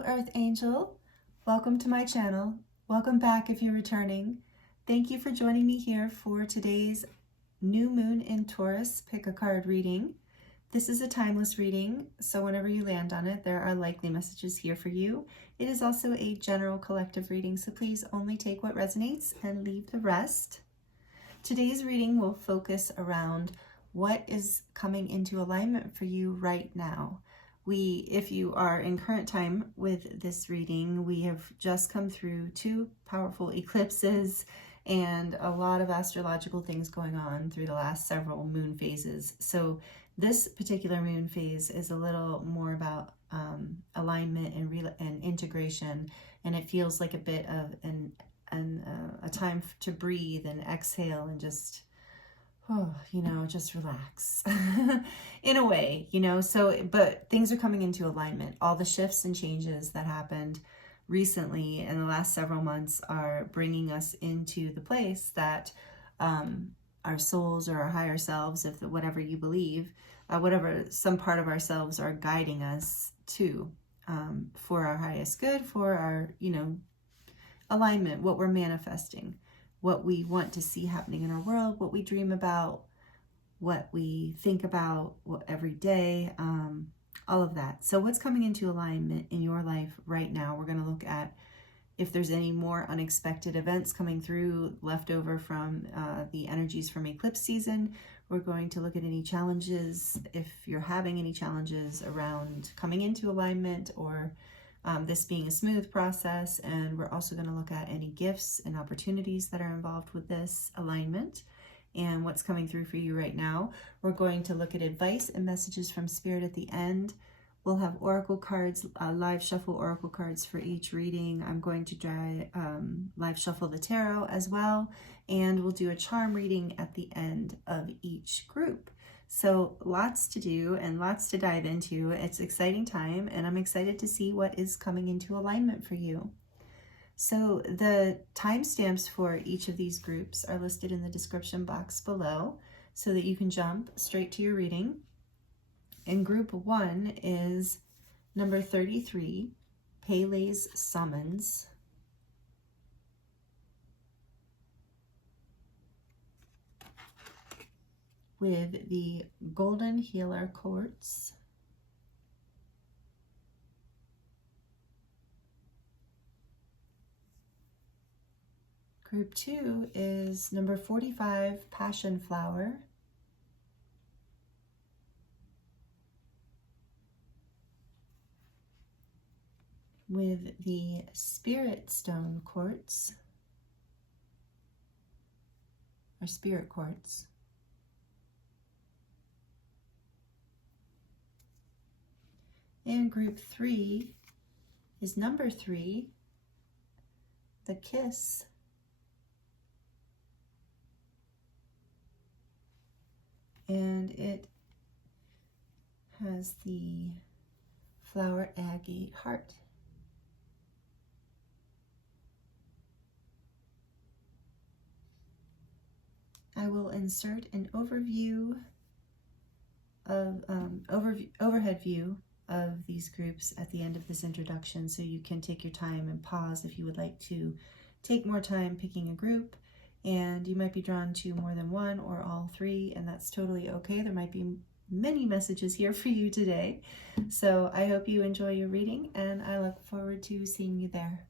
Hello, Earth Angel. Welcome to my channel. Welcome back if you're returning. Thank you for joining me here for today's new moon in Taurus pick a card reading. This is a timeless reading, so whenever you land on it, there are likely messages here for you. It is also a general collective reading, so please only take what resonates and leave the rest. Today's reading will focus around what is coming into alignment for you right now. If you are in current time with this reading, we have just come through two powerful eclipses and a lot of astrological things going on through the last several moon phases. So this particular moon phase is a little more about alignment and integration, and it feels like a bit of a time to breathe and exhale and just just relax in a way, but things are coming into alignment. All the shifts and changes that happened recently in the last several months are bringing us into the place that our souls or our higher selves, whatever you believe, whatever some part of ourselves are guiding us to, for our highest good, for our, alignment, what we're manifesting, what we want to see happening in our world, what we dream about, what we think about every day, all of that. So what's coming into alignment in your life right now? We're going to look at if there's any more unexpected events coming through left over from the energies from eclipse season. We're going to look at any challenges, if you're having any challenges around coming into alignment, or this being a smooth process. And we're also going to look at any gifts and opportunities that are involved with this alignment and what's coming through for you right now. We're going to look at advice and messages from Spirit at the end. We'll have oracle cards, live shuffle oracle cards for each reading. I'm going to live shuffle the tarot as well, and we'll do a charm reading at the end of each group. So lots to do and lots to dive into. It's an exciting time, and I'm excited to see what is coming into alignment for you. So the timestamps for each of these groups are listed in the description box below so that you can jump straight to your reading. And group 1 is number 33, Pele's Summons. With the Golden Healer Quartz. Group 2 is number 45, Passionflower. With the Spirit Stone Quartz, or Spirit Quartz. And group 3 is number 3, the Kiss. And it has the flower agate heart. I will insert an overhead view of these groups at the end of this introduction, so you can take your time and pause if you would like to take more time picking a group. And you might be drawn to more than one or all three, and that's totally okay. There might be many messages here for you today. So I hope you enjoy your reading, and I look forward to seeing you there.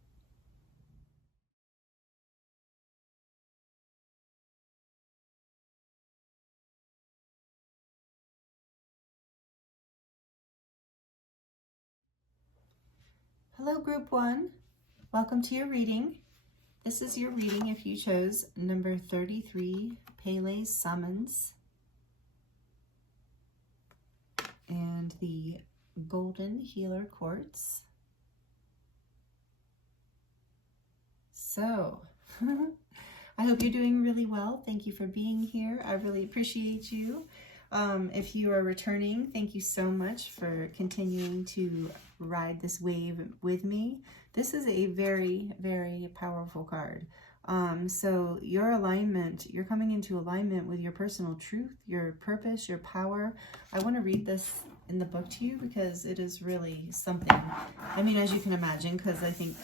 Hello, group 1. Welcome to your reading. This is your reading if you chose number 33, Pele's Summons, and the Golden Healer Quartz. So, I hope you're doing really well. Thank you for being here. I really appreciate you. If you are returning, thank you so much for continuing to ride this wave with me. This is a very, very powerful card. So your alignment, you're coming into alignment with your personal truth, your purpose, your power. I want to read this in the book to you, because it is really something. I mean, as you can imagine, because I think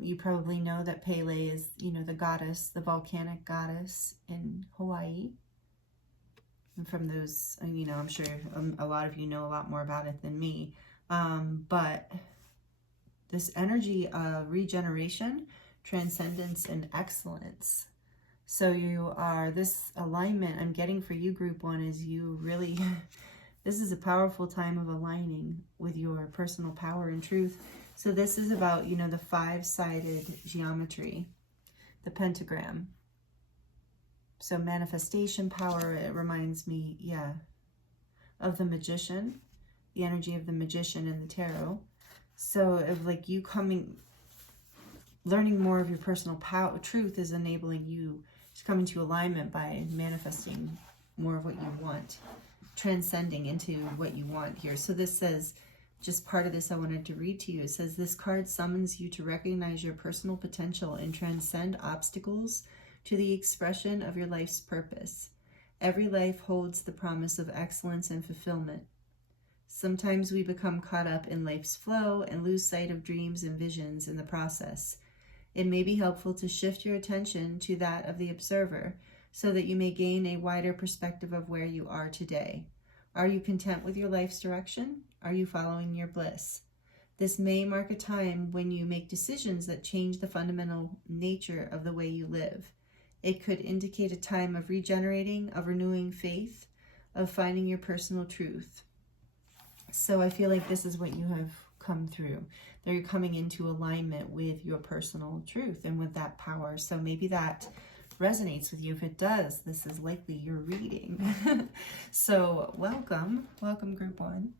you probably know that Pele is, you know, the goddess, the volcanic goddess in Hawaii. And from those, you know, I'm sure a lot of you know a lot more about it than me. But this energy of regeneration, transcendence, and excellence. So you are, this alignment I'm getting for you, group one, is you really, this is a powerful time of aligning with your personal power and truth. So this is about, you know, the 5-sided geometry, the pentagram. So manifestation power, it reminds me, yeah, of the magician, the energy of the magician in the tarot. So of like you coming, learning more of your personal power, truth is enabling you to come into alignment by manifesting more of what you want, transcending into what you want here. So this says, just part of this I wanted to read to you. It says, this card summons you to recognize your personal potential and transcend obstacles to the expression of your life's purpose. Every life holds the promise of excellence and fulfillment. Sometimes we become caught up in life's flow and lose sight of dreams and visions in the process. It may be helpful to shift your attention to that of the observer so that you may gain a wider perspective of where you are today. Are you content with your life's direction? Are you following your bliss? This may mark a time when you make decisions that change the fundamental nature of the way you live. It could indicate a time of regenerating, of renewing faith, of finding your personal truth. So I feel like this is what you have come through. That you're coming into alignment with your personal truth and with that power. So maybe that resonates with you. If it does, this is likely your reading. So welcome group one.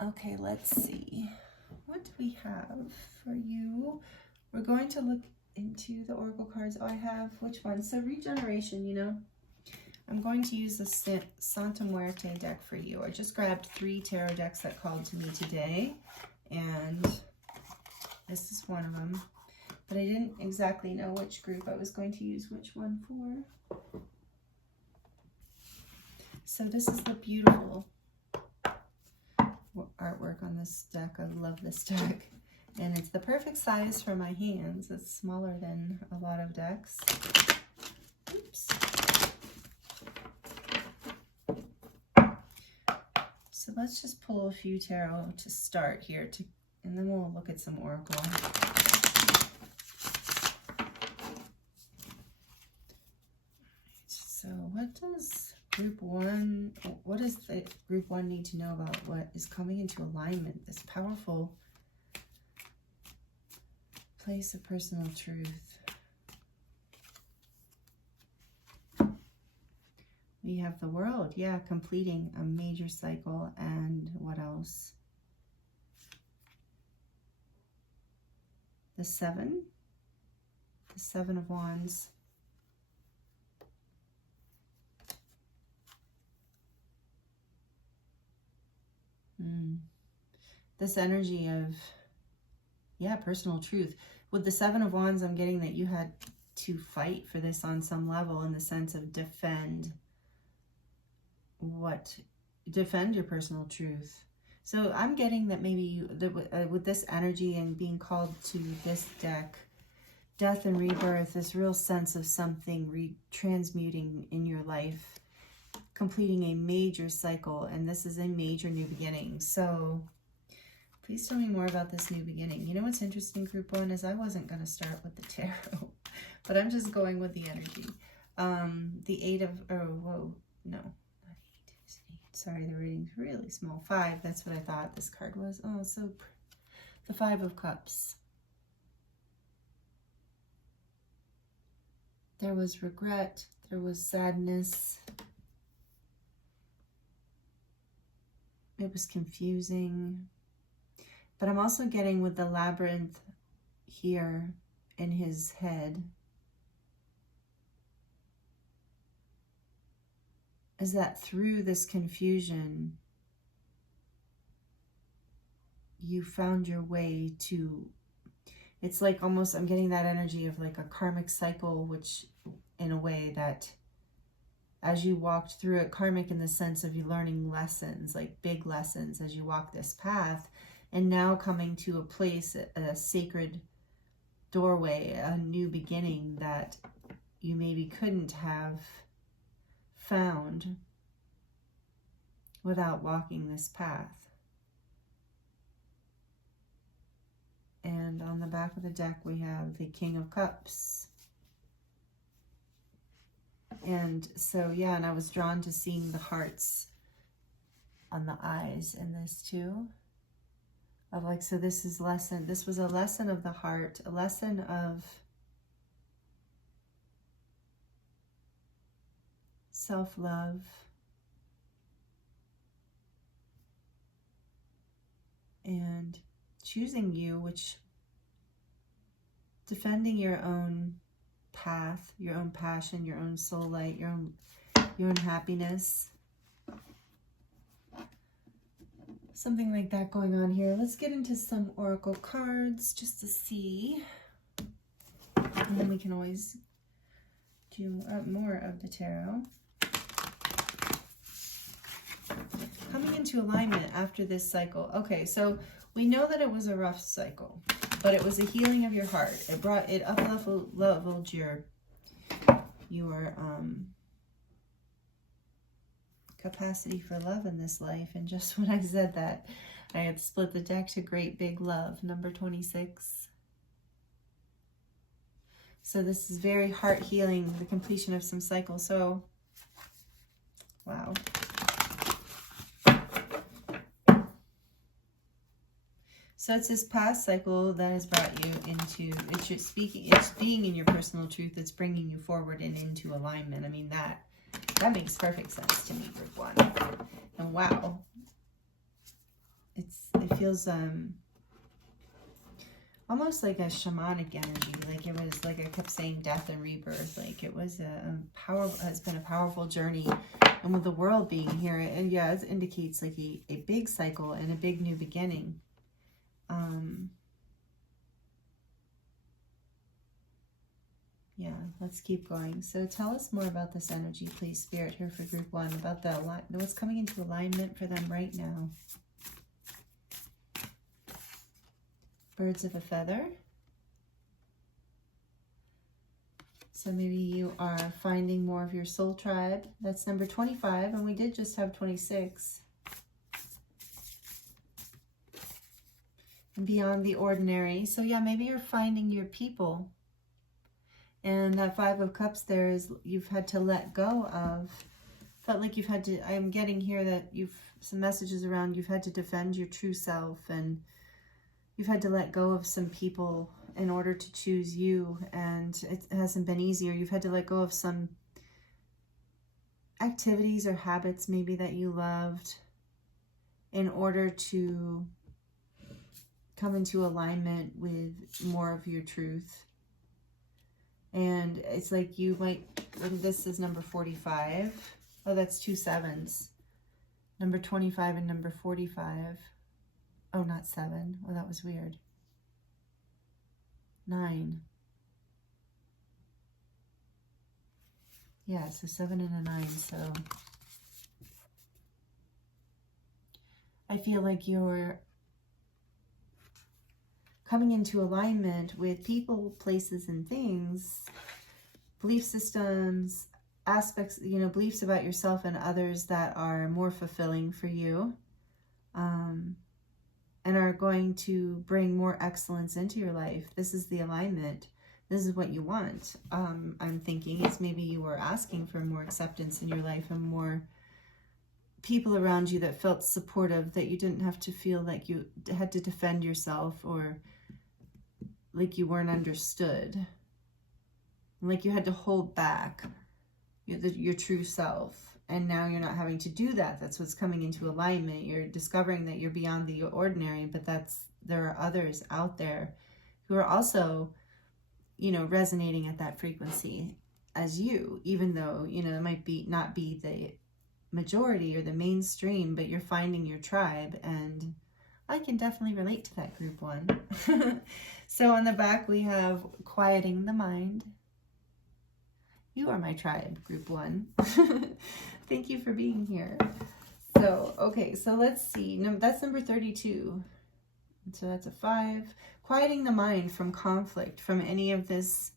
Okay, let's see. What do we have for you? We're going to look into the oracle cards. Oh, I have, which one? So regeneration, you know. I'm going to use the Santa Muerte deck for you. I just grabbed 3 tarot decks that called to me today, and this is one of them. But I didn't exactly know which group I was going to use which one for. So this is the beautiful artwork on this deck. I love this deck. And it's the perfect size for my hands. It's smaller than a lot of decks. Oops. So let's just pull a few tarot to start here, and then we'll look at some oracle. So what does group one, what does the group one need to know about what is coming into alignment, this powerful place of personal truth? We have the world, yeah, completing a major cycle. And what else? The 7 of Wands. This energy of, yeah, personal truth. With the 7 of Wands, I'm getting that you had to fight for this on some level, in the sense of defend your personal truth. So I'm getting that maybe with this energy and being called to this deck, death and rebirth, this real sense of something transmuting in your life, completing a major cycle, and this is a major new beginning. So please tell me more about this new beginning. You know what's interesting, group one, is I wasn't going to start with the tarot, but I'm just going with the energy. The 8 of, oh, whoa, no. Sorry, the reading's really small. 5, that's what I thought this card was. Oh, so the 5 of Cups. There was regret. There was sadness. It was confusing. But I'm also getting with the labyrinth here in his head, is that through this confusion, you found your way to, it's like almost, I'm getting that energy of like a karmic cycle, which in a way that as you walked through it, karmic in the sense of you learning lessons, like big lessons as you walk this path, and now coming to a place, a sacred doorway, a new beginning that you maybe couldn't have found without walking this path. And on the back of the deck, we have the King of Cups. And so, yeah, and I was drawn to seeing the hearts on the eyes in this too. Of like, so this is lesson, this was a lesson of the heart, a lesson of self-love. And choosing you, which defending your own path, your own passion, your own soul light, your own happiness. Something like that going on here. Let's get into some oracle cards just to see. And then we can always do more of the tarot. Coming into alignment after this cycle. Okay, so we know that it was a rough cycle, but it was a healing of your heart. It up-leveled your capacity for love in this life. And just when I said that, I had split the deck to Great Big Love, number 26. So this is very heart healing, the completion of some cycle. So, wow. So it's this past cycle that has brought you into, it's being in your personal truth that's bringing you forward and into alignment. I mean, that makes perfect sense to me, group one. And wow, it feels almost like a shamanic energy. Like it was, like I kept saying, death and rebirth. Like it was has been a powerful journey. And with the world being here, and yeah, it indicates like a big cycle and a big new beginning. Yeah, let's keep going. So tell us more about this energy, please, Spirit, here for group one, about what's coming into alignment for them right now. Birds of a feather. So maybe you are finding more of your soul tribe. That's number 25, and we did just have 26. And beyond the ordinary. So yeah, maybe you're finding your people. And that Five of Cups there is you've had to let go of. Felt like you've had to, I'm getting here that some messages around you've had to defend your true self, and you've had to let go of some people in order to choose you, and it hasn't been easy. Or you've had to let go of some activities or habits maybe that you loved in order to come into alignment with more of your truth. And it's like you might, this is number 45. Oh, that's 2 7s. Number 25 and number 45. Oh, not 7. Oh, that was weird. 9. Yeah, so 7 and a 9. So I feel like you're coming into alignment with people, places, and things, belief systems, aspects, beliefs about yourself and others that are more fulfilling for you, and are going to bring more excellence into your life. This is the alignment. This is what you want. I'm thinking it's maybe you were asking for more acceptance in your life and more people around you that felt supportive, that you didn't have to feel like you had to defend yourself or like you weren't understood, like you had to hold back your true self. And now you're not having to do that. That's what's coming into alignment. You're discovering that you're beyond the ordinary, but there are others out there who are also, resonating at that frequency as you, even though, it might not be the majority or the mainstream, but you're finding your tribe. And I can definitely relate to that, group one. So on the back, we have quieting the mind. You are my tribe, group 1. Thank you for being here. So, okay, so let's see. That's number 32. So that's a 5. Quieting the mind from conflict, from any of this.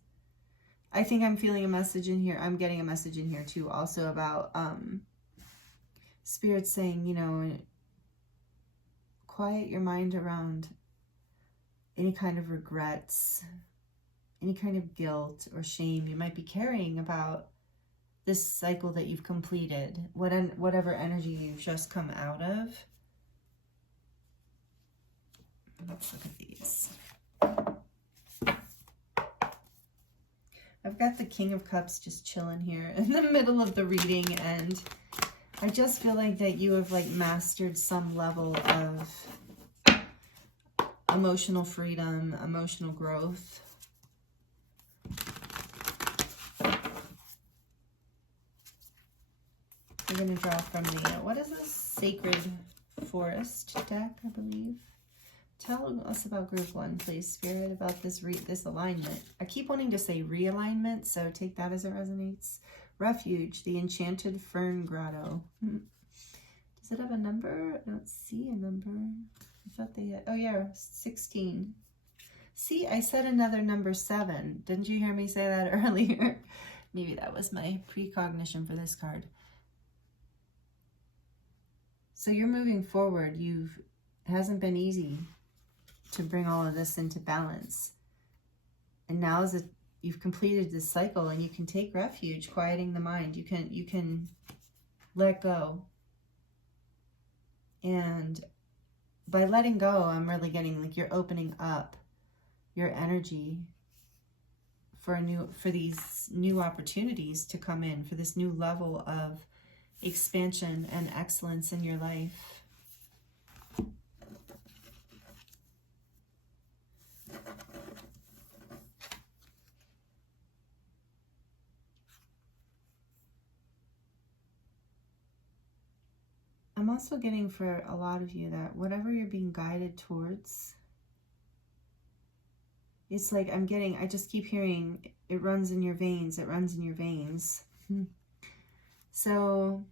I think I'm feeling a message in here. I'm getting a message in here too, also about Spirit saying, you know, quiet your mind around any kind of regrets, any kind of guilt or shame you might be carrying about this cycle that you've completed, whatever energy you've just come out of. Let's look at these. I've got the King of Cups just chilling here in the middle of the reading, and I just feel like that you have like mastered some level of emotional freedom, emotional growth. We're going to draw from the, what is this? Sacred Forest deck, I believe. Tell us about group 1, please, Spirit, about this alignment. I keep wanting to say realignment, so take that as it resonates. Refuge, the Enchanted Fern Grotto. Does it have a number? I don't see a number. I thought they had, oh yeah, 16. See, I said another number 7. Didn't you hear me say that earlier? Maybe that was my precognition for this card. So you're moving forward. It hasn't been easy to bring all of this into balance. And now you've completed this cycle, and you can take refuge, quieting the mind. You can let go. And by letting go, I'm really getting like you're opening up your energy for these new opportunities to come in, for this new level of expansion and excellence in your life. I'm also getting for a lot of you that whatever you're being guided towards, it's like I just keep hearing it runs in your veins, it runs in your veins. So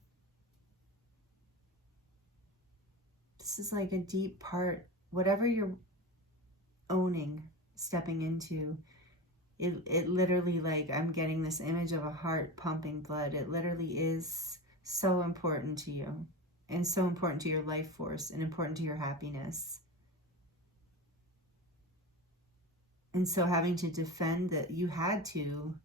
this is like a deep part, whatever you're owning, stepping into, it literally, like, I'm getting this image of a heart pumping blood. It literally is so important to you, and so important to your life force, and important to your happiness. And so having to defend that, you had to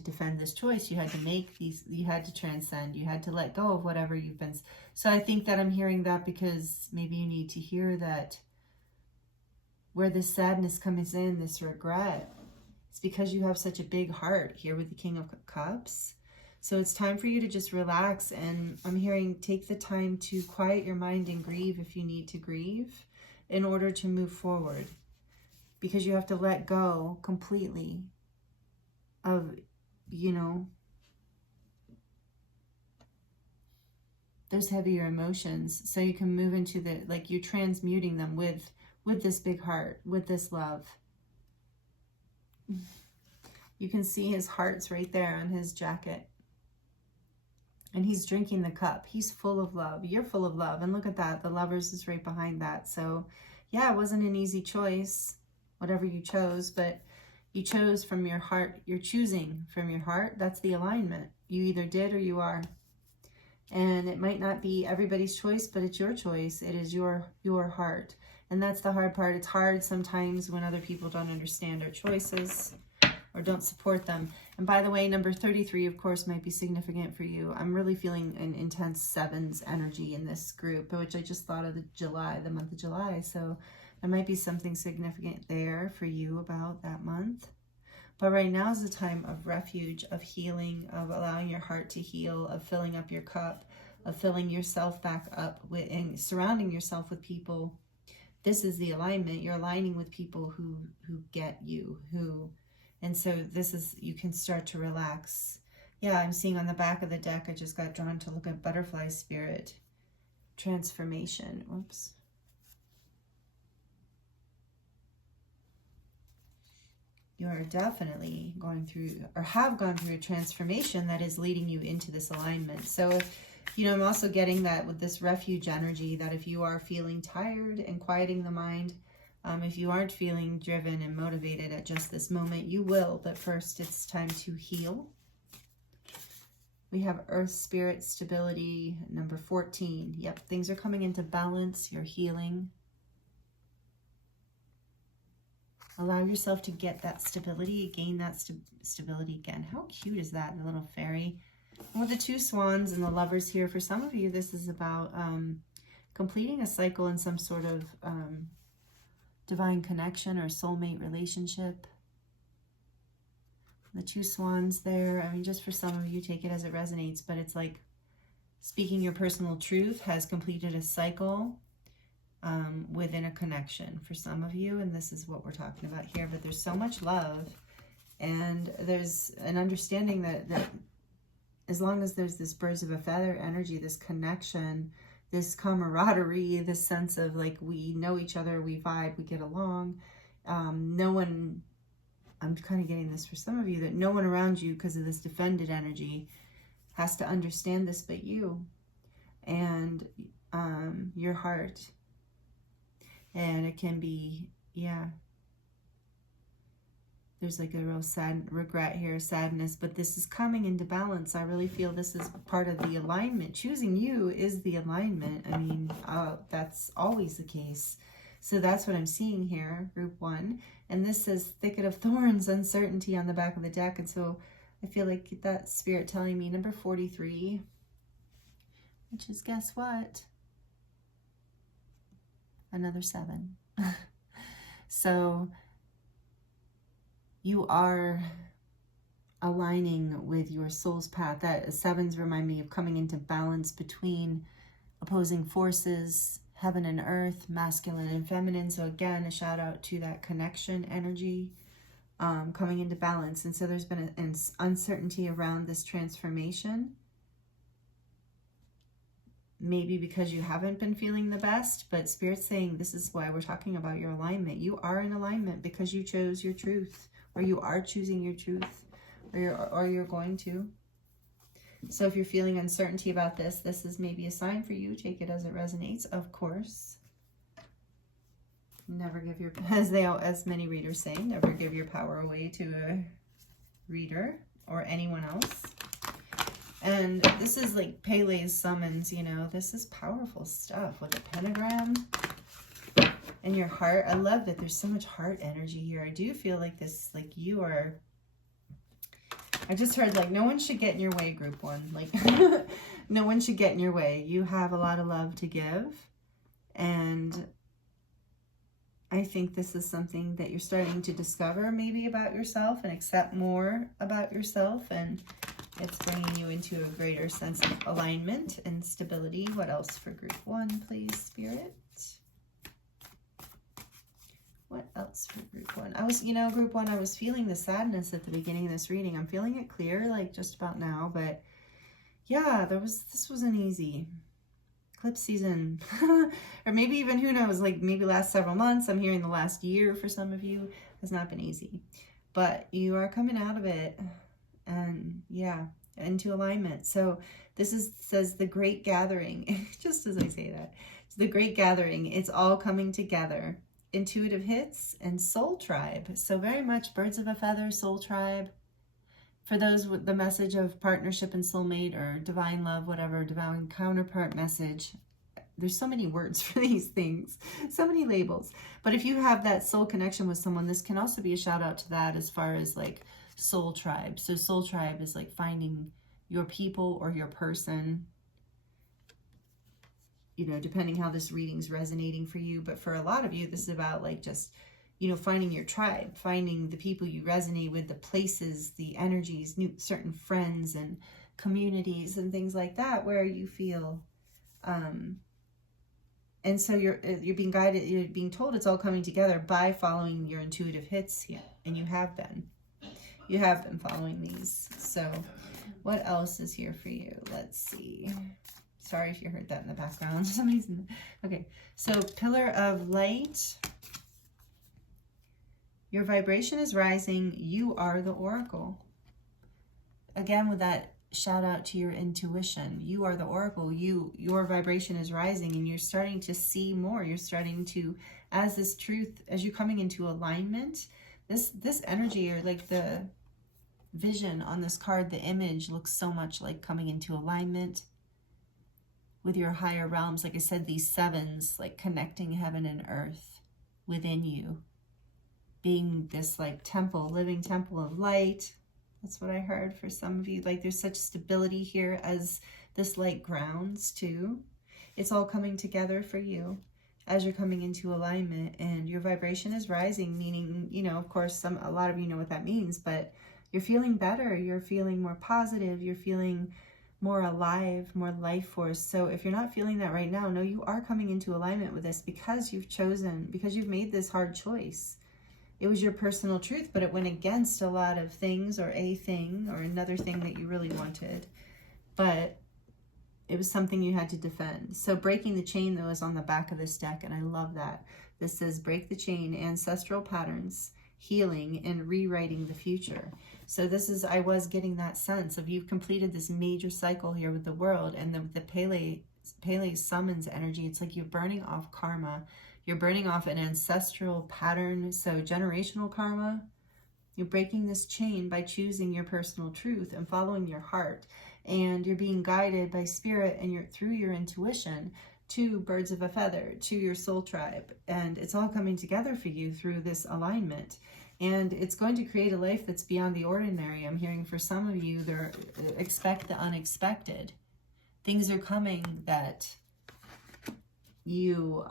defend this choice. You had to make these, you had to transcend, you had to let go of whatever you've been. So I think that I'm hearing that because maybe you need to hear that where this sadness comes in, this regret, it's because you have such a big heart here with the King of Cups. So it's time for you to just relax. And I'm hearing, take the time to quiet your mind and grieve if you need to grieve in order to move forward. Because you have to let go completely of, you know, those heavier emotions. So you can move into the, like, you're transmuting them with this big heart, with this love. You can see his heart's right there on his jacket. And he's drinking the cup. He's full of love. You're full of love. And look at that. The Lovers is right behind that. So yeah, it wasn't an easy choice, whatever you chose, but you chose from your heart. You're choosing from your heart. That's the alignment. You either did or you are. And it might not be everybody's choice, but it's your choice. It is your heart. And that's the hard part. It's hard sometimes when other people don't understand our choices or don't support them. And by the way, number 33, of course, might be significant for you. I'm really feeling an intense 7s energy in this group, which I just thought of the month of July. So there might be something significant there for you about that month. But right now is the time of refuge, of healing, of allowing your heart to heal, of filling up your cup, of filling yourself back up with, and surrounding yourself with people. This is the alignment. You're aligning with people who get you, and so this is, you can start to relax. Yeah, I'm seeing on the back of the deck, I just got drawn to look at Butterfly Spirit. Transformation. Oops. You are definitely going through, or have gone through, a transformation that is leading you into this alignment. So, you know, I'm also getting that with this refuge energy, that if you are feeling tired and quieting the mind, if you aren't feeling driven and motivated at just this moment, you will. But first, it's time to heal. We have Earth Spirit Stability, number 14. Yep, things are coming into balance. You're healing. Allow yourself to get that stability, gain that stability again. How cute is that, the little fairy? And with the 2 swans and the lovers here, for some of you, this is about completing a cycle in some sort of divine connection or soulmate relationship. The 2 swans there, I mean, just for some of you, take it as it resonates, but it's like speaking your personal truth has completed a cycle within a connection for some of you, and this is what we're talking about here. But there's so much love, and there's an understanding that as long as there's this birds of a feather energy, this connection, this camaraderie, this sense of like we know each other, we vibe, we get along, no one, I'm kind of getting this for some of you, that no one around you, because of this defended energy, has to understand this but you and your heart. And it can be, yeah, there's like a real sad regret here, sadness, but this is coming into balance. I really feel this is part of the alignment. Choosing you is the alignment. I mean, that's always the case. So that's what I'm seeing here, group 1. And this says thicket of thorns, uncertainty on the back of the deck. And so I feel like that spirit telling me number 43, which is, guess what? Another 7. So you are aligning with your soul's path. That 7s remind me of coming into balance between opposing forces, heaven and earth, masculine and feminine. So again, a shout out to that connection energy coming into balance. And so there's been an uncertainty around this transformation. Maybe because you haven't been feeling the best, but Spirit's saying this is why we're talking about your alignment. You are in alignment because you chose your truth, or you are choosing your truth, or you're going to. So if you're feeling uncertainty about this, this is maybe a sign for you. Take it as it resonates, of course. Never give your, as many readers say, never give your power away to a reader or anyone else. And this is like Pele's summons, you know, this is powerful stuff with a pentagram and your heart. I love that there's so much heart energy here. I do feel like this, like you are, I just heard like no one should get in your way, group 1. Like no one should get in your way. You have a lot of love to give. And I think this is something that you're starting to discover maybe about yourself and accept more about yourself. And it's bringing you into a greater sense of alignment and stability. What else for group 1, please, Spirit? What else for group 1? I was, you know, group 1, I was feeling the sadness at the beginning of this reading. I'm feeling it clear, like just about now, but yeah, this wasn't easy. Eclipse season, or maybe even, who knows, like maybe last several months. I'm hearing the last year for some of you has not been easy, but you are coming out of it. And yeah, into alignment. So this says the great gathering. Just as I say that, it's the great gathering. It's all coming together. Intuitive hits and soul tribe. So very much birds of a feather, soul tribe. For those with the message of partnership and soulmate or divine love, whatever, divine counterpart message. There's so many words for these things, so many labels. But if you have that soul connection with someone, this can also be a shout out to that as far as like soul tribe. So soul tribe is like finding your people or your person, you know, depending how this reading's resonating for you. But for a lot of you, this is about like just, you know, finding your tribe, finding the people you resonate with, the places, the energies, certain friends and communities and things like that where you feel, and so you're being guided, you're being told it's all coming together by following your intuitive hits here, and you have been. You have been following these. So what else is here for you? Let's see. Sorry if you heard that in the background. Somebody's in the, okay. So pillar of light. Your vibration is rising. You are the oracle. Again, with that shout out to your intuition. You are the oracle. Your vibration is rising, and you're starting to see more. You're starting to, as this truth, as you're coming into alignment, this energy, or like the vision on this card, the image looks so much like coming into alignment with your higher realms. Like I said, these sevens, like connecting heaven and earth within you, being this like temple, living temple of light. That's what I heard for some of you. Like there's such stability here as this light grounds too. It's all coming together for you as you're coming into alignment, and your vibration is rising, meaning, you know, of course, a lot of you know what that means, but you're feeling better. You're feeling more positive. You're feeling more alive, more life force. So if you're not feeling that right now, no, you are coming into alignment with this because you've chosen, because you've made this hard choice. It was your personal truth, but it went against a lot of things, or a thing, or another thing that you really wanted. But it was something you had to defend. So breaking the chain, though, is on the back of this deck, and I love that. This says, break the chain, ancestral patterns, healing, and rewriting the future. So this is, I was getting that sense of you've completed this major cycle here with the world, and the Pele summons energy. It's like you're burning off karma. You're burning off an ancestral pattern, so generational karma. You're breaking this chain by choosing your personal truth and following your heart. And you're being guided by spirit and through your intuition to birds of a feather, to your soul tribe. And it's all coming together for you through this alignment. And it's going to create a life that's beyond the ordinary. I'm hearing for some of you, expect the unexpected. Things are coming that you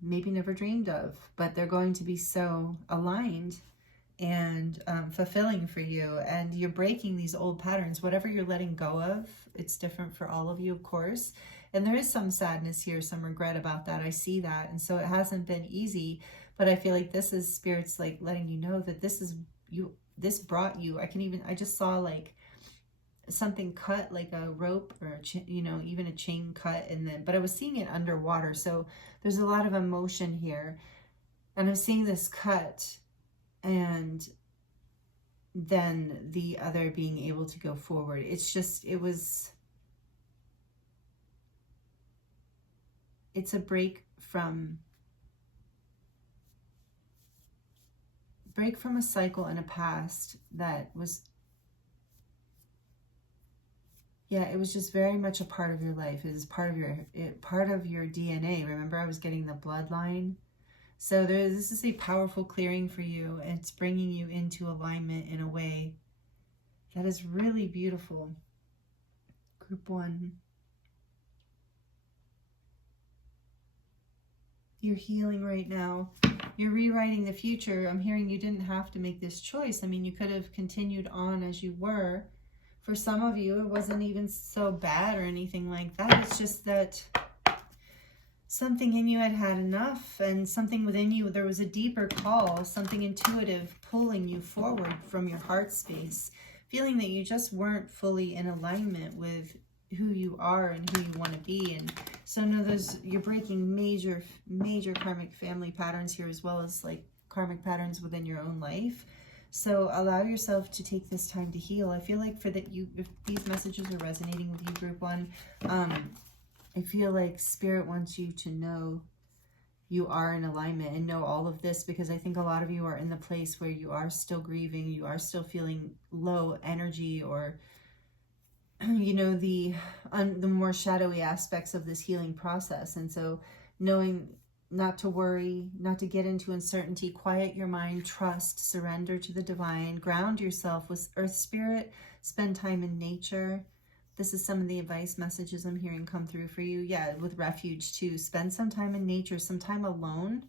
maybe never dreamed of, but they're going to be so aligned and fulfilling for you. And you're breaking these old patterns, whatever you're letting go of. It's different for all of you, of course. And there is some sadness here, some regret about that. I see that. And so it hasn't been easy, but I feel like this is spirits like letting you know that this is you, this brought you. I just saw like something cut, like a rope, or you know, even a chain cut, and then, but I was seeing it underwater. So there's a lot of emotion here, and I'm seeing this cut, and then the other being able to go forward. It's just, it's a break from a cycle and a past that was, yeah, it was just very much a part of your life. It is part of your DNA. Remember, I was getting the bloodline. So this is a powerful clearing for you. It's bringing you into alignment in a way that is really beautiful. Group 1. You're healing right now. You're rewriting the future. I'm hearing you didn't have to make this choice. I mean, you could have continued on as you were. For some of you, it wasn't even so bad or anything like that. It's just that something in you had had enough, and something within you, there was a deeper call, something intuitive pulling you forward from your heart space, feeling that you just weren't fully in alignment with who you are and who you want to be. And so no, you're breaking major karmic family patterns here, as well as like karmic patterns within your own life. So allow yourself to take this time to heal. I feel like if these messages are resonating with you, group 1, I feel like spirit wants you to know you are in alignment and know all of this, because I think a lot of you are in the place where you are still grieving, you are still feeling low energy, or you know, the more shadowy aspects of this healing process. And so knowing not to worry, not to get into uncertainty, quiet your mind, trust, surrender to the divine, ground yourself with earth spirit, spend time in nature. This is some of the advice messages I'm hearing come through for you. Yeah, with refuge too. Spend some time in nature, some time alone,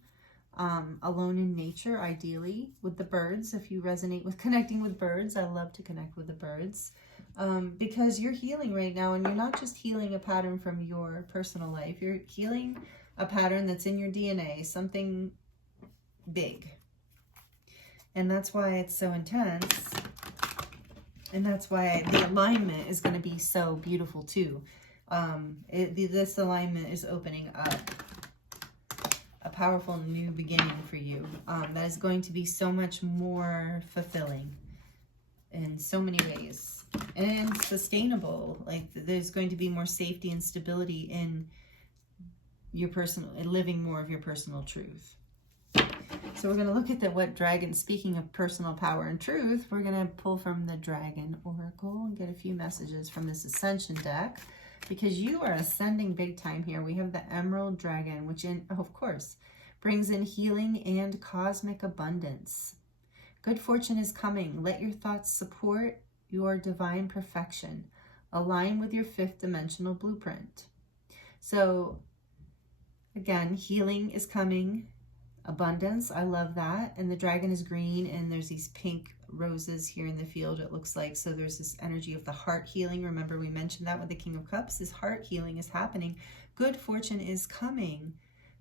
alone in nature, ideally, with the birds. If you resonate with connecting with birds, I love to connect with the birds. Because you're healing right now, and you're not just healing a pattern from your personal life, you're healing a pattern that's in your DNA, something big. And that's why it's so intense. And that's why the alignment is going to be so beautiful too. This alignment is opening up a powerful new beginning for you that is going to be so much more fulfilling in so many ways and sustainable. Like there's going to be more safety and stability in your personal, living more of your personal truth. So we're going to look at what dragon, speaking of personal power and truth, we're going to pull from the Dragon Oracle and get a few messages from this Ascension deck, because you are ascending big time here. We have the Emerald Dragon, which of course brings in healing and cosmic abundance. Good fortune is coming. Let your thoughts support your divine perfection. Align with your fifth dimensional blueprint. So again, healing is coming. Abundance, I love that. And the dragon is green, and there's these pink roses here in the field, it looks like. So there's this energy of the heart healing. Remember, we mentioned that with the King of Cups. This heart healing is happening. Good fortune is coming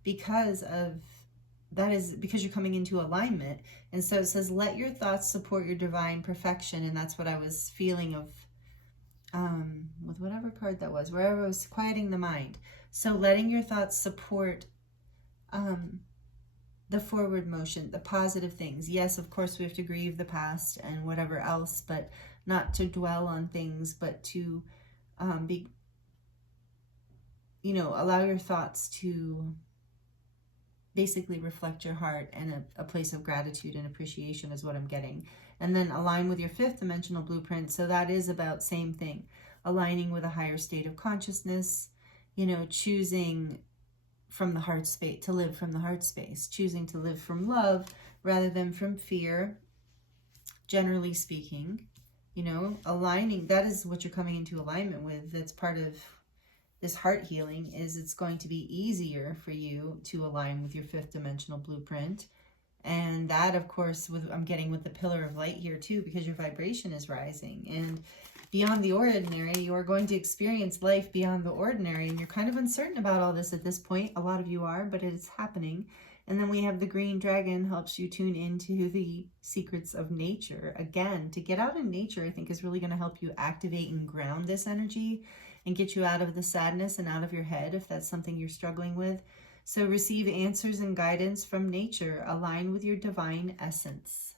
because you're coming into alignment. And so it says, let your thoughts support your divine perfection. And that's what I was feeling of with whatever card that was, wherever I was quieting the mind. So letting your thoughts support the forward motion, the positive things. Yes, of course, we have to grieve the past and whatever else, but not to dwell on things, but to allow your thoughts to basically reflect your heart, and a place of gratitude and appreciation is what I'm getting. And then align with your fifth dimensional blueprint. So that is about same thing, aligning with a higher state of consciousness, choosing from the heart space, to live from the heart space, choosing to live from love rather than from fear, generally speaking, aligning. That is what you're coming into alignment with. That's part of this heart healing, is it's going to be easier for you to align with your fifth dimensional blueprint. And that, of course, I'm getting with the pillar of light here too, because your vibration is rising. And beyond the ordinary, you are going to experience life beyond the ordinary. And you're kind of uncertain about all this at this point. A lot of you are, but it's happening. And then we have the green dragon, helps you tune into the secrets of nature. Again, to get out in nature, I think, is really going to help you activate and ground this energy and get you out of the sadness and out of your head, if that's something you're struggling with. So receive answers and guidance from nature. Align with your divine essence.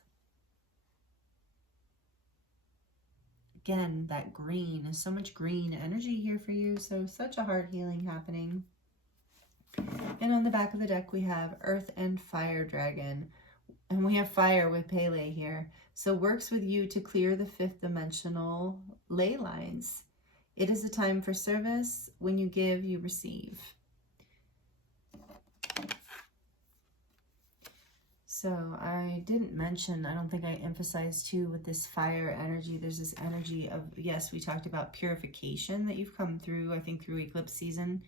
Again, that green, so much green energy here for you. So such a heart healing happening. And on the back of the deck, we have Earth and Fire Dragon. And we have fire with Pele here. So works with you to clear the fifth dimensional ley lines. It is a time for service. When you give, you receive. So I didn't mention, I don't think I emphasized too, with this fire energy, there's this energy of, yes, we talked about purification that you've come through, I think through eclipse season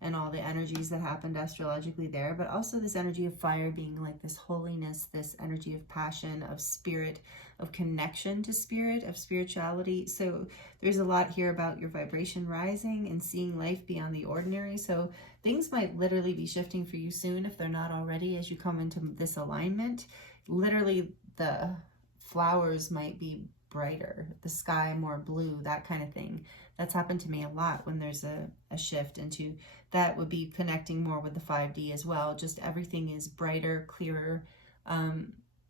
and all the energies that happened astrologically there, but also this energy of fire being like this holiness, this energy of passion, of spirit, of connection to spirit, of spirituality. So there's a lot here about your vibration rising and seeing life beyond the ordinary. So things might literally be shifting for you soon, if they're not already, as you come into this alignment. Literally, the flowers might be brighter, the sky more blue, that kind of thing. That's happened to me a lot when there's a shift into that. Would be connecting more with the 5D as well. Just everything is brighter, clearer,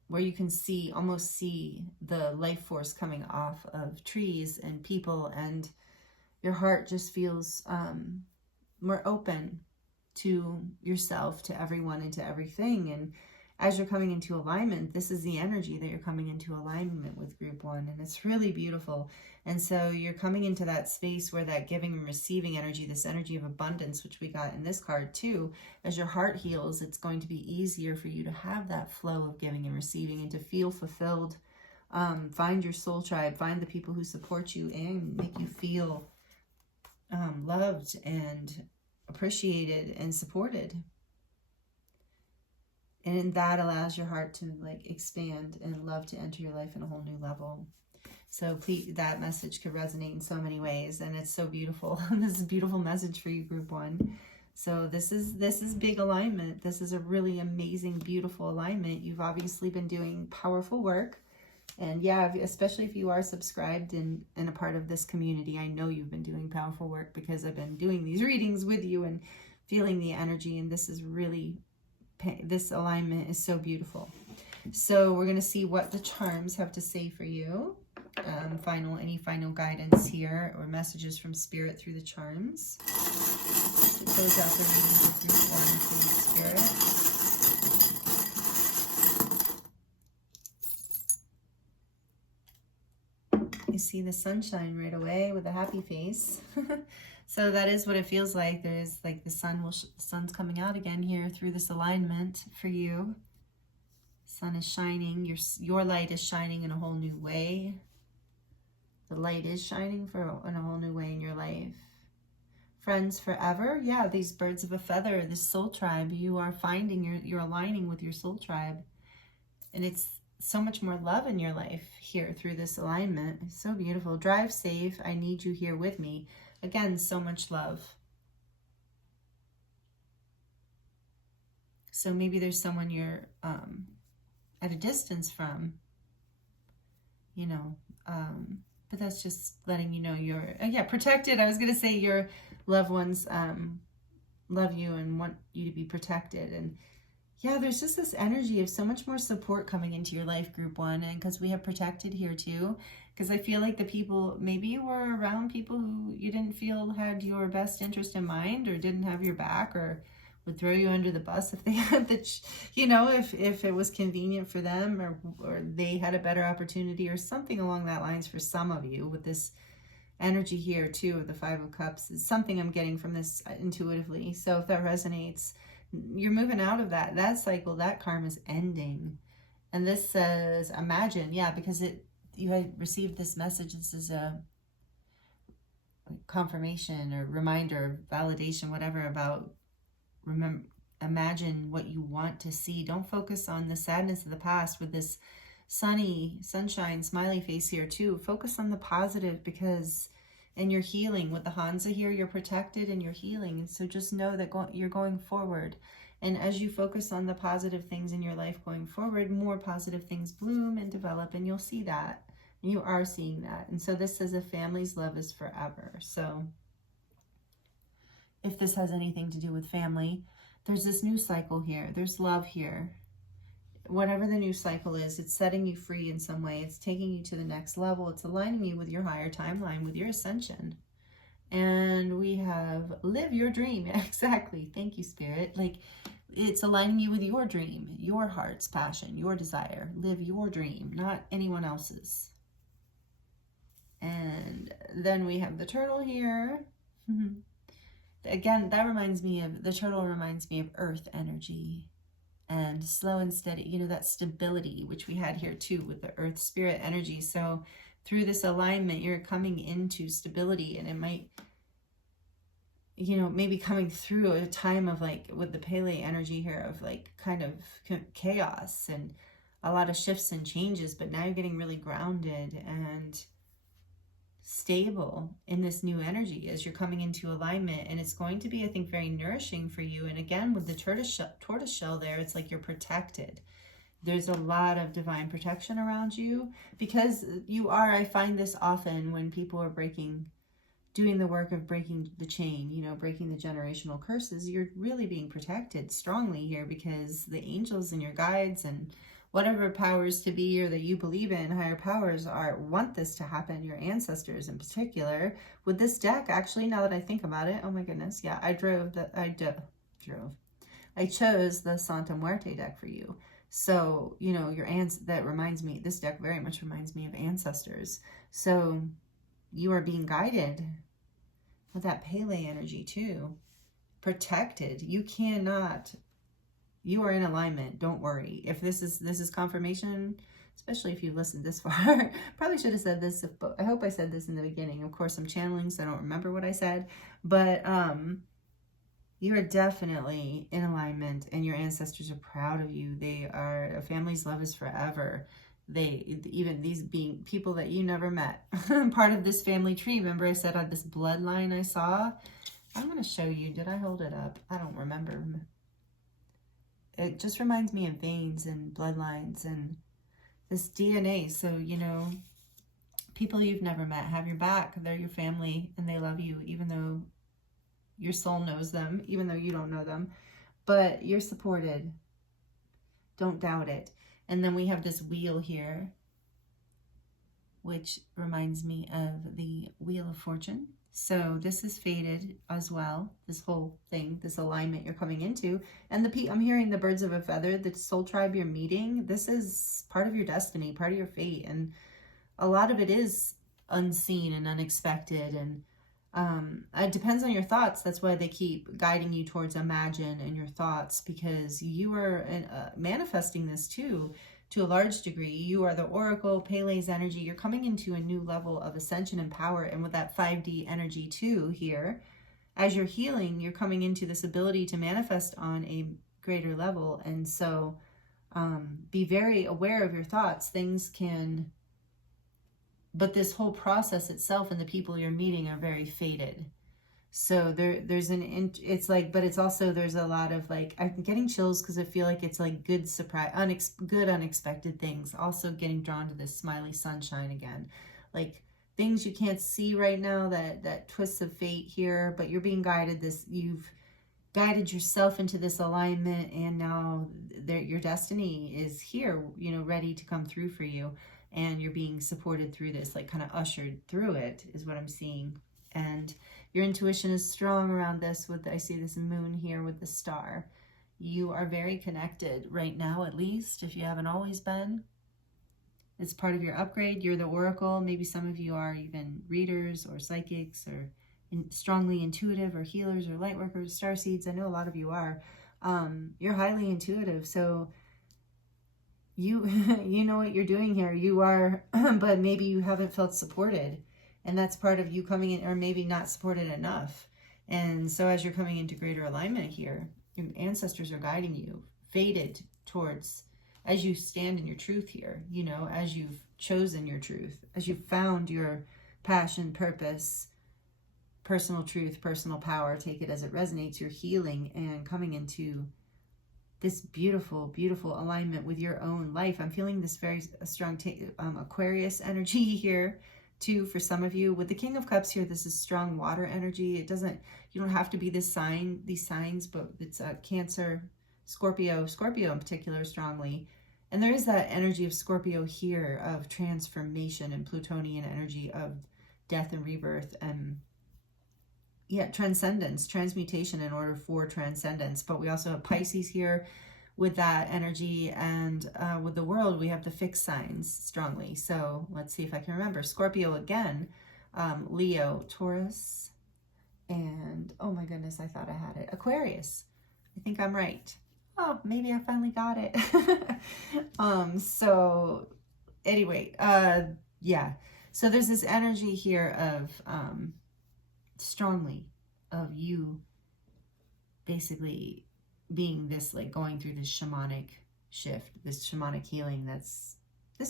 where you can almost see the life force coming off of trees and people, and your heart just feels more open to yourself, to everyone, and to everything. And as you're coming into alignment, this is the energy that you're coming into alignment with group one, and it's really beautiful. And so you're coming into that space where that giving and receiving energy, this energy of abundance, which we got in this card too, as your heart heals, it's going to be easier for you to have that flow of giving and receiving and to feel fulfilled. Find your soul tribe, find the people who support you and make you feel loved and appreciated and supported. And that allows your heart to expand and love to enter your life in a whole new level. So please, that message could resonate in so many ways, and it's so beautiful. This is a beautiful message for you, group one. So this is big alignment. This is a really amazing, beautiful alignment. You've obviously been doing powerful work. And yeah, especially if you are subscribed and a part of this community, I know you've been doing powerful work, because I've been doing these readings with you and feeling the energy. And this is really this alignment is so beautiful. So we're going to see what the charms have to say for you. Any final guidance here or messages from Spirit through the charms. To close out the reading with group 1, please, Spirit. You see the sunshine right away with a happy face. So that is what it feels like. There's like the sun's coming out again here through this alignment for you. Sun is shining. Your light is shining in a whole new way. The light is shining in a whole new way in your life. Friends forever. Yeah, these birds of a feather, this soul tribe, you are finding, you're aligning with your soul tribe. And it's so much more love in your life here through this alignment. It's so beautiful. Drive safe. I need you here with me. Again, so much love. So maybe there's someone you're at a distance from, you know, but that's just letting you know you're, protected. I was going to say your loved ones love you and want you to be protected. And yeah, there's just this energy of so much more support coming into your life, group 1. And because we have protected here too, because I feel like the people, maybe you were around people who you didn't feel had your best interest in mind or didn't have your back or would throw you under the bus if they had the, if it was convenient for them or they had a better opportunity or something along that lines for some of you with this energy here too of the 5 of Cups. It's something I'm getting from this intuitively. So if that resonates, you're moving out of that cycle, that karma is ending. And this says, imagine, because you had received this message. This is a confirmation or reminder, validation, whatever, about imagine what you want to see. Don't focus on the sadness of the past with this sunshine, smiley face here too. Focus on the positive and you're healing. With the Hansa here, you're protected and you're healing. So just know that you're going forward. And as you focus on the positive things in your life going forward, more positive things bloom and develop, and you'll see that. You are seeing that. And so this says a family's love is forever. So if this has anything to do with family, there's this new cycle here. There's love here. Whatever the new cycle is, it's setting you free in some way. It's taking you to the next level. It's aligning you with your higher timeline, with your ascension. And we have live your dream. Exactly. Thank you, Spirit. Like, it's aligning you with your dream, your heart's passion, your desire. Live your dream, not anyone else's. And then we have the turtle here. Again, that reminds me of, the turtle reminds me of earth energy and slow and steady, that stability, which we had here too with the earth spirit energy. So through this alignment, you're coming into stability, and it might, maybe coming through a time of like with the Pele energy here of like kind of chaos and a lot of shifts and changes, but now you're getting really grounded and stable in this new energy as you're coming into alignment. And it's going to be, I think, very nourishing for you. And again, with the tortoise shell there, it's like you're protected. There's a lot of divine protection around you because you are, I find this often when people are doing the work of breaking the chain, breaking the generational curses, you're really being protected strongly here because the angels and your guides and whatever powers to be or that you believe in, higher powers want this to happen, your ancestors in particular. With this deck, actually, now that I think about it, oh my goodness, yeah, I chose the Santa Muerte deck for you. So, that reminds me, this deck very much reminds me of ancestors. So you are being guided with that Pele energy too, protected. You are in alignment. Don't worry. If this is confirmation, especially if you've listened this far, probably should have said this. I hope I said this in the beginning. Of course, I'm channeling, so I don't remember what I said. But you are definitely in alignment, and your ancestors are proud of you. A family's love is forever. Even these being people that you never met, part of this family tree. Remember I said on this bloodline I saw? I'm going to show you. Did I hold it up? I don't remember. It just reminds me of veins and bloodlines and this DNA. So, people you've never met have your back. They're your family and they love you, even though your soul knows them, even though you don't know them. But you're supported. Don't doubt it. And then we have this wheel here, which reminds me of the Wheel of Fortune. So this is fated as well, this whole thing, this alignment you're coming into. And I'm hearing the birds of a feather, the soul tribe you're meeting. This is part of your destiny, part of your fate. And a lot of it is unseen and unexpected. And it depends on your thoughts. That's why they keep guiding you towards imagine and your thoughts, because you are manifesting this too. To a large degree, you are the oracle, Pele's energy. You're coming into a new level of ascension and power. And with that 5D energy too here, as you're healing, you're coming into this ability to manifest on a greater level. And so be very aware of your thoughts. Things can, but this whole process itself and the people you're meeting are very fated. So there's it's like, but it's also, there's a lot of like, I'm getting chills because I feel like it's like good surprise, good unexpected things. Also getting drawn to this smiley sunshine again, like things you can't see right now, that twists of fate here, but you're being guided. You've guided yourself into this alignment, and now your destiny is here, you know, ready to come through for you, and you're being supported through this, like kind of ushered through it is what I'm seeing. And your intuition is strong around this. I see this moon here with the star. You are very connected right now, at least, if you haven't always been. It's part of your upgrade. You're the oracle. Maybe some of you are even readers or psychics or strongly intuitive or healers or light workers, starseeds. I know a lot of you are. You're highly intuitive. So you know what you're doing here. You are, but maybe you haven't felt supported. And that's part of you coming in, or maybe not supported enough. And so as you're coming into greater alignment here, your ancestors are guiding you, fated towards, as you stand in your truth here, you know, as you've chosen your truth, as you've found your passion, purpose, personal truth, personal power, take it as it resonates, you're healing and coming into this beautiful, beautiful alignment with your own life. I'm feeling this very strong Aquarius energy here too, for some of you. With the King of Cups here, this is strong water energy. It doesn't, you don't have to be these signs, but it's Cancer, Scorpio in particular strongly. And there is that energy of Scorpio here of transformation, and Plutonian energy of death and rebirth, and transcendence, transmutation in order for transcendence. But we also have Pisces here with that energy, and with the world we have the fixed signs strongly. So let's see if I can remember. Scorpio again, Leo, Taurus, and oh my goodness, I thought I had it, Aquarius. I think I'm right. Oh, maybe I finally got it. So anyway, yeah, so there's this energy here of strongly of you basically being this, like going through this shamanic shift, this shamanic healing. This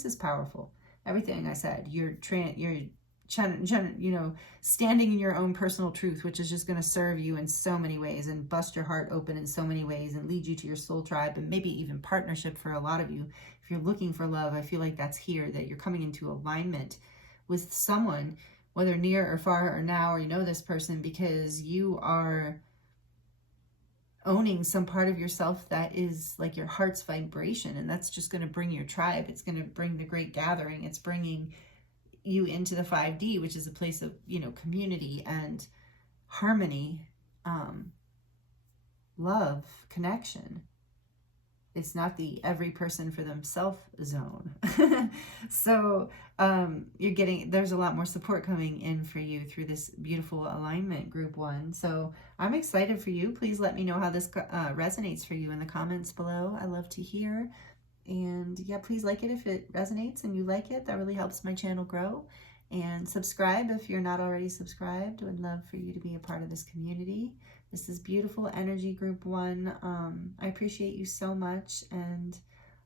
is powerful. Everything I said, you're you know, standing in your own personal truth, which is just going to serve you in so many ways and bust your heart open in so many ways and lead you to your soul tribe, and maybe even partnership for a lot of you. If you're looking for love, I feel like that's here, that you're coming into alignment with someone, whether near or far or now, or you know this person, because you are owning some part of yourself that is like your heart's vibration, and that's just going to bring your tribe. It's going to bring the great gathering. It's bringing you into the 5D, which is a place of, you know, community and harmony, love, connection. It's not the every person for themselves zone. So you're getting, there's a lot more support coming in for you through this beautiful alignment, group one. So I'm excited for you. Please let me know how this resonates for you in the comments below. I love to hear. And yeah, please like it if it resonates and you like it. That really helps my channel grow. And subscribe if you're not already subscribed. Would love for you to be a part of this community. This is beautiful energy, group one. I appreciate you so much, and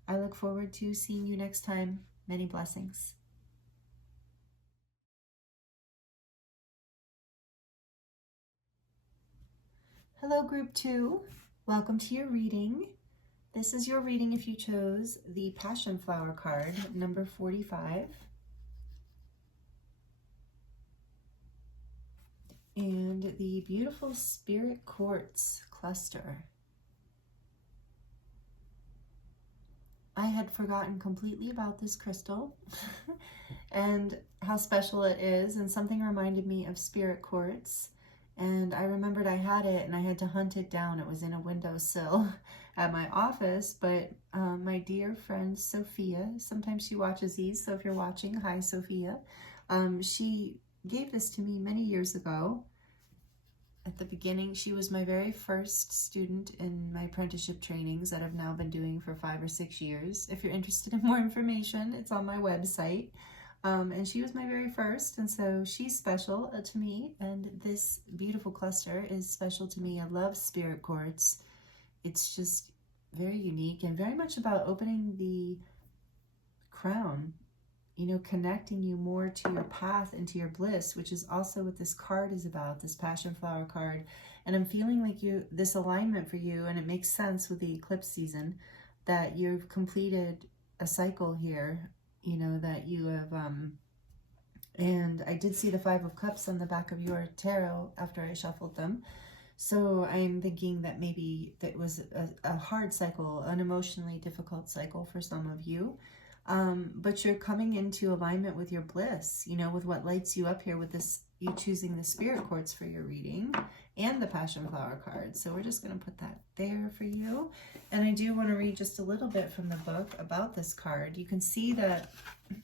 I look forward to seeing you next time. Many blessings. Hello, group two. Welcome to your reading. This is your reading if you chose the Passionflower card, number 45. And the beautiful Spirit Quartz cluster. I had forgotten completely about this crystal and how special it is, and something reminded me of spirit quartz. And I remembered I had it and I had to hunt it down. It was in a windowsill at my office, but my dear friend Sophia, sometimes she watches these, so if you're watching, hi Sophia. She gave this to me many years ago. At the beginning, she was my very first student in my apprenticeship trainings that I've now been doing for 5 or 6 years. If you're interested in more information, it's on my website. And she was my very first, and so she's special to me, and this beautiful cluster is special to me. I love spirit quartz. It's just very unique and very much about opening the crown, you know, connecting you more to your path and to your bliss, which is also what this card is about, this Passionflower card. And I'm feeling like this alignment for you, and it makes sense with the eclipse season, that you've completed a cycle here, you know, that you have, and I did see the 5 of Cups on the back of your tarot after I shuffled them. So I'm thinking that maybe that was a hard cycle, an emotionally difficult cycle for some of you. But you're coming into alignment with your bliss, you know, with what lights you up here with this, you choosing the spirit quartz for your reading and the Passionflower card. So we're just going to put that there for you. And I do want to read just a little bit from the book about this card. You can see that, I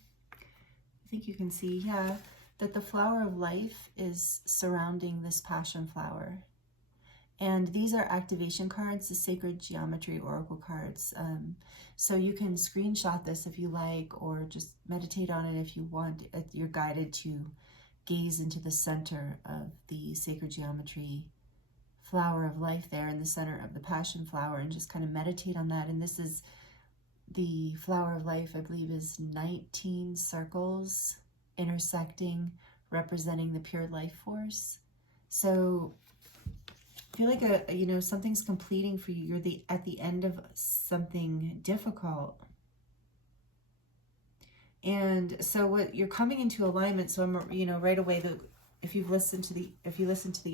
think you can see, yeah, that the flower of life is surrounding this Passionflower. And these are activation cards, the sacred geometry oracle cards. So you can screenshot this if you like, or just meditate on it if you want. You're guided to gaze into the center of the sacred geometry flower of life there in the center of the passion flower, and just kind of meditate on that. And this is the flower of life, I believe, is 19 circles intersecting, representing the pure life force. So I feel like you know, something's completing for you. You're at the end of something difficult. And so what you're coming into alignment. So I'm, you know, right away, if you listen to the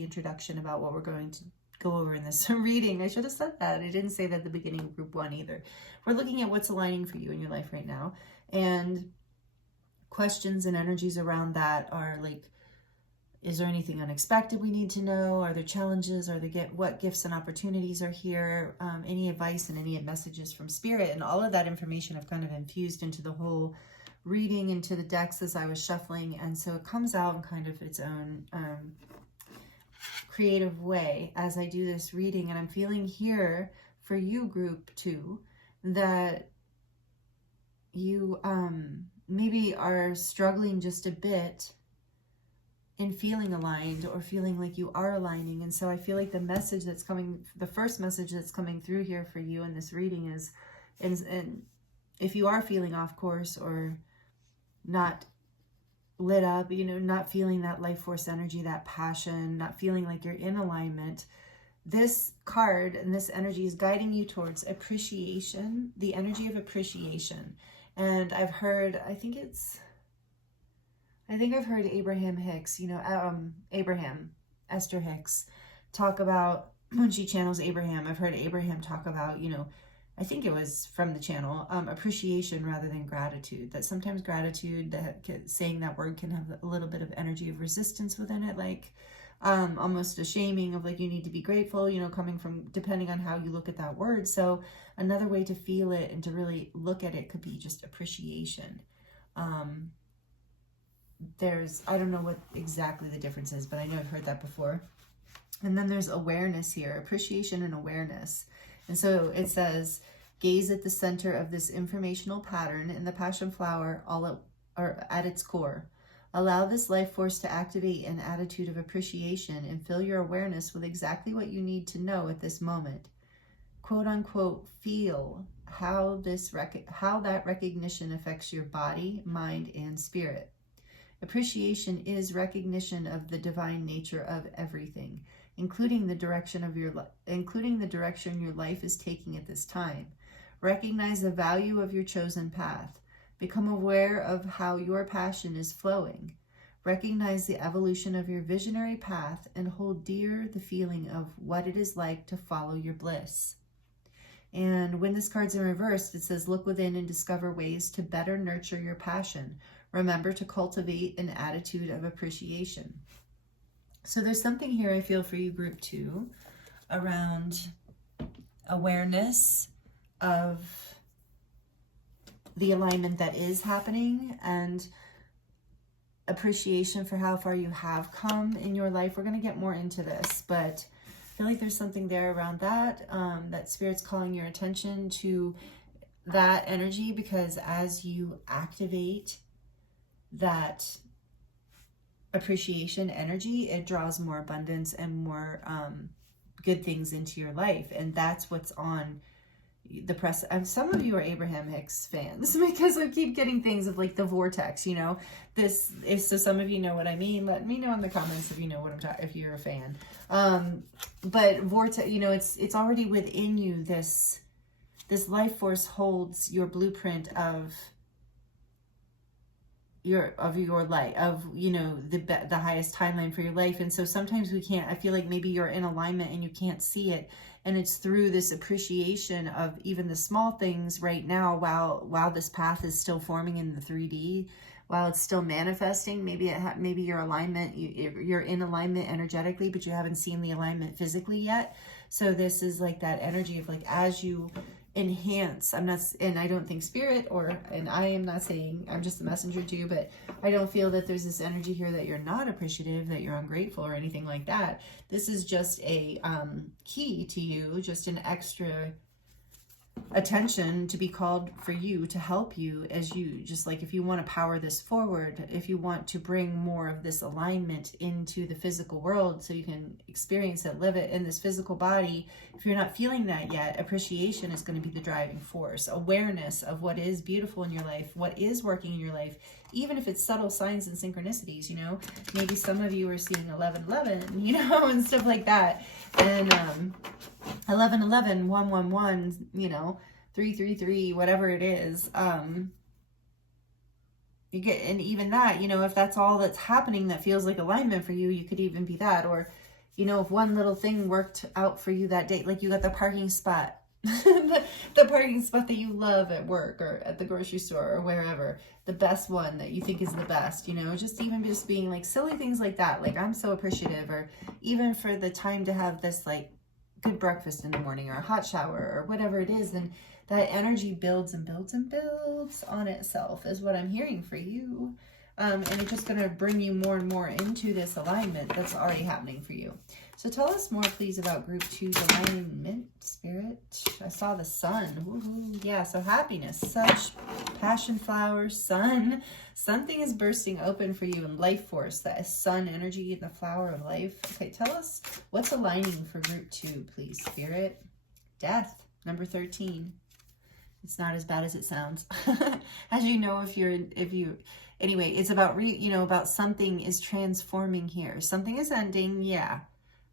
introduction about what we're going to go over in this reading, I should have said that. I didn't say that at the beginning of group 1 either. We're looking at what's aligning for you in your life right now. And questions and energies around that are like, is there anything unexpected we need to know? Are there challenges? What gifts and opportunities are here? Any advice and any messages from spirit? And all of that information I've kind of infused into the whole reading, into the decks as I was shuffling. And so it comes out in kind of its own creative way as I do this reading. And I'm feeling here for you, group 2, that you maybe are struggling just a bit in feeling aligned, or feeling like you are aligning. And so I feel like the message that's coming, the first message that's coming through here for you in this reading is, and if you are feeling off course or not lit up, you know, not feeling that life force energy, that passion, not feeling like you're in alignment, this card and this energy is guiding you towards appreciation, the energy of appreciation. And I've heard, I think I've heard Abraham Hicks, you know, Esther Hicks, talk about, when she channels Abraham, I've heard Abraham talk about, you know, I think it was from the channel, appreciation rather than gratitude. That sometimes gratitude, saying that word, can have a little bit of energy of resistance within it, like almost a shaming of like, you need to be grateful, you know, coming from, depending on how you look at that word. So another way to feel it and to really look at it could be just appreciation. I don't know what exactly the difference is, but I know I've heard that before. And then there's awareness here, appreciation and awareness. And so it says, gaze at the center of this informational pattern in the passion flower, at its core. Allow this life force to activate an attitude of appreciation and fill your awareness with exactly what you need to know at this moment. Quote unquote, feel how that recognition affects your body, mind, and spirit. Appreciation is recognition of the divine nature of everything, including the direction your life is taking at this time. Recognize the value of your chosen path. Become aware of how your passion is flowing. Recognize the evolution of your visionary path and hold dear the feeling of what it is like to follow your bliss. And when this card's in reverse, it says, look within and discover ways to better nurture your passion. Remember to cultivate an attitude of appreciation. So there's something here I feel for you, group 2, around awareness of the alignment that is happening and appreciation for how far you have come in your life. We're going to get more into this, but I feel like there's something there around that, that Spirit's calling your attention to that energy, because as you activate that appreciation energy, it draws more abundance and more good things into your life. And that's what's on the press. Some of you are Abraham Hicks fans because I keep getting things of like the vortex, you know, this is, so some of you know what I mean. Let me know in the comments if you know what I'm talking, if you're a fan. But vortex, you know, it's already within you. This life force holds your blueprint of your life, of, you know, the highest timeline for your life. And so sometimes we can't, I feel like maybe you're in alignment and you can't see it, and it's through this appreciation of even the small things right now, while this path is still forming in the 3D, while it's still manifesting. Maybe maybe your alignment, you're in alignment energetically, but you haven't seen the alignment physically yet. So this is like that energy of like, as you enhance, and I don't think Spirit, and I am not saying, I'm just a messenger to you, but I don't feel that there's this energy here that you're not appreciative, that you're ungrateful or anything like that. This is just a key to you, just an extra attention to be called for you, to help you as you, just like if you want to power this forward, if you want to bring more of this alignment into the physical world so you can experience it, live it in this physical body. If you're not feeling that yet, appreciation is going to be the driving force. Awareness of what is beautiful in your life, what is working in your life, even if it's subtle signs and synchronicities, you know. Maybe some of you are seeing 1111, you know, and stuff like that. And 1111, 111, you know, 333, whatever it is. You get, and even that, you know, if that's all that's happening that feels like alignment for you, you could even be that. Or, you know, if one little thing worked out for you that day, like you got the parking spot, the parking spot that you love at work or at the grocery store or wherever, the best one that you think is the best, you know, just being like silly things like that. Like, I'm so appreciative. Or even for the time to have this like good breakfast in the morning or a hot shower or whatever it is, then that energy builds and builds and builds on itself is what I'm hearing for you. And it's just going to bring you more and more into this alignment that's already happening for you. So tell us more, please, about group 2's alignment, Spirit. I saw the sun. Woohoo. Yeah, so happiness, such Passionflower, sun. Something is bursting open for you in life force, that sun energy and the flower of life. Okay, tell us what's aligning for group 2, please, Spirit. Death, number 13. It's not as bad as it sounds. As you know, anyway, it's about, about something is transforming here. Something is ending, yeah.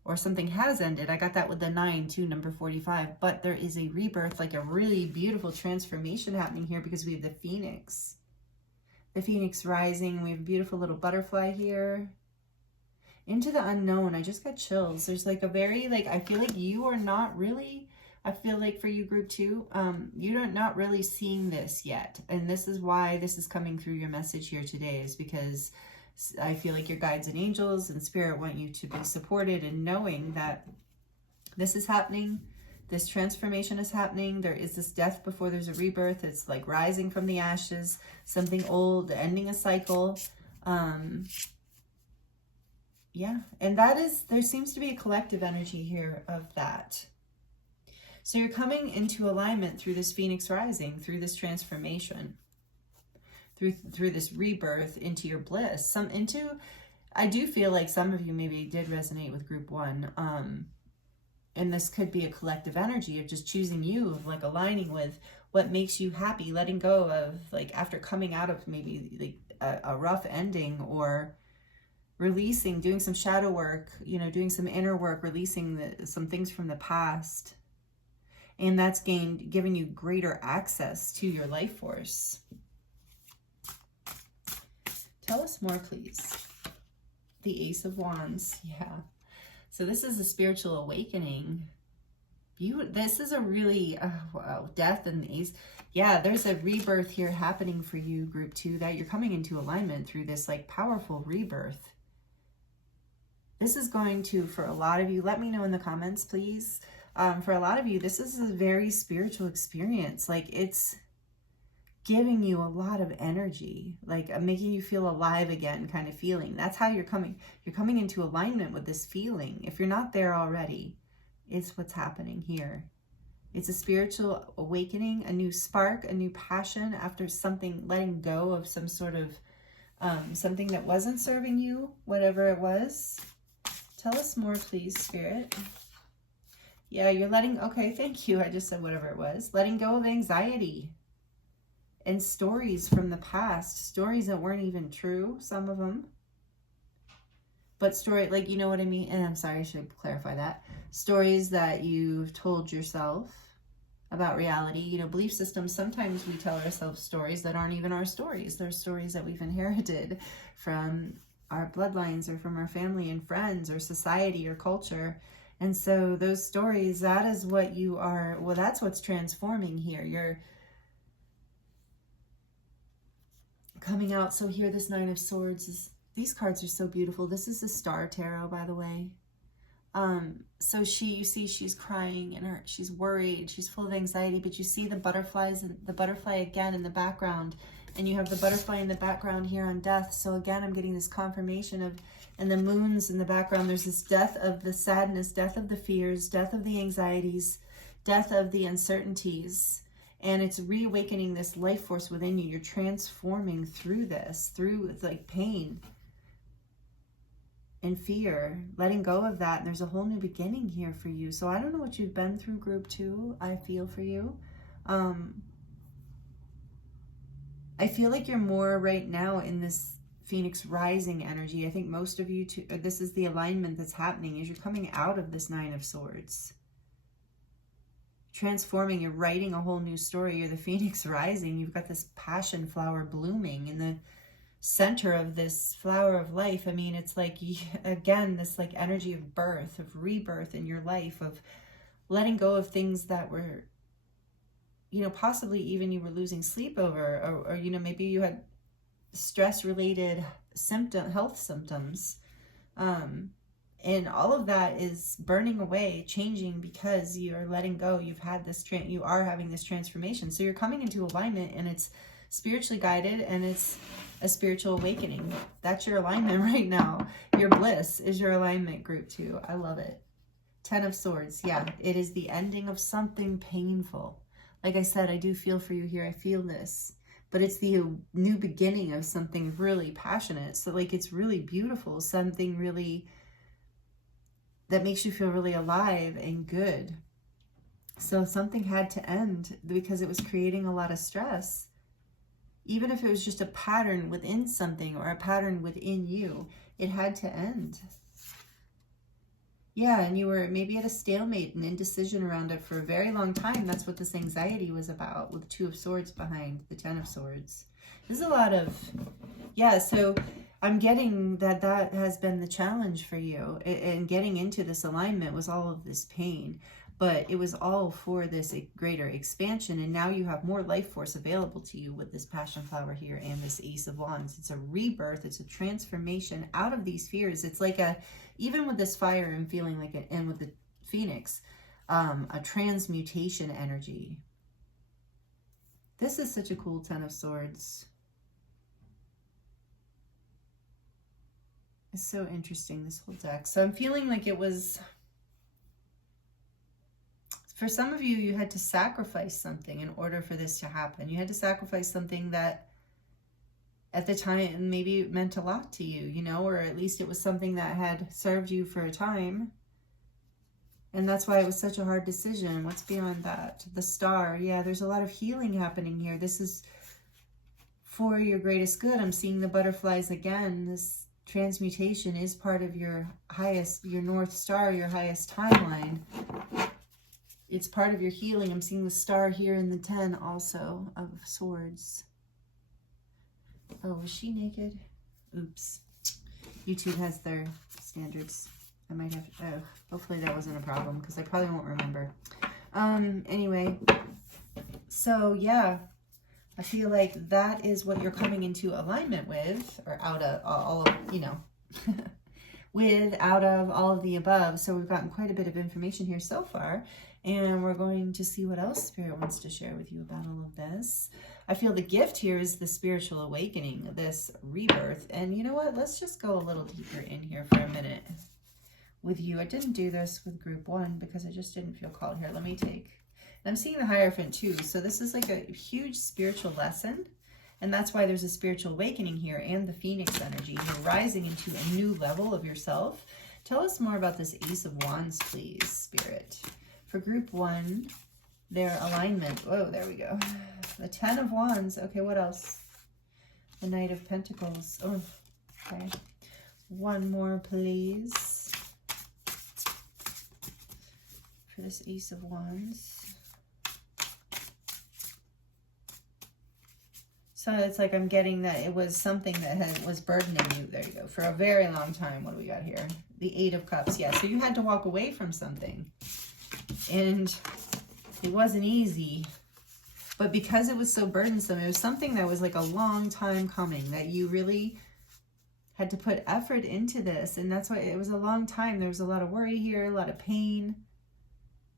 Or something has ended. I got that with the 9 too, number 45. But there is a rebirth, like a really beautiful transformation happening here, because we have the Phoenix. The Phoenix rising. We have a beautiful little butterfly here. Into the unknown. I just got chills. There's like a very, like, I feel like you are not really, I feel like for you, group 2, you're not really seeing this yet. And this is why this is coming through your message here today, is because I feel like your guides and angels and Spirit want you to be supported in knowing that this is happening. This transformation is happening. There is this death before there's a rebirth. It's like rising from the ashes, something old, ending a cycle. Yeah, and there seems to be a collective energy here of that. So you're coming into alignment through this Phoenix rising, through this transformation, through this rebirth into your bliss. I do feel like some of you maybe did resonate with group 1. And this could be a collective energy of just choosing you, of like aligning with what makes you happy, letting go of, like, after coming out of maybe like a rough ending, or releasing, doing some shadow work, you know, doing some inner work, releasing some things from the past. And that's giving you greater access to your life force. Tell us more, please. The Ace of Wands. Yeah. So this is a spiritual awakening. This is a really, wow, death and the ace. Yeah, there's a rebirth here happening for you, group 2, that you're coming into alignment through this like powerful rebirth. This is going to, for a lot of you, let me know in the comments, please. For a lot of you, this is a very spiritual experience. Like, it's giving you a lot of energy, like making you feel alive again kind of feeling. That's how you're coming. You're coming into alignment with this feeling. If you're not there already, it's what's happening here. It's a spiritual awakening, a new spark, a new passion after something, letting go of some sort of something that wasn't serving you, whatever it was. Tell us more, please, Spirit. Yeah, you're letting, okay, thank you. I just said whatever it was. Letting go of anxiety and stories from the past, stories that weren't even true, some of them. But story, like, you know what I mean? And I'm sorry, I should clarify that. Stories that you've told yourself about reality. You know, belief systems, sometimes we tell ourselves stories that aren't even our stories. They're stories that we've inherited from our bloodlines or from our family and friends or society or culture. And so those stories, that is what you are, well, that's what's transforming here. You're coming out. So here, this Nine of Swords is, these cards are so beautiful. This is the Star Tarot, by the way. So you see she's crying and she's worried, she's full of anxiety, but you see the butterflies and the butterfly again in the background, and you have the butterfly in the background here on death. So again, I'm getting this confirmation of, and the moons in the background, there's this death of the sadness, death of the fears, death of the anxieties, death of the uncertainties. And it's reawakening this life force within you. You're transforming through this, through like pain and fear, letting go of that. And there's a whole new beginning here for you. So I don't know what you've been through, group 2. I feel for you. I feel like you're more right now in this Phoenix rising energy. I think most of you, too, this is the alignment that's happening, is you're coming out of this Nine of Swords. Transforming, you're writing a whole new story. You're the Phoenix rising. You've got this passion flower blooming in the center of this flower of life. I mean, it's like, again, this like energy of birth, of rebirth in your life, of letting go of things that were, you know, possibly even you were losing sleep over, or you know, maybe you had stress related health symptoms. And all of that is burning away, changing, because you're letting go. You've had this, you are having this transformation. So you're coming into alignment, and it's spiritually guided, and it's a spiritual awakening. That's your alignment right now. Your bliss is your alignment, group 2. I love it. 10 of Swords. Yeah, it is the ending of something painful. Like I said, I do feel for you here. I feel this. But it's the new beginning of something really passionate. So like, it's really beautiful. Something really that makes you feel really alive and good. So something had to end because it was creating a lot of stress. Even if it was just a pattern within something or a pattern within you, it had to end. Yeah, and you were maybe at a stalemate and indecision around it for a very long time. That's what this anxiety was about, with the 2 of Swords behind the 10 of Swords. There's a lot of, yeah, so I'm getting that has been the challenge for you. And getting into this alignment was all of this pain. But it was all for this greater expansion. And now you have more life force available to you with this Passion Flower here and this Ace of Wands. It's a rebirth. It's a transformation out of these fears. It's like even with this fire and feeling like it, and with the Phoenix, a transmutation energy. This is such a cool 10 of Swords. It's so interesting, this whole deck. So I'm feeling like it was, for some of you, you had to sacrifice something in order for this to happen. You had to sacrifice something that at the time maybe meant a lot to you, you know, or at least it was something that had served you for a time. And that's why it was such a hard decision. What's beyond that? The Star. Yeah, there's a lot of healing happening here. This is for your greatest good. I'm seeing the butterflies again. This transmutation is part of your highest, your North Star, your highest timeline. It's part of your healing. I'm seeing the Star here in the 10 also of Swords. Oh, was she naked? Oops. YouTube has their standards. I might have, oh, hopefully that wasn't a problem, because I probably won't remember. Anyway, so yeah, I feel like that is what you're coming into alignment with, or out of all of, you know, with out of all of the above. So we've gotten quite a bit of information here so far, and we're going to see what else Spirit wants to share with you about all of this. I feel the gift here is the spiritual awakening, this rebirth. And you know what? Let's just go a little deeper in here for a minute with you. I didn't do this with group 1 because I just didn't feel called here. Let me take, and I'm seeing the Hierophant too. So this is like a huge spiritual lesson. And that's why there's a spiritual awakening here, and the Phoenix energy. You're rising into a new level of yourself. Tell us more about this Ace of Wands, please, Spirit. For group 1, their alignment. Oh, there we go. The 10 of Wands. Okay, what else? The Knight of Pentacles. Oh, okay. One more, please. For this Ace of Wands. So it's like I'm getting that it was something that was burdening you. There you go. For a very long time. What do we got here? The 8 of Cups. Yeah, so you had to walk away from something. And it wasn't easy. But because it was so burdensome, it was something that was like a long time coming, that you really had to put effort into this. And that's why it was a long time. There was a lot of worry here, a lot of pain,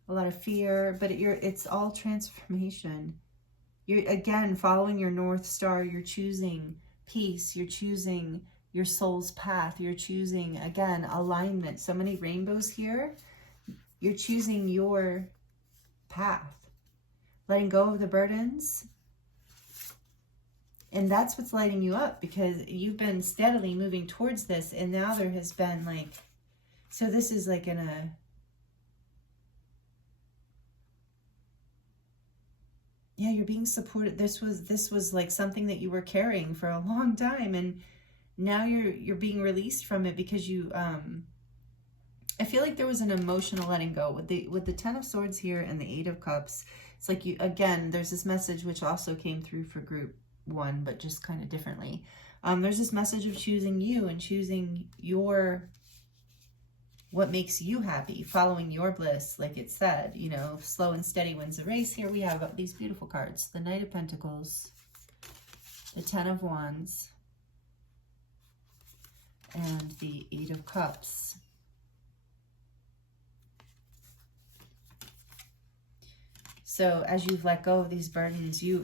a lot of fear. But it's all transformation. You're, again, following your North Star. You're choosing peace. You're choosing your soul's path. You're choosing, again, alignment. So many rainbows here. You're choosing your path. Letting go of the burdens. And that's what's lighting you up, because you've been steadily moving towards this. And now there has been like, so this is like in a, yeah, you're being supported. This was like something that you were carrying for a long time, and now you're being released from it, because you I feel like there was an emotional letting go with the 10 of Swords here and the 8 of Cups. It's like you, again, there's this message which also came through for group 1, but just kind of differently. There's this message of choosing you and choosing what makes you happy, following your bliss, like it said, you know, slow and steady wins the race. Here we have these beautiful cards. The Knight of Pentacles, the 10 of Wands, and the 8 of Cups. So as you've let go of these burdens, you're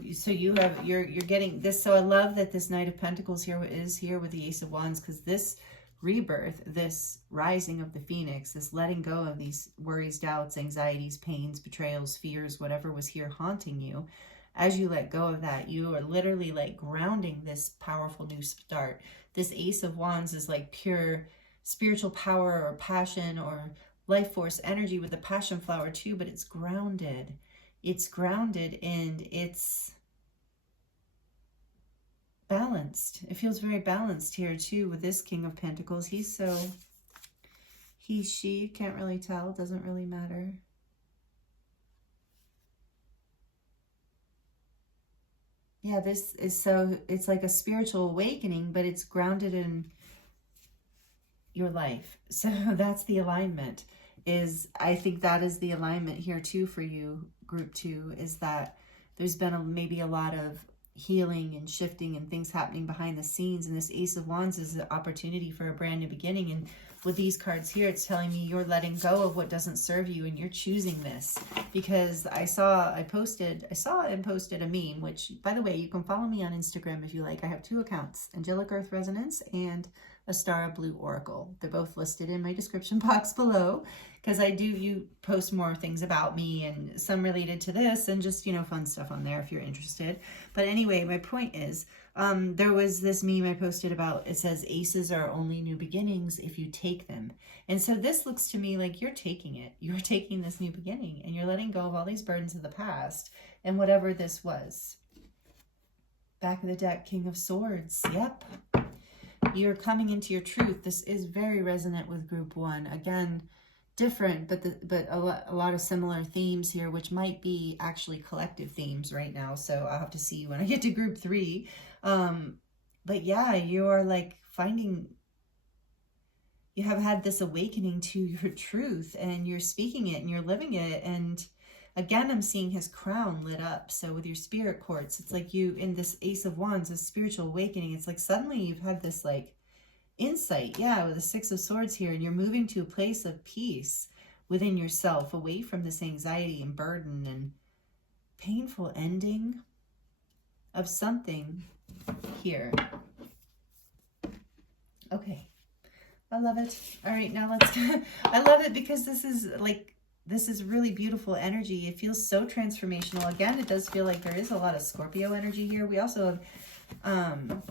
getting this. So I love that this Knight of Pentacles here is here with the Ace of Wands, because this rebirth, this rising of the Phoenix, this letting go of these worries, doubts, anxieties, pains, betrayals, fears, whatever was here haunting you, as you let go of that, you are literally like grounding this powerful new start. This Ace of Wands is like pure spiritual power or passion or life force energy with the Passionflower too, but it's grounded. It's grounded and it's balanced. It feels very balanced here too with this King of Pentacles. She, can't really tell, doesn't really matter. Yeah, this is so, it's like a spiritual awakening, but it's grounded in your life. So that's the alignment. I think that is the alignment here too for you, group 2, is that there's been maybe a lot of healing and shifting and things happening behind the scenes, and this Ace of Wands is an opportunity for a brand new beginning. And with these cards here, it's telling me you're letting go of what doesn't serve you, and you're choosing this. Because I saw and posted a meme, which, by the way, you can follow me on Instagram if you like. I have 2 accounts, Angelic Earth Resonance and Astara Blue Oracle. They're both listed in my description box below, because you post more things about me and some related to this, and just, you know, fun stuff on there if you're interested. But anyway, my point is, there was this meme I posted about, it says, aces are only new beginnings if you take them. And so this looks to me like you're taking it. You're taking this new beginning, and you're letting go of all these burdens of the past and whatever this was. Back of the deck, King of Swords. Yep. You're coming into your truth. This is very resonant with group 1. Again, different, but a lot of similar themes here, which might be actually collective themes right now. So I'll have to see when I get to group 3. But yeah, you are like you have had this awakening to your truth, and you're speaking it and you're living it. And Again, I'm seeing his crown lit up. So with your spirit quartz, it's like you, in this Ace of Wands, this spiritual awakening, it's like suddenly you've had this like insight, yeah, with the Six of Swords here, and you're moving to a place of peace within yourself, away from this anxiety and burden and painful ending of something here. Okay, I love it. All right, now let's, I love it because this is really beautiful energy. It feels so transformational. Again, it does feel like there is a lot of Scorpio energy here. We also have,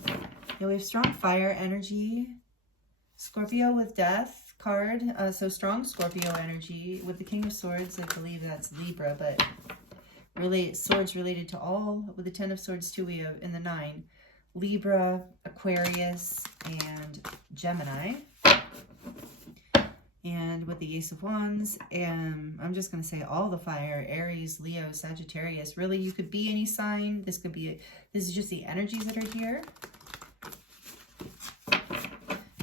we have strong fire energy. Scorpio with death card. So strong Scorpio energy. With the King of Swords, I believe that's Libra, but swords related to all. With the 10 of Swords too, we have in the 9. Libra, Aquarius, and Gemini. And with the Ace of Wands, and I'm just going to say all the fire, Aries, Leo, Sagittarius. Really, you could be any sign. This is just the energies that are here.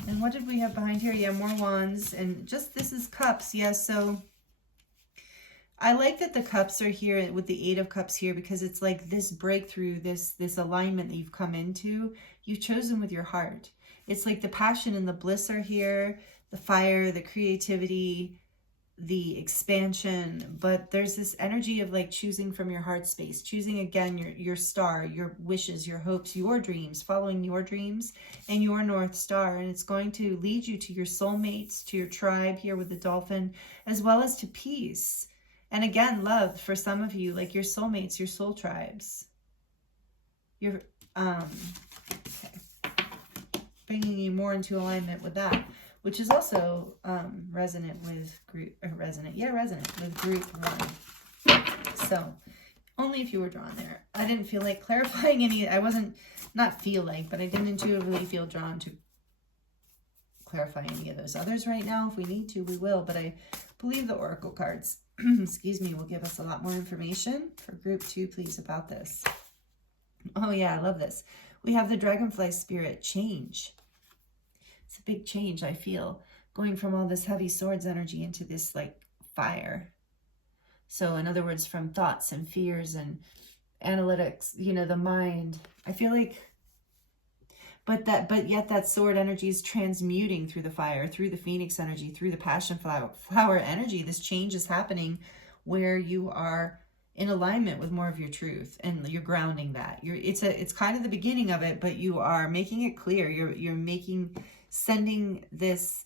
And what did we have behind here? Yeah, more wands. And just, this is cups. Yeah, so I like that the cups are here with the 8 of Cups here, because it's like this breakthrough, this alignment that you've come into, you've chosen with your heart. It's like the passion and the bliss are here, the fire, the creativity, the expansion, but there's this energy of like choosing from your heart space, choosing again your star, your wishes, your hopes, your dreams, following your dreams and your North Star. And it's going to lead you to your soulmates, to your tribe here with the dolphin, as well as to peace. And again, love for some of you, like your soulmates, your soul tribes. Your okay, bringing you more into alignment with that, which is also resonant with group, resonant with group 1. So only if you were drawn there. I didn't feel like clarifying any. I wasn't, not feel like, but I didn't intuitively feel drawn to clarify any of those others right now. If we need to, we will. But I believe the oracle cards, excuse me, will give us a lot more information for group 2, please, about this. Oh yeah, I love this. We have the dragonfly spirit change. It's a big change, I feel, going from all this heavy swords energy into this like fire. So in other words, from thoughts and fears and analytics, you know, the mind, I feel like, but yet that sword energy is transmuting through the fire, through the phoenix energy, through the passion flower energy. This change is happening where you are in alignment with more of your truth, and you're grounding that. It's kind of the beginning of it, but you are making it clear. You're sending this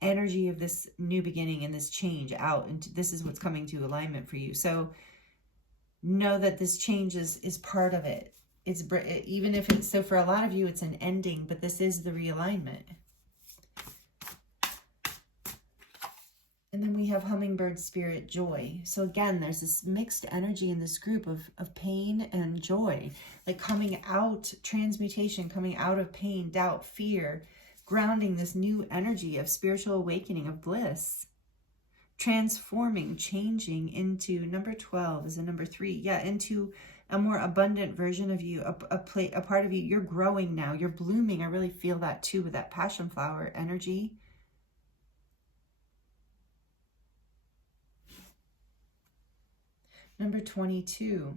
energy of this new beginning and this change out, and this is what's coming to alignment for you. So know that this change is part of it. It's, even if it's, so for a lot of you it's an ending, but this is the realignment. And then we have hummingbird spirit joy. So again, there's this mixed energy in this group of pain and joy, like coming out, transmutation, coming out of pain, doubt, fear, grounding this new energy of spiritual awakening, of bliss, transforming, changing into, number 12 is a number 3. Yeah, into a more abundant version of you, a part of you. You're growing now, you're blooming. I really feel that too with that passion flower energy. Number 22.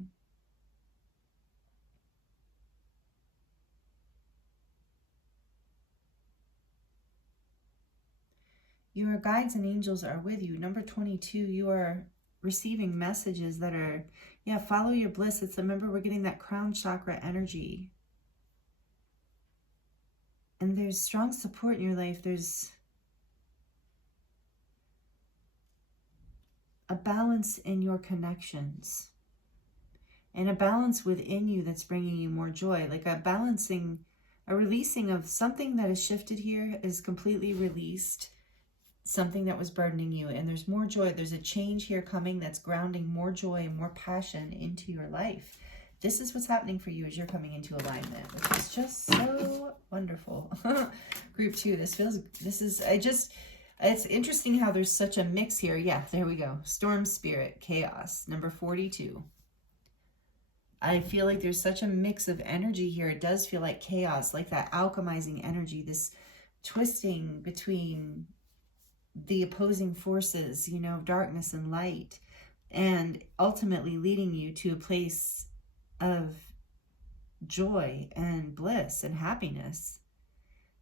Your guides and angels are with you. Number 22, you are receiving messages that are, yeah, follow your bliss. It's, remember, we're getting that crown chakra energy. And there's strong support in your life. There's a balance in your connections and a balance within you that's bringing you more joy, like a balancing, a releasing of something that has shifted here, is completely released, something that was burdening you, and there's more joy. There's a change here coming that's grounding more joy and more passion into your life. This is what's happening for you as you're coming into alignment, which is just so wonderful. Group 2, it's interesting how there's such a mix here. Yeah, there we go. Storm spirit, chaos, number 42. I feel like there's such a mix of energy here. It does feel like chaos, like that alchemizing energy, this twisting between the opposing forces, you know, darkness and light. and ultimately leading you to a place of joy and bliss and happiness,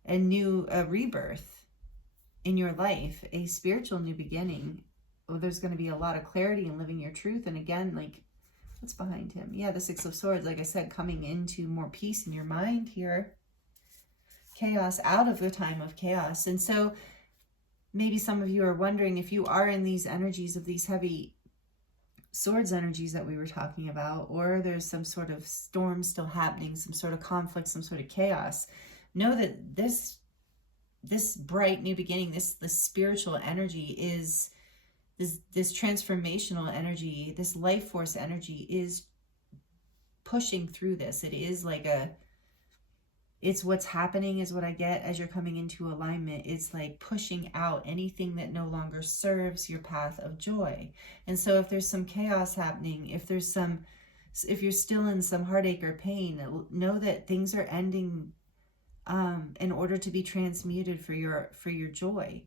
a new rebirth in your life, a spiritual new beginning. Oh, there's going to be a lot of clarity in living your truth. And again, like, what's behind him? Yeah, the Six of Swords, like I said, coming into more peace in your mind here. Chaos, out of the time of chaos. And so maybe some of you are wondering if you are in these energies of these heavy swords energies that we were talking about, or there's some sort of storm still happening, some sort of conflict, some sort of chaos. Know that this bright new beginning, this spiritual energy is this transformational energy, this life force energy is pushing through this. It is like it's what's happening is what I get as you're coming into alignment. It's like pushing out anything that no longer serves your path of joy. And so if there's some chaos happening, if you're still in some heartache or pain, know that things are ending in order to be transmuted for your joy.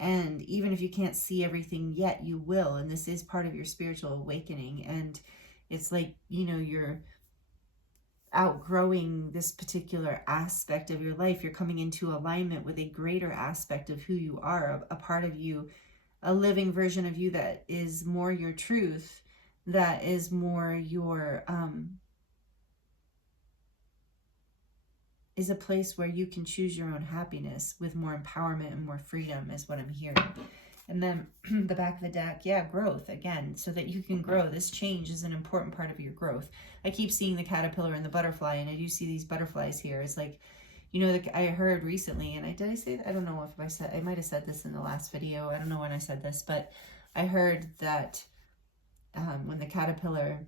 And even if you can't see everything yet, you will. And this is part of your spiritual awakening. And it's like, you know, you're outgrowing this particular aspect of your life. You're coming into alignment with a greater aspect of who you are, a part of you, a living version of you that is more your truth, that is more your, is a place where you can choose your own happiness with more empowerment and more freedom is what I'm hearing. And then the back of the deck, yeah, growth again, so that you can grow. This change is an important part of your growth. I keep seeing the caterpillar and the butterfly, and I do see these butterflies here. It's like, you know, I heard recently, and did I say that? I don't know if I might have said this in the last video. I don't know when I said this, but I heard that when the caterpillar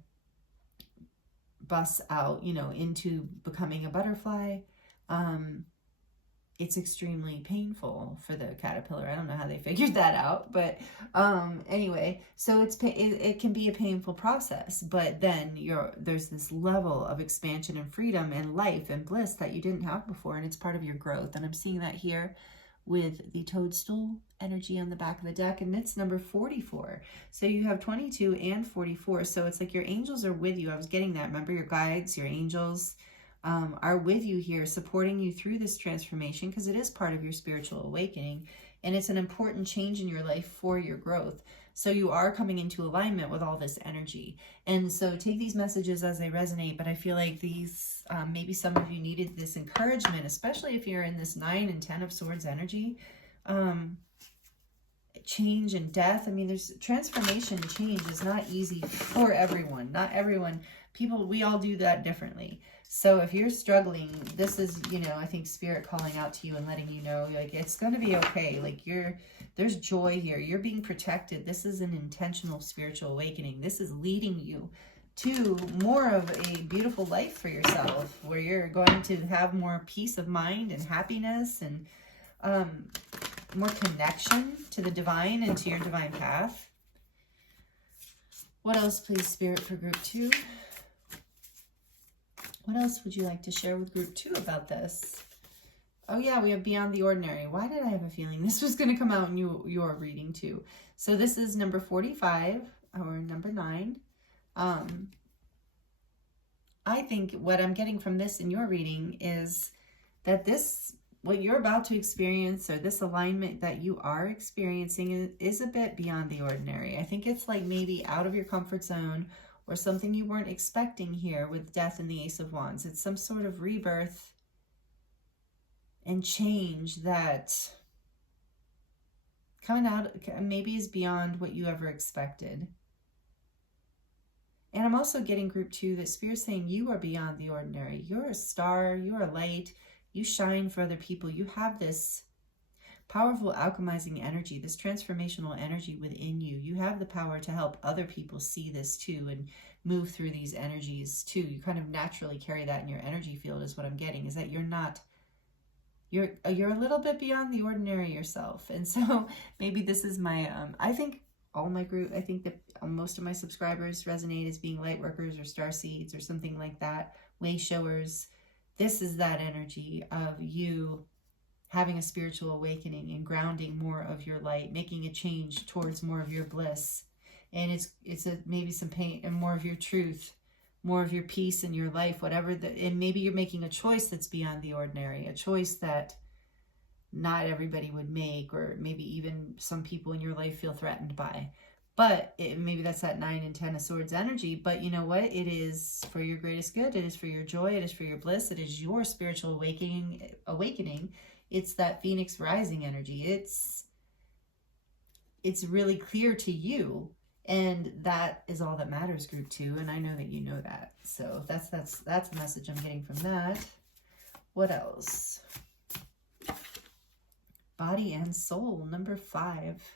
busts out, you know, into becoming a butterfly, it's extremely painful for the caterpillar. I don't know how they figured that out, but anyway, so it can be a painful process, but then there's this level of expansion and freedom and life and bliss that you didn't have before, and it's part of your growth. And I'm seeing that here with the toadstool energy on the back of the deck, and it's number 44. So you have 22 and 44. So it's like your angels are with you. I was getting that. Remember, your guides, your angels are with you here, supporting you through this transformation, because it is part of your spiritual awakening, and it's an important change in your life for your growth. So you are coming into alignment with all this energy. And so take these messages as they resonate, but I feel like these, maybe some of you needed this encouragement, especially if you're in this 9 and 10 of Swords energy. Change and death. I mean, there's transformation and change is not easy for everyone. Not everyone, we all do that differently. So if you're struggling, this is, you know, I think Spirit calling out to you and letting you know, like, it's going to be okay. Like, there's joy here. You're being protected. This is an intentional spiritual awakening. This is leading you to more of a beautiful life for yourself, where you're going to have more peace of mind and happiness and more connection to the divine and to your divine path. What else, please, Spirit, for group 2? What else would you like to share with group 2 about this? Oh yeah, we have Beyond the Ordinary. Why did I have a feeling this was going to come out in your reading too? So this is number 45, or number 9. I think what I'm getting from this in your reading is that what you're about to experience, or this alignment that you are experiencing, is a bit beyond the ordinary. I think it's like maybe out of your comfort zone, or something you weren't expecting here with Death and the Ace of Wands. It's some sort of rebirth and change that coming out maybe is beyond what you ever expected. And I'm also getting group 2 that Spirit's saying you are beyond the ordinary. You're a star, you're a light, you shine for other people. You have this powerful alchemizing energy, this transformational energy within you. You have the power to help other people see this too and move through these energies too. You kind of naturally carry that in your energy field, is what I'm getting, is that you're a little bit beyond the ordinary yourself. And so maybe this is my, I think that most of my subscribers resonate as being light workers or star seeds or something like that, way showers. This is that energy of you having a spiritual awakening and grounding more of your light, making a change towards more of your bliss And it's maybe some pain and more of your truth, more of your peace in your life, whatever and maybe you're making a choice that's beyond the ordinary, a choice that not everybody would make, or maybe even some people in your life feel threatened by. But maybe that's that 9 and 10 of Swords energy. But you know what? It is for your greatest good. It is for your joy. It is for your bliss. It is your spiritual awakening. It's that Phoenix rising energy. It's really clear to you. And that is all that matters, group 2. And I know that you know that. So that's the message I'm getting from that. What else? Body and soul, number 5.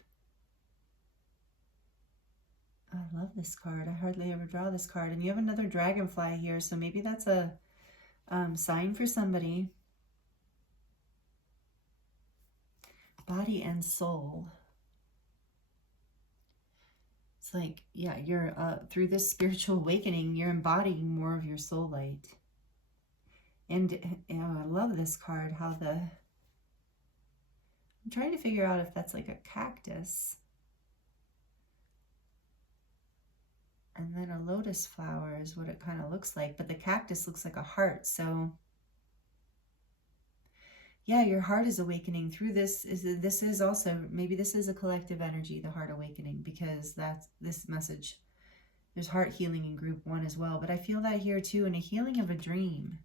I love this card. I hardly ever draw this card. And you have another dragonfly here, so maybe that's a sign for somebody. Body and soul. It's like, yeah, you're through this spiritual awakening, you're embodying more of your soul light. And I love this card, how I'm trying to figure out if that's like a cactus. And then a lotus flower is what it kind of looks like. But the cactus looks like a heart. So yeah, your heart is awakening through this. This is also, maybe this is a collective energy, the heart awakening, because that's this message. There's heart healing in group 1 as well. But I feel that here too, in a healing of a dream.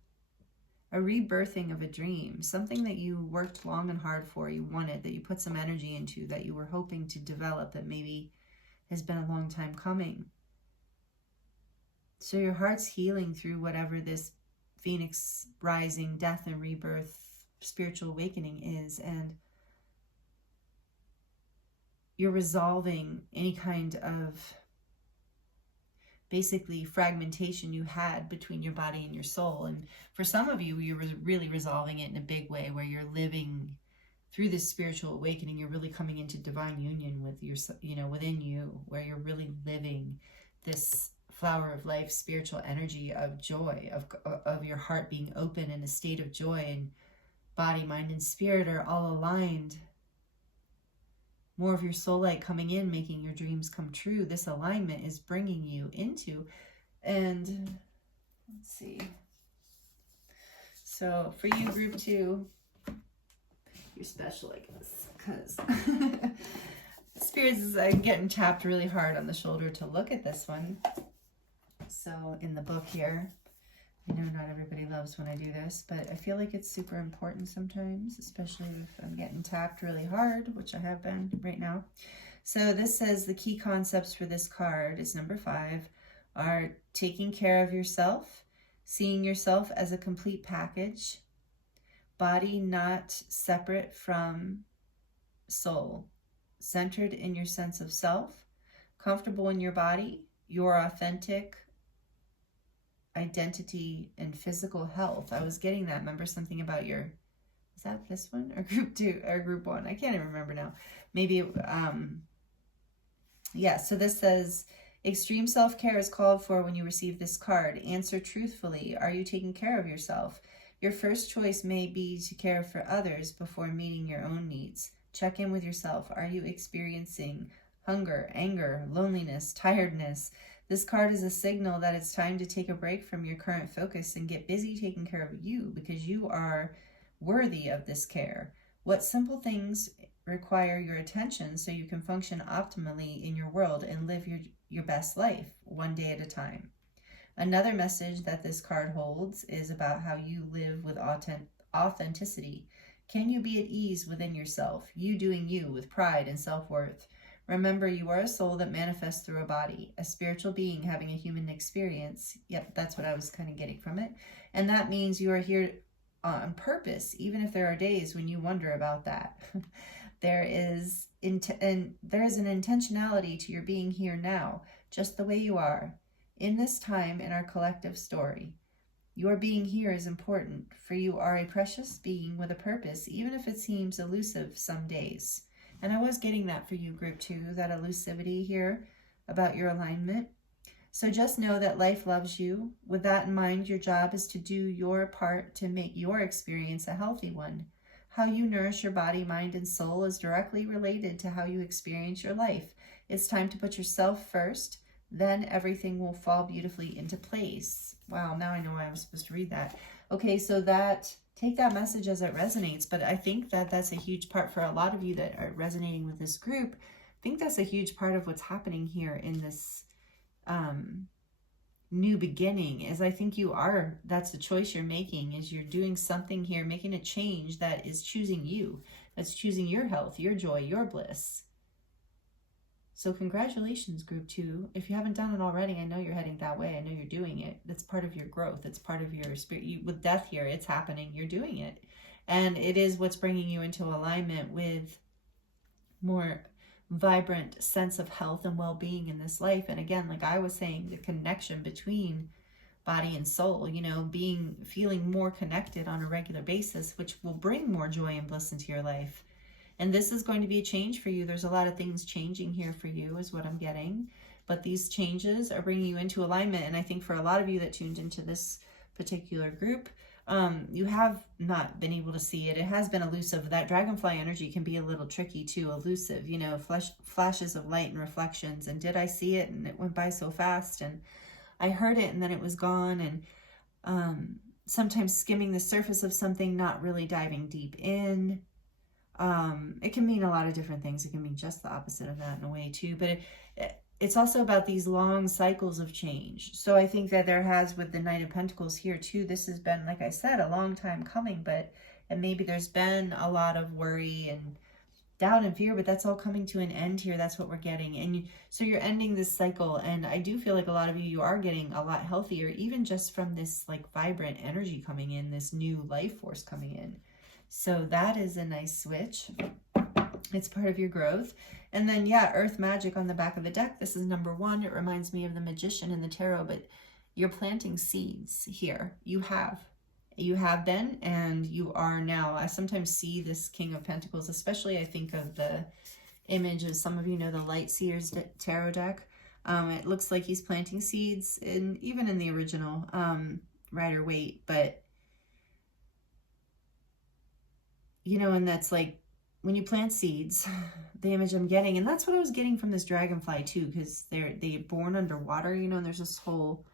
A rebirthing of a dream. Something that you worked long and hard for, you wanted, that you put some energy into, that you were hoping to develop, that maybe has been a long time coming. So your heart's healing through whatever this Phoenix rising, death and rebirth, spiritual awakening is. And you're resolving any kind of basically fragmentation you had between your body and your soul. And for some of you, you're really resolving it in a big way, where you're living through this spiritual awakening. You're really coming into divine union with your, within you, where you're really living this flower of life, spiritual energy of joy, of your heart being open in a state of joy, and body, mind, and spirit are all aligned. More of your soul light coming in, making your dreams come true. This alignment is bringing you into, and let's see. So for you, group 2, you're special, I guess, because Spirits is getting tapped really hard on the shoulder to look at this one. So in the book here, I know not everybody loves when I do this, but I feel like it's super important sometimes, especially if I'm getting tapped really hard, which I have been right now. So this says the key concepts for this card is number 5 are taking care of yourself, seeing yourself as a complete package, body not separate from soul, centered in your sense of self, comfortable in your body, your authentic identity and physical health. I was getting that. Remember something about your, is that this one or group 2 or group 1? I can't even remember now. Maybe, yeah. So this says extreme self-care is called for when you receive this card. Answer truthfully. Are you taking care of yourself? Your first choice may be to care for others before meeting your own needs. Check in with yourself. Are you experiencing hunger, anger, loneliness, tiredness? This card is a signal that it's time to take a break from your current focus and get busy taking care of you, because you are worthy of this care. What simple things require your attention so you can function optimally in your world and live your best life, one day at a time? Another message that this card holds is about how you live with authenticity. Can you be at ease within yourself, you doing you with pride and self-worth? Remember, you are a soul that manifests through a body, a spiritual being having a human experience. Yep, that's what I was kind of getting from it. And that means you are here on purpose, even if there are days when you wonder about that. There is an intentionality to your being here now, just the way you are, in this time in our collective story. Your being here is important, for you are a precious being with a purpose, even if it seems elusive some days. And I was getting that for you, group 2, that elusivity here about your alignment. So just know that life loves you. With that in mind, your job is to do your part to make your experience a healthy one. How you nourish your body, mind, and soul is directly related to how you experience your life. It's time to put yourself first, then everything will fall beautifully into place. Wow, now I know why I was supposed to read that. Okay, so take that message as it resonates, but I think that that's a huge part for a lot of you that are resonating with this group. I think that's a huge part of what's happening here in this new beginning. Is I think that's the choice you're making, is you're doing something here, making a change that is choosing you, that's choosing your health, your joy, your bliss. So congratulations, group 2. If you haven't done it already, I know you're heading that way. I know you're doing it. That's part of your growth. It's part of your spirit. With death here, it's happening. You're doing it. And it is what's bringing you into alignment with more vibrant sense of health and well-being in this life. And again, like I was saying, the connection between body and soul, you know, feeling more connected on a regular basis, which will bring more joy and bliss into your life. And this is going to be a change for you. There's a lot of things changing here for you is what I'm getting. But these changes are bringing you into alignment. And I think for a lot of you that tuned into this particular group, you have not been able to see it. It has been elusive. That dragonfly energy can be a little tricky too, elusive, you know, flashes of light and reflections. And did I see it? And it went by so fast. And I heard it and then it was gone. And sometimes skimming the surface of something, not really diving deep in. It can mean a lot of different things. It can mean just the opposite of that in a way too, but it's also about these long cycles of change. So I think that there has, with the Knight of Pentacles here too, this has been, like I said, a long time coming, and maybe there's been a lot of worry and doubt and fear, but that's all coming to an end here. That's what we're getting. And so you're ending this cycle. And I do feel like a lot of you are getting a lot healthier, even just from this like vibrant energy coming in, this new life force coming in. So that is a nice switch. It's part of your growth. And then, yeah, Earth Magic on the back of the deck. This is number 1. It reminds me of the Magician in the Tarot, but you're planting seeds here. You have been, and you are now. I sometimes see this King of Pentacles, especially I think of the image of, some of you know the Light Seers Tarot deck. It looks like he's planting seeds, even in the original Rider-Waite, but you know, and that's like when you plant seeds, the image I'm getting, and that's what I was getting from this dragonfly too, because they're born underwater, you know, and there's this whole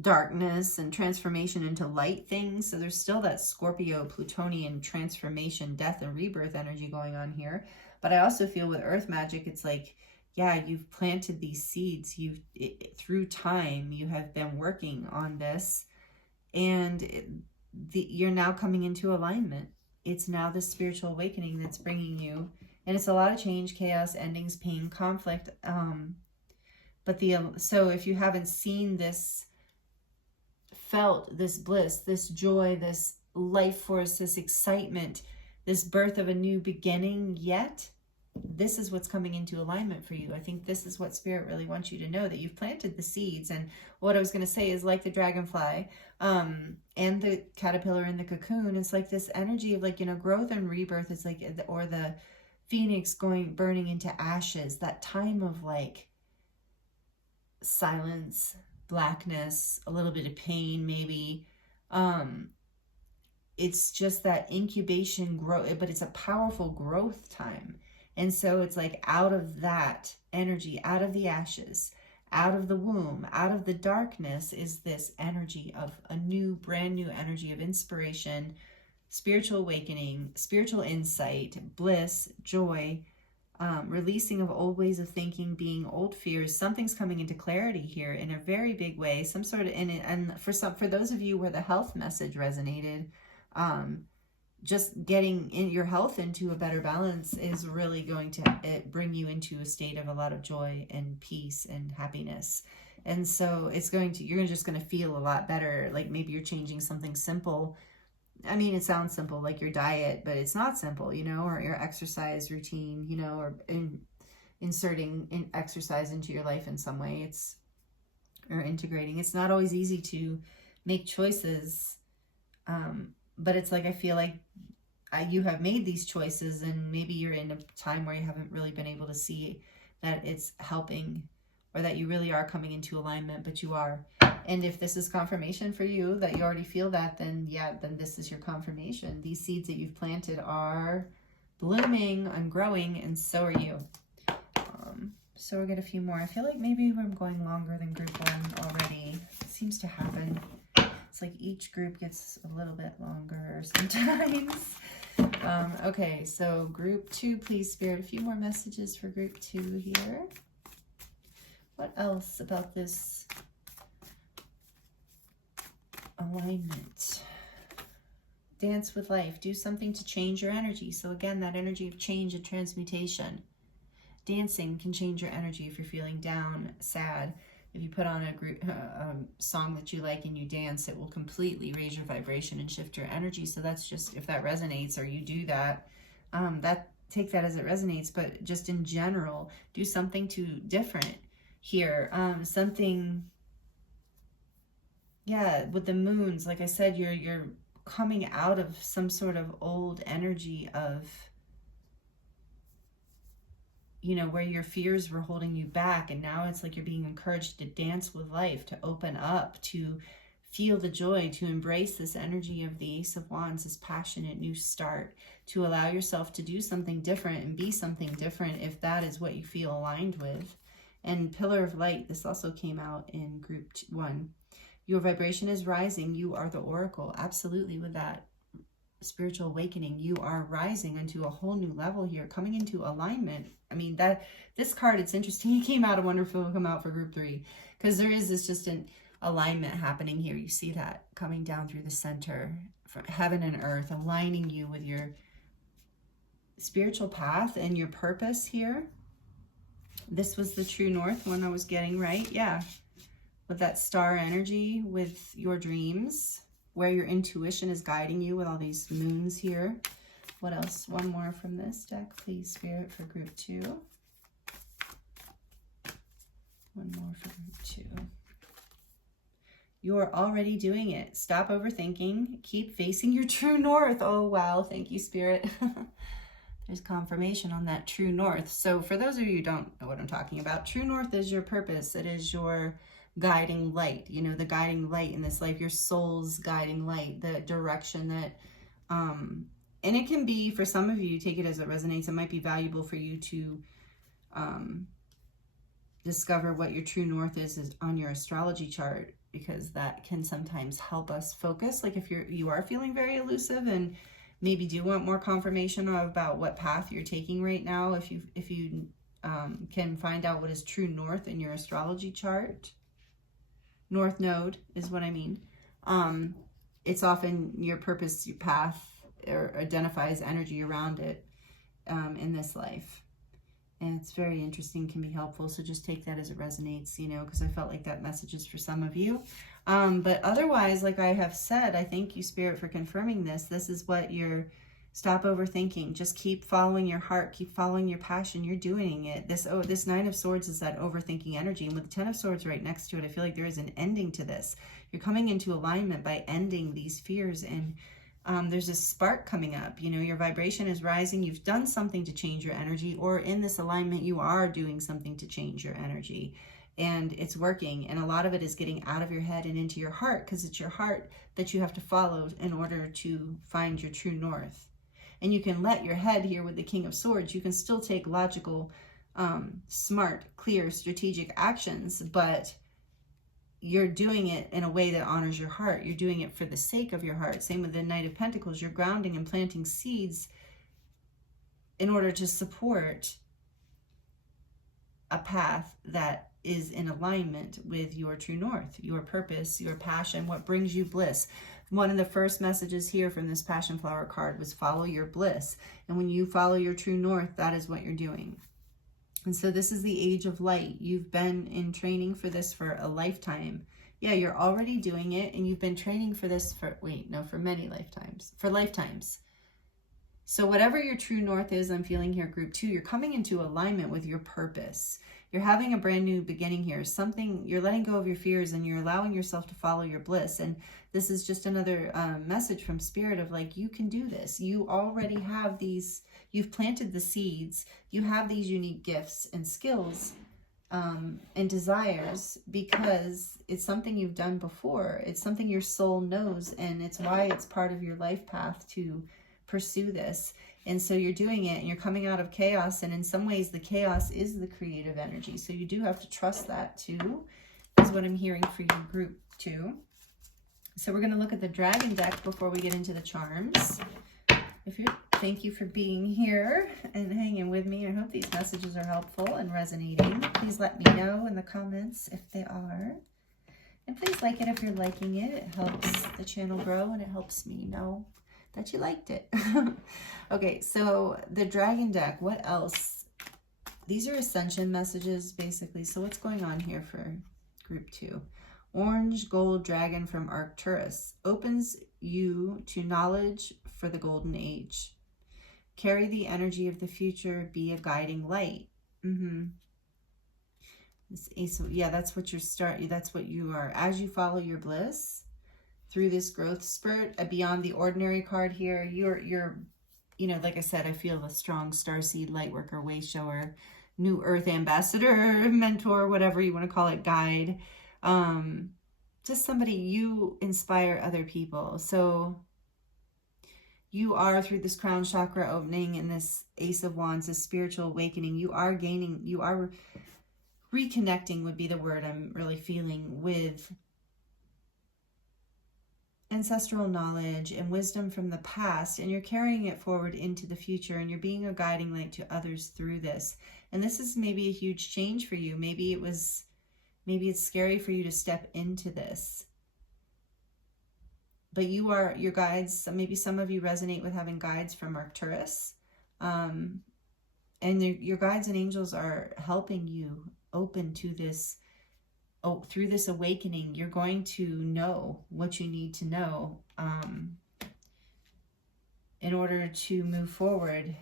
darkness and transformation into light thing. So there's still that Scorpio, Plutonian transformation, death and rebirth energy going on here. But I also feel with Earth Magic, it's like, yeah, you've planted these seeds. Through time, you have been working on this, and you're now coming into alignment. It's now the spiritual awakening that's bringing you, and it's a lot of change, chaos, endings, pain, conflict. So if you haven't seen this, felt this bliss, this joy, this life force, this excitement, this birth of a new beginning yet, this is what's coming into alignment for you. I think this is what Spirit really wants you to know, that you've planted the seeds. And what I was going to say is, like the dragonfly and the caterpillar in the cocoon, it's like this energy of, like, you know, growth and rebirth. It's like, or the phoenix burning into ashes, that time of like silence, blackness, a little bit of pain maybe. It's just that incubation growth, but it's a powerful growth time. And so it's like, out of that energy, out of the ashes, out of the womb, out of the darkness, is this energy of a new, brand new energy of inspiration, spiritual awakening, spiritual insight, bliss, joy, releasing of old ways of thinking, being old fears. Something's coming into clarity here in a very big way. Some sort of, and for those of you where the health message resonated, just getting your health into a better balance is really going to bring you into a state of a lot of joy and peace and happiness. And so you're just going to feel a lot better. Like maybe you're changing something simple. I mean, it sounds simple, like your diet, but it's not simple, you know, or your exercise routine, you know, or inserting exercise into your life in some way. Or integrating. It's not always easy to make choices. But it's like, I feel like you have made these choices, and maybe you're in a time where you haven't really been able to see that it's helping, or that you really are coming into alignment, but you are. And if this is confirmation for you that you already feel that, then yeah, then this is your confirmation. These seeds that you've planted are blooming and growing, and so are you. So we'll get a few more. I feel like maybe I'm going longer than group 1 already. It seems to happen. It's like each group gets a little bit longer sometimes. Okay, so group 2, please, Spirit, a few more messages for group 2 here. What else about this alignment? Dance with life. Do something to change your energy. So again, that energy of change and transmutation. Dancing can change your energy if you're feeling down, sad. If you put on a group song that you like and you dance, it will completely raise your vibration and shift your energy. So that's just, if that resonates or you do that, take that as it resonates. But just in general, do something different here. Something, yeah, with the moons, like I said, you're coming out of some sort of old energy of, you know, where your fears were holding you back, and now it's like you're being encouraged to dance with life, to open up, to feel the joy, to embrace this energy of the Ace of Wands, this passionate new start, to allow yourself to do something different and be something different if that is what you feel aligned with. And Pillar of Light, this also came out in group 1. Your vibration is rising. You are the oracle. Absolutely, with that spiritual awakening, you are rising into a whole new level here, coming into alignment. I mean, this card, it's interesting. It came out, I wonder if it will come out for group 3, because there is this just an alignment happening here. You see that coming down through the center, from heaven and earth, aligning you with your spiritual path and your purpose here. This was the true north one I was getting, right? Yeah, with that star energy, with your dreams, where your intuition is guiding you with all these moons here. What else? One more from this deck, please, Spirit, for group 2. One more for group 2. You're already doing it. Stop overthinking. Keep facing your true north. Oh, wow. Thank you, Spirit. There's confirmation on that true north. So for those of you who don't know what I'm talking about, true north is your purpose. It is your guiding light, you know, the guiding light in this life, your soul's guiding light, the direction that, and it can be, for some of you, take it as it resonates. It might be valuable for you to discover what your true north is on your astrology chart, because that can sometimes help us focus. Like if you are feeling very elusive and maybe do want more confirmation about what path you're taking right now, if you can find out what is true north in your astrology chart. North node is what I mean. It's often your purpose, your path, or identifies energy around it in this life. And it's very interesting, can be helpful. So just take that as it resonates, you know, because I felt like that message is for some of you. But otherwise, like I have said, I thank you, Spirit, for confirming this. This is what stop overthinking. Just keep following your heart. Keep following your passion. You're doing it. This Nine of Swords is that overthinking energy. And with the Ten of Swords right next to it, I feel like there is an ending to this. You're coming into alignment by ending these fears. And there's a spark coming up. You know, your vibration is rising. You've done something to change your energy. Or in this alignment, you are doing something to change your energy. And it's working. And a lot of it is getting out of your head and into your heart, because it's your heart that you have to follow in order to find your true north. And you can let your head here with the King of Swords, you can still take logical, smart, clear, strategic actions, but you're doing it in a way that honors your heart. You're doing it for the sake of your heart. Same with the Knight of Pentacles. You're grounding and planting seeds in order to support a path that is in alignment with your true north, your purpose, your passion, what brings you bliss. One of the first messages here from this Passionflower card was follow your bliss. And when you follow your true north, that is what you're doing. And so this is the age of light. You've been in training for this for a lifetime. Yeah, you're already doing it, and you've been training for this for many lifetimes, for lifetimes. So whatever your true north is, I'm feeling here, group 2, you're coming into alignment with your purpose. You're having a brand new beginning here. You're letting go of your fears and you're allowing yourself to follow your bliss. And this is just another message from Spirit of like, you can do this. You already have you've planted the seeds. You have these unique gifts and skills. and desires, because it's something you've done before. It's something your soul knows, and it's why it's part of your life path to pursue this. And so you're doing it, and you're coming out of chaos, and in some ways the chaos is the creative energy. So you do have to trust that too, is what I'm hearing for you, group 2. So we're going to look at the dragon deck before we get into the charms. Thank you for being here and hanging with me. I hope these messages are helpful and resonating. Please let me know in the comments if they are. And please like it if you're liking it. It helps the channel grow, and it helps me know that you liked it. Okay, so the dragon deck, what else? These are ascension messages, basically. So what's going on here for group 2? Orange gold dragon from Arcturus opens you to knowledge for the golden age. Carry the energy of the future, be a guiding light. So yeah, that's what that's what you are. As you follow your bliss through this growth spurt, a beyond the ordinary card here. You're, you know, like I said, I feel a strong starseed, light worker, way shower, new earth ambassador, mentor, whatever you want to call it, guide. Just somebody, you inspire other people. So you are, through this crown chakra opening and this Ace of Wands, this spiritual awakening, you are gaining, you are reconnecting, would be the word I'm really feeling, with ancestral knowledge and wisdom from the past, and you're carrying it forward into the future, and you're being a guiding light to others through this. And this is maybe a huge change for you. Maybe it's scary for you to step into this. But you are, your guides, maybe some of you resonate with having guides from Arcturus. And your guides and angels are helping you open to this. Oh, through this awakening, you're going to know what you need to know in order to move forward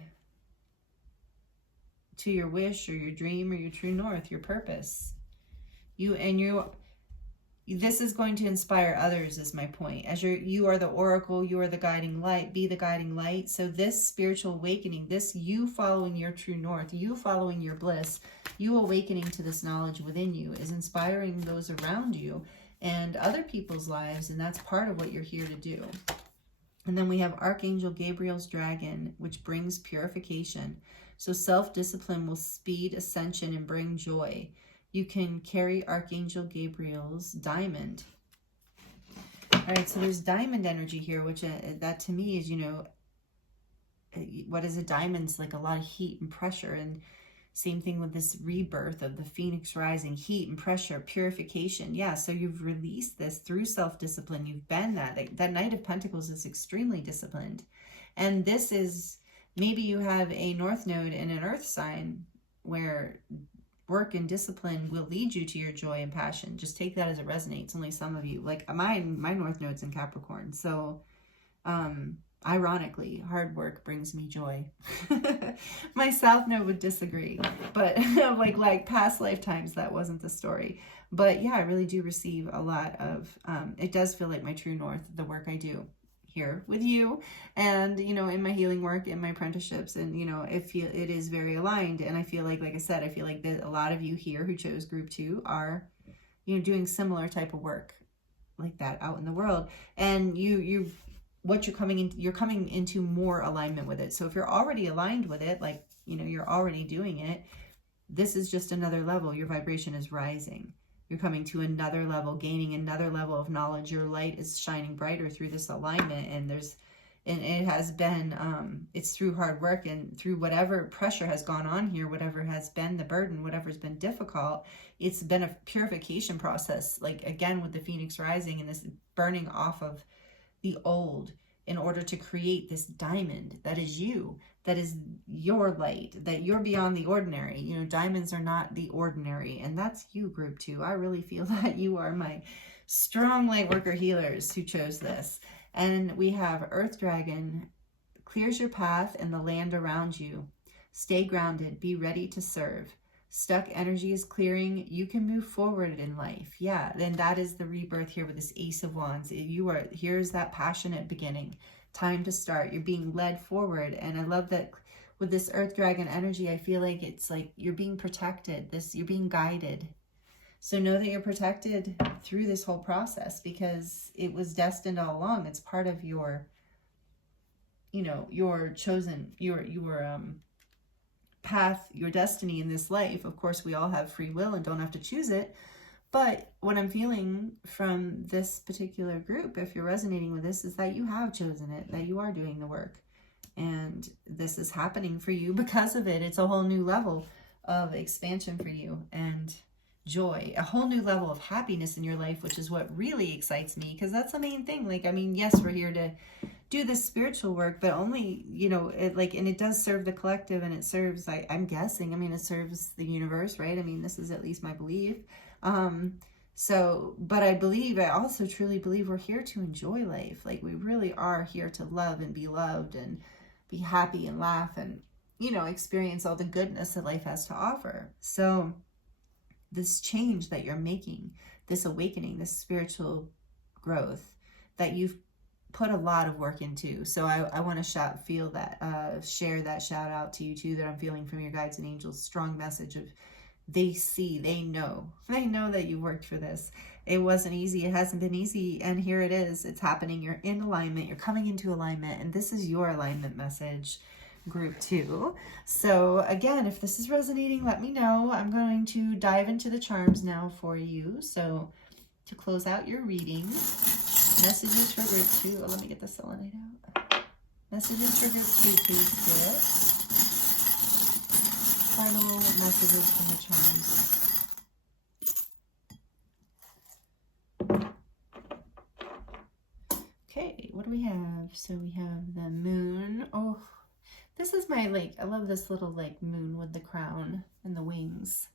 to your wish or your dream or your true north, your purpose. This is going to inspire others, is my point. As you are the oracle, you are the guiding light, be the guiding light. So this spiritual awakening, this you following your true north, you following your bliss, you awakening to this knowledge within you, is inspiring those around you and other people's lives. And that's part of what you're here to do. And then we have Archangel Gabriel's dragon, which brings purification. So self-discipline will speed ascension and bring joy. You can carry Archangel Gabriel's diamond. All right, so there's diamond energy here, which that to me is, you know, what is a diamond? It's like a lot of heat and pressure. And same thing with this rebirth of the phoenix rising, heat and pressure, purification. Yeah, so you've released this through self-discipline. You've been that Knight of Pentacles is extremely disciplined. And this is, maybe you have a north node in an earth sign where work and discipline will lead you to your joy and passion. Just take that as it resonates. Only some of you, like my north node's in Capricorn. So ironically, hard work brings me joy. My south node would disagree, but like past lifetimes, that wasn't the story. But yeah, I really do receive a lot of, it does feel like my true north, the work I do here with you, and you know, in my healing work, in my apprenticeships, and you know, it is very aligned. And I feel like I said, I feel like that a lot of you here who chose group 2 are, you know, doing similar type of work like that out in the world. And you're coming into more alignment with it. So if you're already aligned with it, like, you know, you're already doing it, this is just another level. Your vibration is rising. You're coming to another level, gaining another level of knowledge. Your light is shining brighter through this alignment. And it has been, it's through hard work and through whatever pressure has gone on here, whatever has been the burden, whatever's been difficult, it's been a purification process. Like again, with the Phoenix rising and this burning off of the old in order to create this diamond that is you, that is your light, that you're beyond the ordinary. You know, diamonds are not the ordinary, and that's you, group 2. I really feel that you are my strong light worker healers who chose this. And we have Earth Dragon, clears your path and the land around you. Stay grounded, be ready to serve. Stuck energy is clearing. You can move forward in life. Yeah, then that is the rebirth here with this Ace of Wands. Here's that passionate beginning. Time to start. You're being led forward. And I love that with this earth dragon energy, I feel like it's like you're being protected. You're being guided. So know that you're protected through this whole process because it was destined all along. It's part of your, you know, your chosen, your path, your destiny in this life. Of course, we all have free will and don't have to choose it. But what I'm feeling from this particular group, if you're resonating with this, is that you have chosen it, that you are doing the work. And this is happening for you because of it. It's a whole new level of expansion for you and joy, a whole new level of happiness in your life, which is what really excites me, because that's the main thing. Like, I mean, yes, we're here to do this spiritual work, but only, you know, it like, and it does serve the collective, and it serves, I'm guessing, I mean, it serves the universe, right? I mean, this is at least my belief. So, but I also truly believe we're here to enjoy life. Like, we really are here to love and be loved and be happy and laugh and, you know, experience all the goodness that life has to offer. So this change that you're making, this awakening, this spiritual growth that you've put a lot of work into. So I want to share that shout out to you too, that I'm feeling from your guides and angels. Strong message of they see, they know that you worked for this. It wasn't easy. It hasn't been easy. And here it is. It's happening. You're in alignment. You're coming into alignment. And this is your alignment message, group 2. So again, if this is resonating, let me know. I'm going to dive into the charms now for you. So to close out your reading, messages for group 2. Oh, let me get the selenite out. Messages for group 2, please, Spirit. Final messages from the charms. Okay, what do we have? So we have the moon. Oh, this is my, like, I love this little, like, moon with the crown and the wings.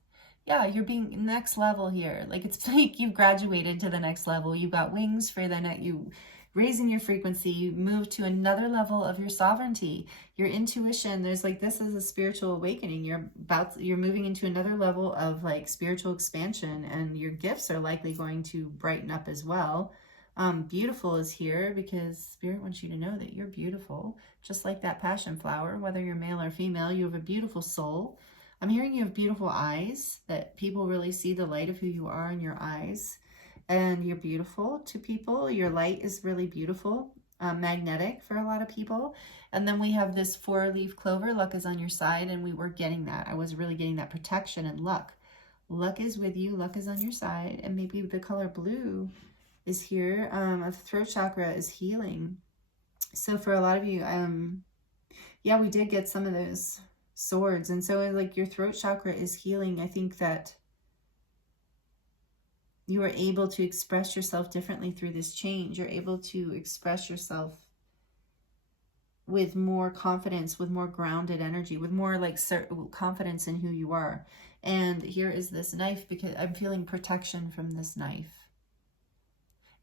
Yeah, you're being next level here. Like, it's like you've graduated to the next level. You've got wings for the next, you raising your frequency, you move to another level of your sovereignty, your intuition. There's like, this is a spiritual awakening. You're moving into another level of like spiritual expansion, and your gifts are likely going to brighten up as well. Beautiful is here because Spirit wants you to know that you're beautiful, just like that passion flower. Whether you're male or female, you have a beautiful soul. I'm hearing you have beautiful eyes, that people really see the light of who you are in your eyes. And you're beautiful to people. Your light is really beautiful, magnetic for a lot of people. And then we have this 4-leaf clover. Luck is on your side, and we were getting that. I was really getting that protection and luck. Luck is with you. Luck is on your side. And maybe the color blue is here. The throat chakra is healing. So for a lot of you, yeah, we did get some of those swords. And so like your throat chakra is healing. I think that you are able to express yourself differently through this change. You're able to express yourself with more confidence, with more grounded energy, with more like confidence in who you are. And here is this knife, because I'm feeling protection from this knife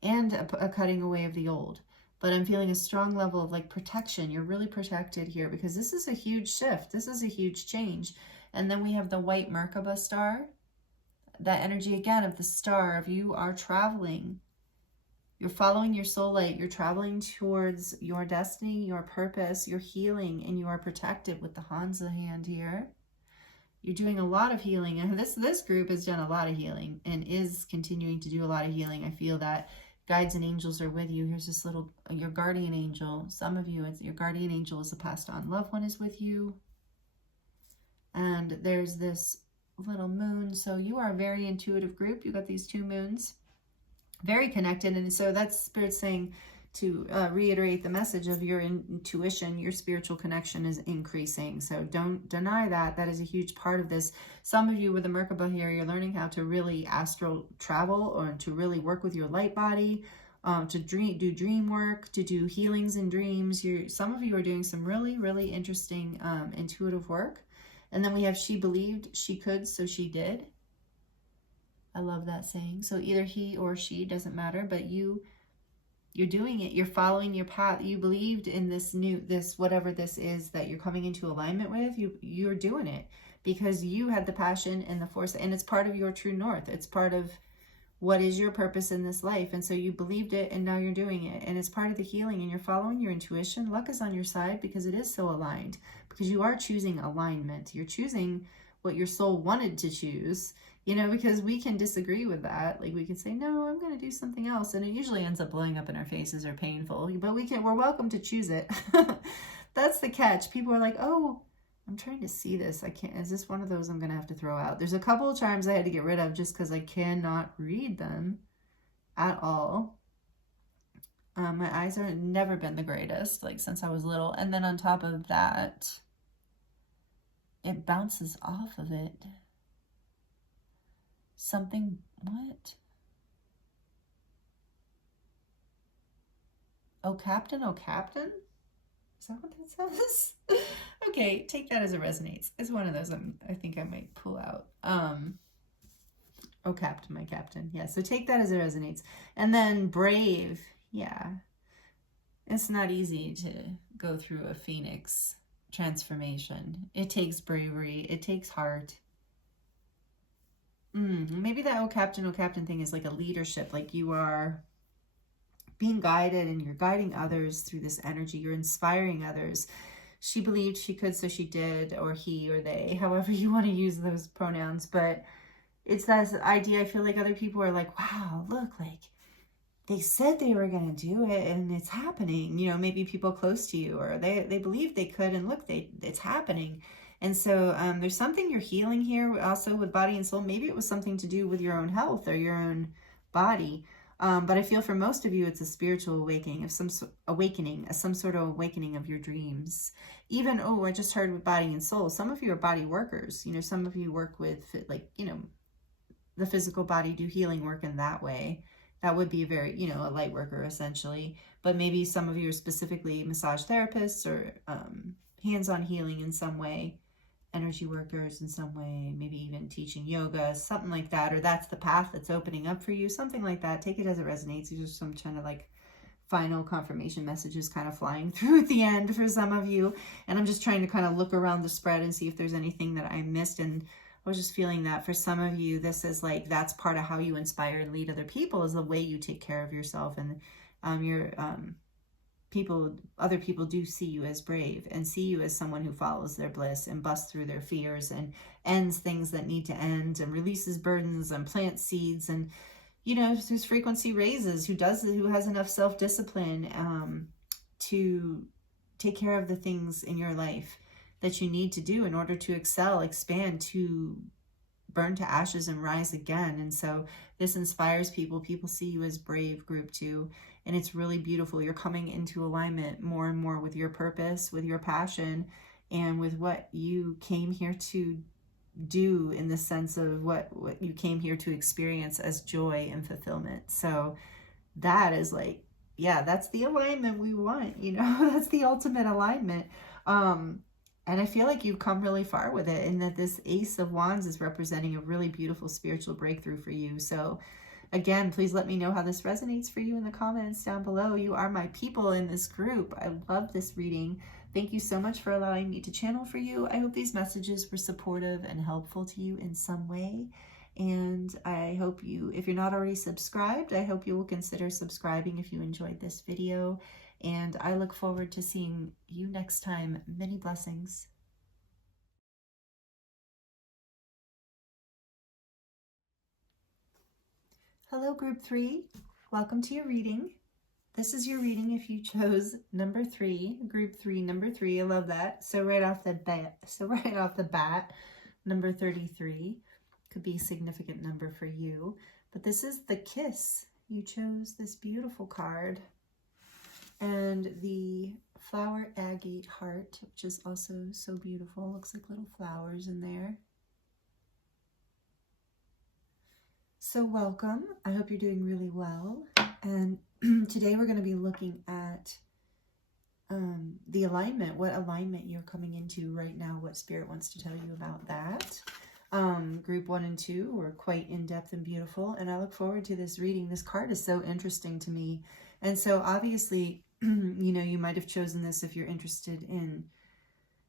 and a cutting away of the old. But I'm feeling a strong level of like protection. You're really protected here because this is a huge shift. This is a huge change. And then we have the white Merkaba star. That energy again of the star, of you are traveling. You're following your soul light. You're traveling towards your destiny, your purpose, your healing, and you are protected with the Hansa hand here. You're doing a lot of healing. And this group has done a lot of healing and is continuing to do a lot of healing. I feel that guides and angels are with you. Here's this little, your guardian angel. Some of you, it's your guardian angel is a passed on loved one is with you. And there's this little moon. So you are a very intuitive group. You got these 2 moons, very connected. And so that's Spirit saying to reiterate the message of your intuition, your spiritual connection is increasing. So don't deny that. That is a huge part of this. Some of you with the Merkaba here, you're learning how to really astral travel, or to really work with your light body, to do dream work, to do healings in dreams. Some of you are doing some really, really interesting intuitive work. And then we have she believed she could, so she did. I love that saying. So either he or she, doesn't matter, but you're doing it. You're following your path. You believed in this whatever this is that you're coming into alignment with. You're doing it because you had the passion and the force, and it's part of your true north. It's part of what is your purpose in this life? And so you believed it and now you're doing it. And it's part of the healing and you're following your intuition. Luck is on your side because it is so aligned, because you are choosing alignment. You're choosing what your soul wanted to choose, you know, because we can disagree with that. Like we can say, no, I'm going to do something else. And it usually ends up blowing up in our faces or painful, but we're welcome to choose it. That's the catch. People are like, oh, I'm trying to see this. I can't, is this one of those I'm going to have to throw out? There's a couple of charms I had to get rid of just because I cannot read them at all. My eyes have never been the greatest, like since I was little. And then on top of that, it bounces off of it. Something, what? Oh, Captain, oh, Captain? Is that what that says? Okay, take that as it resonates. It's one of those I think I might pull out. Oh, Captain, my Captain. Yeah, so take that as it resonates. And then brave. Yeah. It's not easy to go through a phoenix transformation. It takes bravery. It takes heart. Maybe that oh Captain thing is like a leadership. Like you are being guided and you're guiding others through this energy. You're inspiring others. She believed she could, so she did, or he or they, however you want to use those pronouns. But it's that idea. I feel like other people are like, wow, look, like they said they were going to do it and it's happening. You know, maybe people close to you, or they believed they could, and look, it's happening. And so there's something you're healing here also with body and soul. Maybe it was something to do with your own health or your own body. But I feel for most of you, it's a spiritual awakening of some sort of awakening of your dreams. Even, oh, I just heard with body and soul. Some of you are body workers. You know, some of you work with, like, you know, the physical body, do healing work in that way. That would be very, you know, a light worker essentially. But maybe some of you are specifically massage therapists or hands-on healing in some way. Energy workers in some way, maybe even teaching yoga, something like that, or that's the path that's opening up for you, something like that. Take it as it resonates. These are some kind of like final confirmation messages kind of flying through at the end for some of you. And I'm just trying to kind of look around the spread and see if there's anything that I missed. And I was just feeling that for some of you, this is like, that's part of how you inspire and lead other people, is the way you take care of yourself. And other people do see you as brave and see you as someone who follows their bliss and busts through their fears and ends things that need to end and releases burdens and plants seeds, and, you know, whose frequency raises, who has enough self-discipline to take care of the things in your life that you need to do in order to excel, expand, to burn to ashes and rise again. And so this inspires people. People see you as brave, group 2, and it's really beautiful. You're coming into alignment more and more with your purpose, with your passion, and with what you came here to do, in the sense of what you came here to experience as joy and fulfillment. So that is like, yeah, that's the alignment we want, you know. That's the ultimate alignment. And I feel like you've come really far with it, and that this Ace of Wands is representing a really beautiful spiritual breakthrough for you. So again, please let me know how this resonates for you in the comments down below. You are my people in this group. I love this reading. Thank you so much for allowing me to channel for you. I hope these messages were supportive and helpful to you in some way. And I hope you, if you're not already subscribed, I hope you will consider subscribing if you enjoyed this video. And I look forward to seeing you next time. Many blessings. Hello, Group 3. Welcome to your reading. This is your reading if you chose number 3, Group 3, number 3. I love that. So right off the bat, number 33 could be a significant number for you. But this is the Kiss. You chose this beautiful card. And the flower agate heart, which is also so beautiful. Looks like little flowers in there. So welcome. I hope you're doing really well. And today we're going to be looking at the alignment, what alignment you're coming into right now, what Spirit wants to tell you about that. Group 1 and 2 were quite in-depth and beautiful, and I look forward to this reading. This card is so interesting to me. And so obviously, you know, you might have chosen this if you're interested in,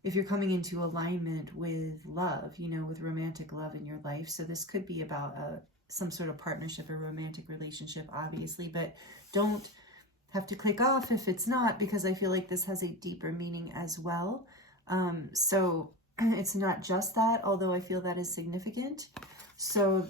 if you're coming into alignment with love, you know, with romantic love in your life. So this could be about some sort of partnership or romantic relationship, obviously, but don't have to click off if it's not, because I feel like this has a deeper meaning as well. So it's not just that, although I feel that is significant. So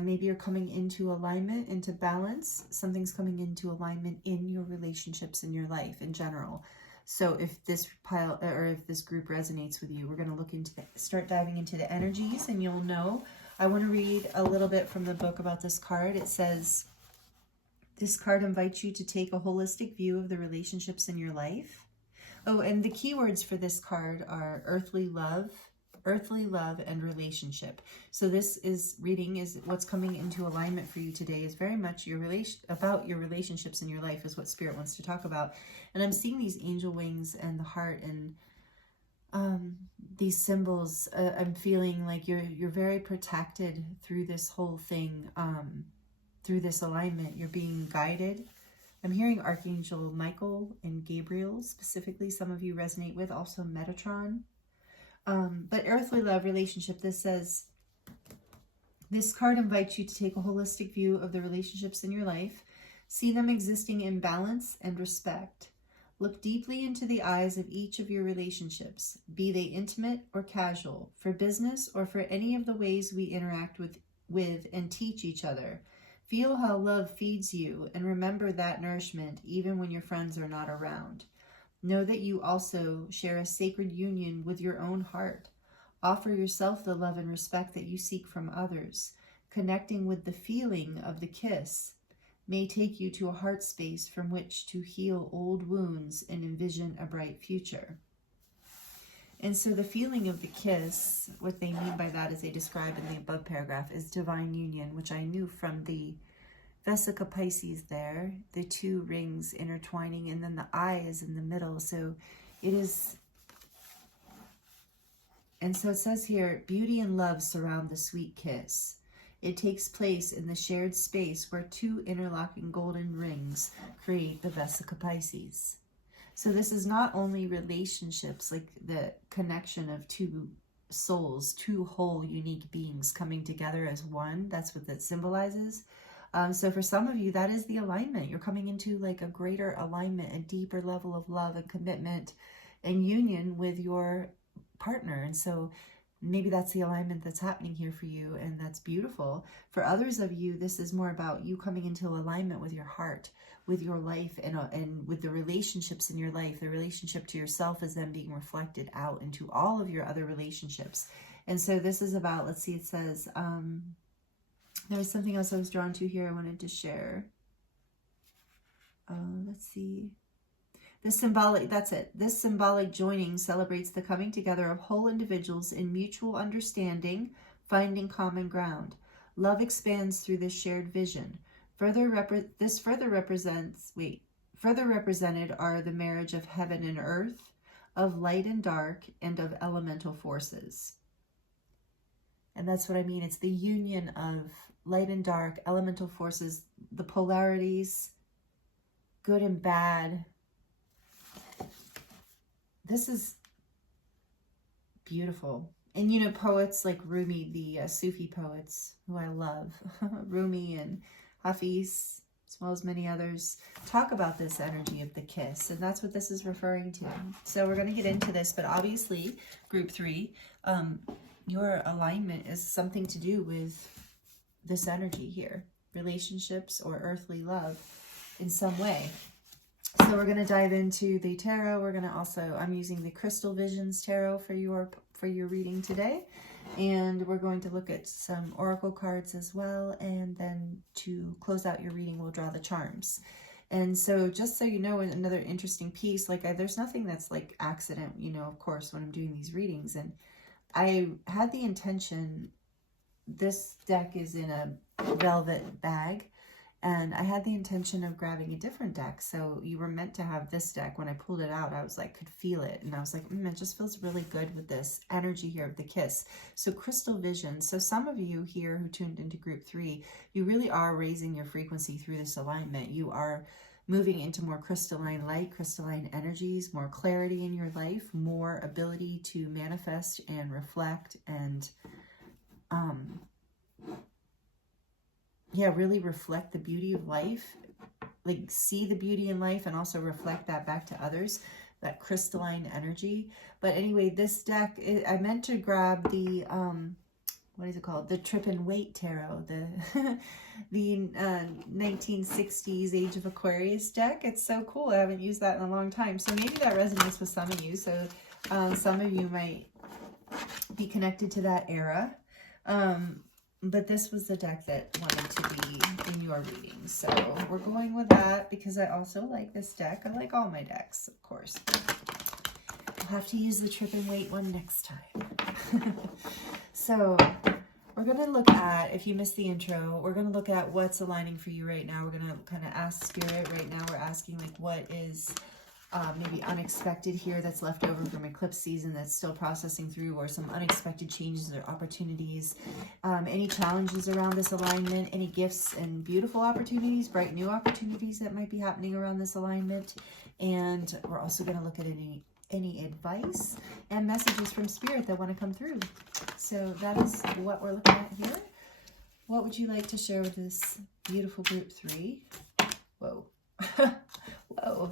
maybe you're coming into alignment, into balance. Something's coming into alignment in your relationships in your life in general. So if this pile or if this group resonates with you, we're going to look into start diving into the energies, and you'll know. I want to read a little bit from the book about this card. It says, this card invites you to take a holistic view of the relationships in your life. Oh, and the keywords for this card are earthly love, and relationship. So this reading is what's coming into alignment for you today is very much about your relationships in your life is what Spirit wants to talk about. And I'm seeing these angel wings and the heart and these symbols. I'm feeling like you're very protected through this whole thing, through this alignment. You're being guided. I'm hearing Archangel Michael and Gabriel specifically. Some of you resonate with, also Metatron. But earthly love, relationship, this says, this card invites you to take a holistic view of the relationships in your life. See them existing in balance and respect. Look deeply into the eyes of each of your relationships, be they intimate or casual, for business or for any of the ways we interact with and teach each other. Feel how love feeds you and remember that nourishment even when your friends are not around. Know that you also share a sacred union with your own heart. Offer yourself the love and respect that you seek from others. Connecting with the feeling of the kiss may take you to a heart space from which to heal old wounds and envision a bright future. And so the feeling of the kiss, what they mean by that as they describe in the above paragraph, is divine union, which I knew from the Vesica Pisces there, the two rings intertwining, and then the eye is in the middle. So it is, and so it says here, beauty and love surround the sweet kiss. It takes place in the shared space where two interlocking golden rings create the Vesica Pisces. So this is not only relationships, like the connection of two souls, two whole unique beings coming together as one. That's what that symbolizes. So for some of you, that is the alignment. You're coming into like a greater alignment, a deeper level of love and commitment and union with your partner. And so maybe that's the alignment that's happening here for you, and that's beautiful. For others of you, this is more about you coming into alignment with your heart, with your life, and with the relationships in your life. The relationship to yourself is then being reflected out into all of your other relationships. And so this is about, let's see, it says, there was something else I was drawn to here I wanted to share. Let's see. This symbolic joining celebrates the coming together of whole individuals in mutual understanding, finding common ground. Love expands through this shared vision. Further represented are the marriage of heaven and earth, of light and dark, and of elemental forces. And that's what I mean. It's the union of light and dark, elemental forces, the polarities, good and bad. This is beautiful. And you know, poets like Rumi, the Sufi poets, who I love, Rumi and Hafiz, as well as many others, talk about this energy of the kiss. And that's what this is referring to. So we're going to get into this, but obviously, group 3, your alignment is something to do with this energy here, relationships or earthly love in some way. So we're going to dive into the tarot. We're going to also, I'm using the Crystal Visions Tarot for your reading today. And we're going to look at some oracle cards as well. And then to close out your reading, we'll draw the charms. And so just so you know, another interesting piece, like there's nothing that's like accident, you know, of course, when I'm doing these readings. And I had the intention, this deck is in a velvet bag, and I had the intention of grabbing a different deck. So you were meant to have this deck. When I pulled it out, I was like, could feel it. And I was like, it just feels really good with this energy here of the kiss. So Crystal Vision. So some of you here who tuned into group 3, you really are raising your frequency through this alignment. You are moving into more crystalline light, crystalline energies, more clarity in your life, more ability to manifest and reflect and yeah, really reflect the beauty of life, like see the beauty in life and also reflect that back to others, that crystalline energy. But anyway, this deck, I meant to grab the, what is it called? The Trip and Wait Tarot, the the 1960s Age of Aquarius deck. It's so cool. I haven't used that in a long time. So maybe that resonates with some of you. So some of you might be connected to that era. But this was the deck that wanted to be in your reading. So we're going with that because I also like this deck. I like all my decks, of course. I'll have to use the Trip and Wait one next time. So we're going to look at, if you missed the intro, we're going to look at what's aligning for you right now. We're going to kind of ask Spirit right now. We're asking like what is maybe unexpected here that's left over from eclipse season that's still processing through, or some unexpected changes or opportunities, any challenges around this alignment, any gifts and beautiful opportunities, bright new opportunities that might be happening around this alignment. And we're also going to look at any advice and messages from Spirit that want to come through. So that is what we're looking at here. What would you like to share with this beautiful group 3? Whoa. Whoa.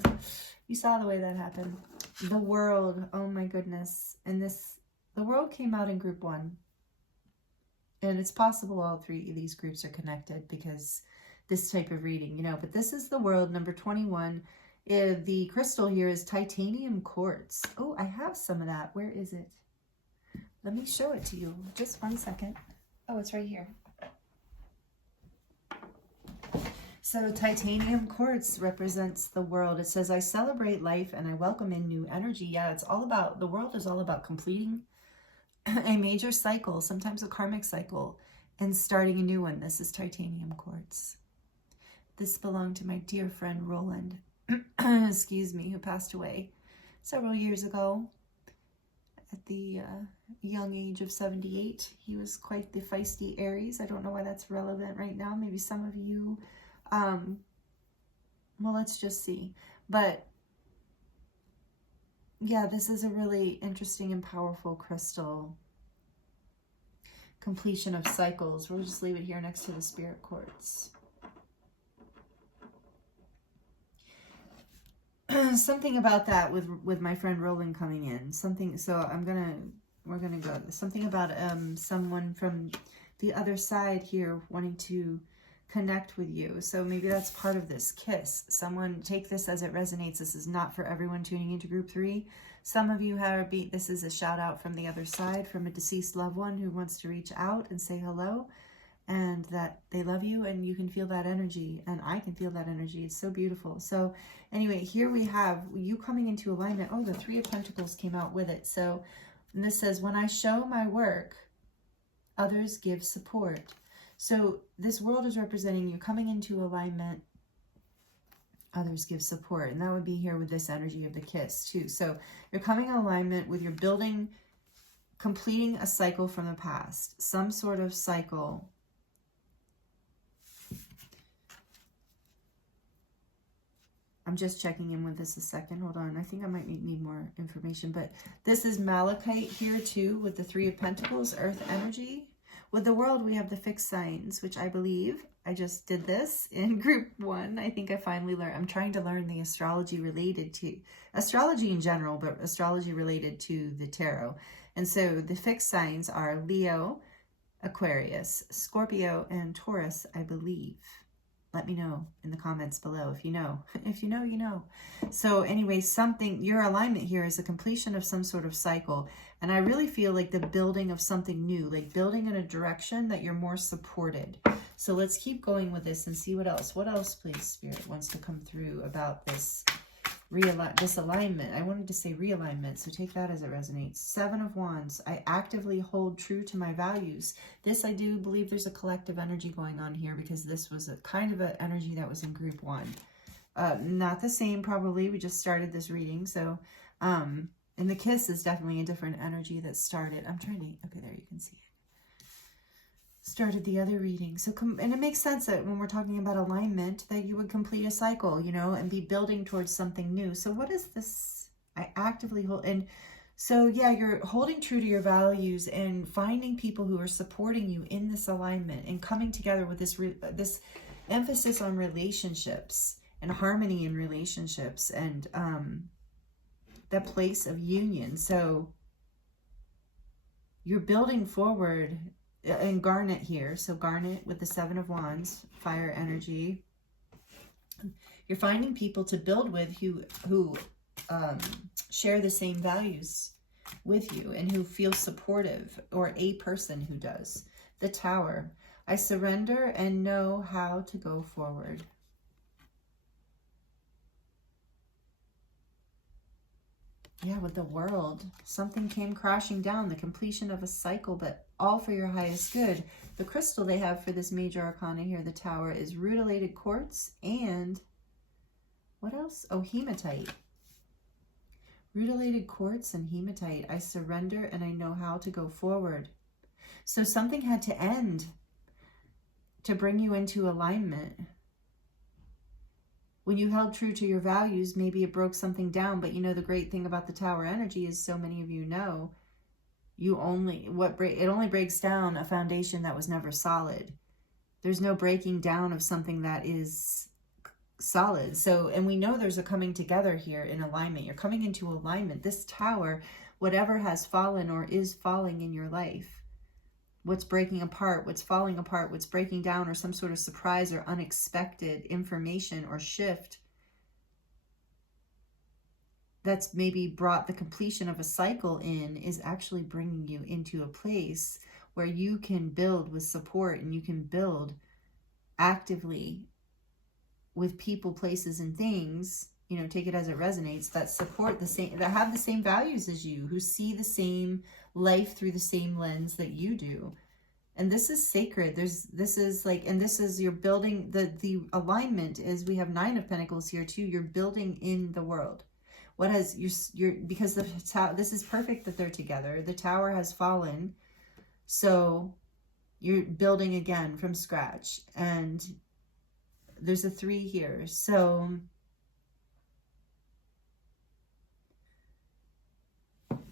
You saw the way that happened. The World. Oh my goodness. And the World came out in group 1. And it's possible all 3 of these groups are connected because this type of reading, you know, but this is the World, number 21. The crystal here is titanium quartz. Oh, I have some of that. Where is it? Let me show it to you. Just one second. Oh, it's right here. So titanium quartz represents the world. It says, I celebrate life and I welcome in new energy. Yeah, it's all about, the world is all about completing a major cycle, sometimes a karmic cycle, and starting a new one. This is titanium quartz. This belonged to my dear friend Roland, excuse me, who passed away several years ago at the young age of 78. He was quite the feisty Aries. I don't know why that's relevant right now. Maybe some of you, well, let's just see. But yeah, this is a really interesting and powerful crystal. Completion of cycles. We'll just leave it here next to the spirit quartz. Something about that with my friend Roland coming in. Something, so we're gonna go. Something about someone from the other side here wanting to connect with you. So maybe that's part of this kiss. Someone, take this as it resonates. This is not for everyone tuning into group 3. Some of you have this is a shout out from the other side, from a deceased loved one who wants to reach out and say hello, and that they love you, and you can feel that energy, and I can feel that energy. It's so beautiful. So anyway, here we have you coming into alignment. Oh, the 3 of Pentacles came out with it. So, and this says, when I show my work, others give support. So this world is representing you coming into alignment, others give support. And that would be here with this energy of the kiss too. So you're coming in alignment with your building, completing a cycle from the past, some sort of cycle. I'm just checking in with this a second. Hold on. I think I might need more information. But this is Malachite here too with the 3 of Pentacles, earth energy. With the world, we have the fixed signs, which I believe I just did this in group 1. I think I finally learned. I'm trying to learn the astrology related to astrology in general, but astrology related to the tarot. And so the fixed signs are Leo, Aquarius, Scorpio, and Taurus, I believe. Let me know in the comments below if you know. If you know, you know. So anyway, your alignment here is a completion of some sort of cycle. And I really feel like the building of something new, like building in a direction that you're more supported. So let's keep going with this and see what else. What else, please, Spirit, wants to come through about this alignment. I wanted to say realignment, so take that as it resonates. 7 of Wands. I actively hold true to my values. This, I do believe there's a collective energy going on here, because this was a kind of an energy that was in group 1. Not the same, probably. We just started this reading. So, and the kiss is definitely a different energy that started. I'm trying to, okay, there you can see it. Started the other reading. So, and it makes sense that when we're talking about alignment, that you would complete a cycle, you know, and be building towards something new. So what is this? I actively hold, and So yeah, you're holding true to your values and finding people who are supporting you in this alignment and coming together with this emphasis on relationships and harmony in relationships and that place of union. So you're building forward in Garnet here. So Garnet with the Seven of Wands, fire energy. You're finding people to build with who share the same values with you and who feel supportive, or a person who does. The Tower. I surrender and know how to go forward. Yeah, with the World, something came crashing down, the completion of a cycle, but all for your highest good. The crystal they have for this major arcana here, the Tower, is rutilated quartz and what else? Oh, hematite. Rutilated quartz and hematite. I surrender and I know how to go forward. So something had to end to bring you into alignment. When you held true to your values, maybe it broke something down. But you know, the great thing about the Tower energy is, so many of you know, it only breaks down a foundation that was never solid. There's no breaking down of something that is solid. So, and we know there's a coming together here in alignment. You're coming into alignment. This Tower, whatever has fallen or is falling in your life, what's breaking apart, what's falling apart, what's breaking down, or some sort of surprise or unexpected information or shift that's maybe brought the completion of a cycle in, is actually bringing you into a place where you can build with support and you can build actively with people, places, and things, you know, take it as it resonates, that support the same, that have the same values as you, who see the same life through the same lens that you do. And this is sacred. This is like, and this is, you're building, the alignment is, we have Nine of Pentacles here too. You're building in the world. What has because this is perfect that they're together. The Tower has fallen. So you're building again from scratch. And there's a 3 here. So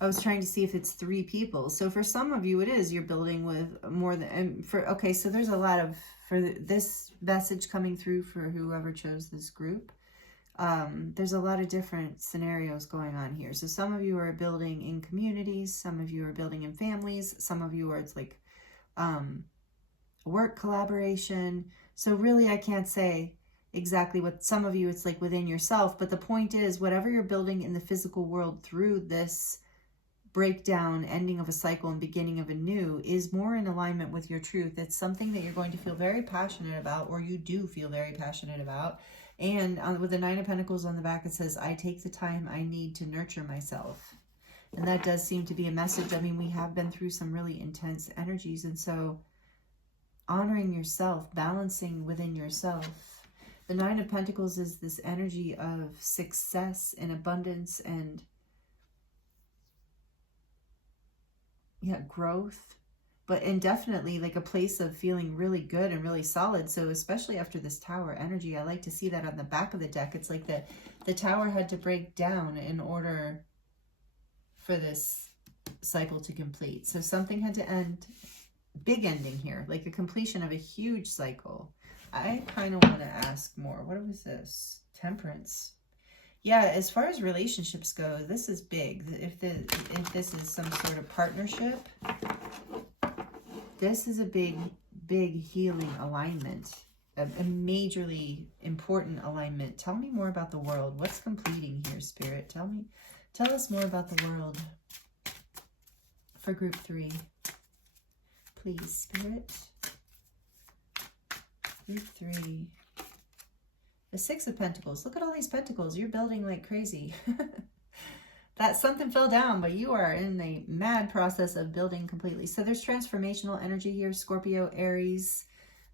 I was trying to see if it's 3 people. So for some of you, it is, you're building with more than, and okay, so there's a lot of, for this message coming through for whoever chose this group, there's a lot of different scenarios going on here. So some of you are building in communities, some of you are building in families, some of you are, it's like work collaboration. So really, I can't say exactly what, some of you, it's like within yourself, but the point is, whatever you're building in the physical world through this breakdown, ending of a cycle and beginning of a new, is more in alignment with your truth. It's something that you're going to feel very passionate about, or you do feel very passionate about. And with the Nine of Pentacles on the back, it says, I take the time I need to nurture myself. And that does seem to be a message. I mean, we have been through some really intense energies. And so honoring yourself, balancing within yourself. The Nine of Pentacles is this energy of success and abundance and growth, but indefinitely like a place of feeling really good and really solid. So especially after this Tower energy, I like to see that on the back of the deck. It's like the Tower had to break down in order for this cycle to complete. So something had to end, big ending here, like a completion of a huge cycle. I kind of want to ask more. What was this? Temperance. Yeah, as far as relationships go, this is big. If this is some sort of partnership, this is a big healing alignment, a majorly important alignment. Tell me more about the World. What's completing here, Spirit? Tell us more about the World for group 3. Please, Spirit. Group 3. The 6 of Pentacles. Look at all these pentacles. You're building like crazy. That something fell down, but you are in a mad process of building completely. So there's transformational energy here. Scorpio, Aries.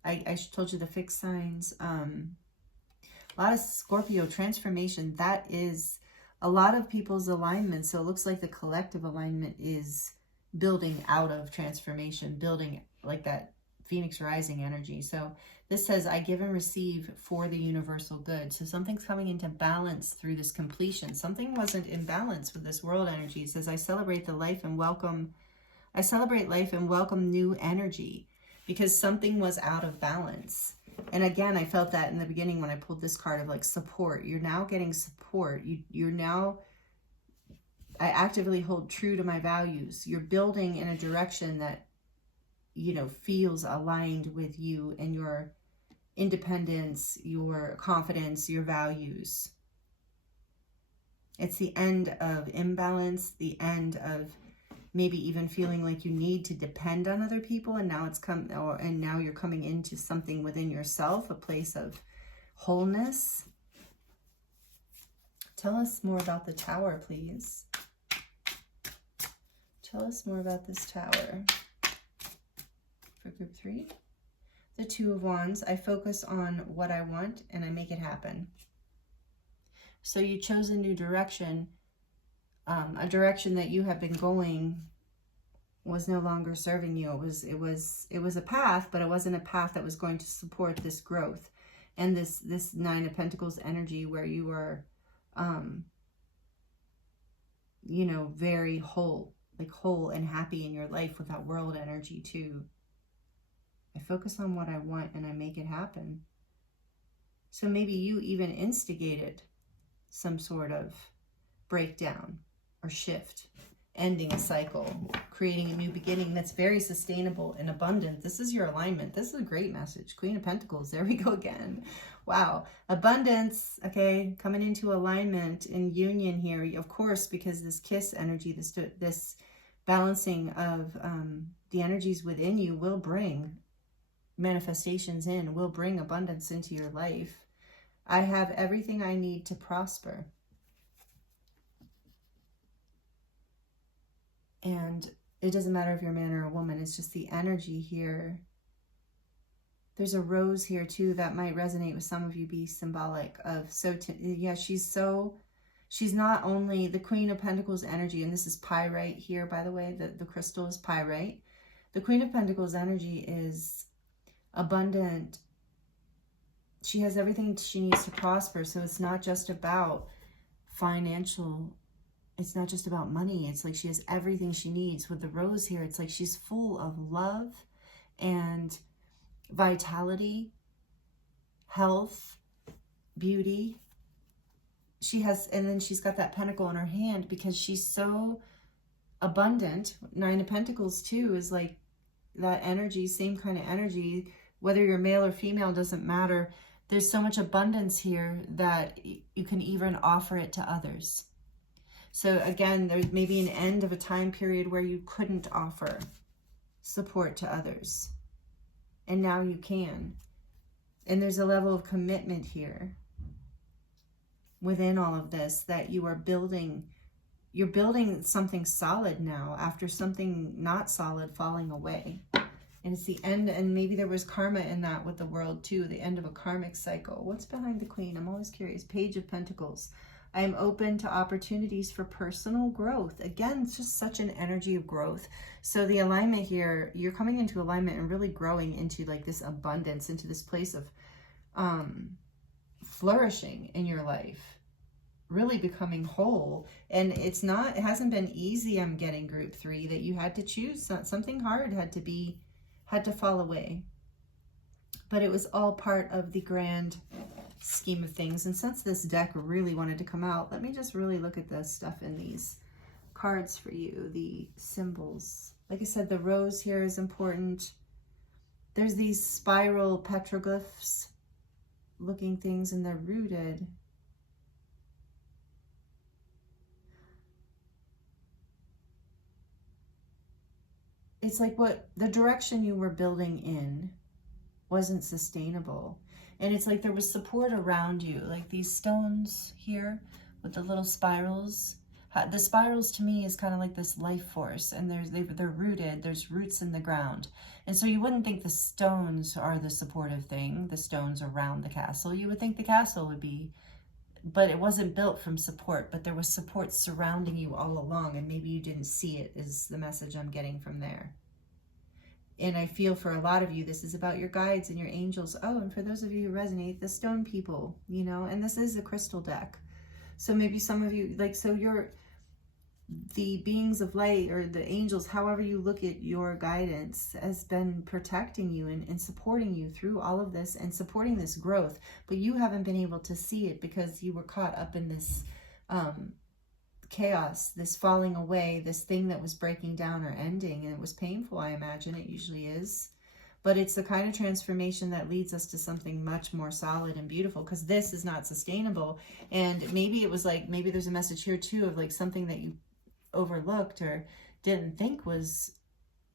I told you the fixed signs. A lot of Scorpio transformation. That is a lot of people's alignment. So it looks like the collective alignment is building out of transformation, building like that Phoenix rising energy. So this says, I give and receive for the universal good. So something's coming into balance through this completion. Something wasn't in balance with this world energy. It says, I celebrate life and welcome new energy, because something was out of balance. And again, I felt that in the beginning when I pulled this card of like support. You're now getting support. You're now, I actively hold true to my values. You're building in a direction that, you know, feels aligned with you and your independence, your confidence, your values. It's the end of imbalance, the end of maybe even feeling like you need to depend on other people, and now now you're coming into something within yourself, a place of wholeness. Tell us more about the Tower, please. Tell us more about this Tower. For group 3, the Two of Wands. I focus on what I want and I make it happen. So you chose a new direction. A direction that you have been going was no longer serving you. It was a path, but it wasn't a path that was going to support this growth and this Nine of Pentacles energy, where you were, you know, very whole and happy in your life with that world energy too. I focus on what I want and I make it happen. So maybe you even instigated some sort of breakdown or shift, ending a cycle, creating a new beginning that's very sustainable and abundant. This is your alignment. This is a great message. Queen of Pentacles. There we go again. Wow. Abundance, okay, coming into alignment and union here, of course, because this kiss energy, this balancing of the energies within you will bring manifestations in, will bring abundance into your life. I have everything I need to prosper. And it doesn't matter if you're a man or a woman, it's just the energy here. There's a rose here too that might resonate with some of you, be symbolic of, yeah, she's not only the Queen of Pentacles energy, and this is pyrite here, by the way, the crystal is pyrite. The Queen of Pentacles energy is abundant. She has everything she needs to prosper. So it's not just about financial, it's not just about money. It's like she has everything she needs. With the rose here, it's like she's full of love and vitality, health, beauty. She has, and then she's got that pentacle in her hand because she's so abundant. Nine of Pentacles too is like that energy, same kind of energy. Whether you're male or female, doesn't matter. There's so much abundance here that you can even offer it to others. So again, there's maybe an end of a time period where you couldn't offer support to others. And now you can. And there's a level of commitment here within all of this that you are building. You're building something solid now after something not solid falling away. And it's the end, and maybe there was karma in that with the world too, the end of a karmic cycle. What's behind the Queen? I'm always curious. Page of Pentacles. I am open to opportunities for personal growth. Again, it's just such an energy of growth. So the alignment here, you're coming into alignment and really growing into like this abundance, into this place of flourishing in your life, really becoming whole. And it hasn't been easy. I'm getting group 3 that you had to choose. Something hard had to fall away. But it was all part of the grand scheme of things. And since this deck really wanted to come out, let me just really look at the stuff in these cards for you, the symbols. Like I said, the rose here is important. There's these spiral petroglyphs looking things, and they're rooted. It's like what the direction you were building in wasn't sustainable. And it's like there was support around you, like these stones here with the little spirals. The spirals to me is kind of like this life force, and they're rooted, there's roots in the ground. And so you wouldn't think the stones are the supportive thing, the stones around the castle. You would think the castle would be, but it wasn't built from support, but there was support surrounding you all along, and maybe you didn't see it, is the message I'm getting from there. And I feel for a lot of you, this is about your guides and your angels. Oh, and for those of you who resonate, the stone people, you know, and this is a crystal deck. So maybe some of you, like, so you're the beings of light or the angels, however you look at your guidance, has been protecting you and supporting you through all of this and supporting this growth. But you haven't been able to see it because you were caught up in this chaos, this falling away, this thing that was breaking down or ending. And it was painful, I imagine. It usually is. But it's the kind of transformation that leads us to something much more solid and beautiful, because this is not sustainable. And maybe it was like, maybe there's a message here too of like something that you overlooked or didn't think was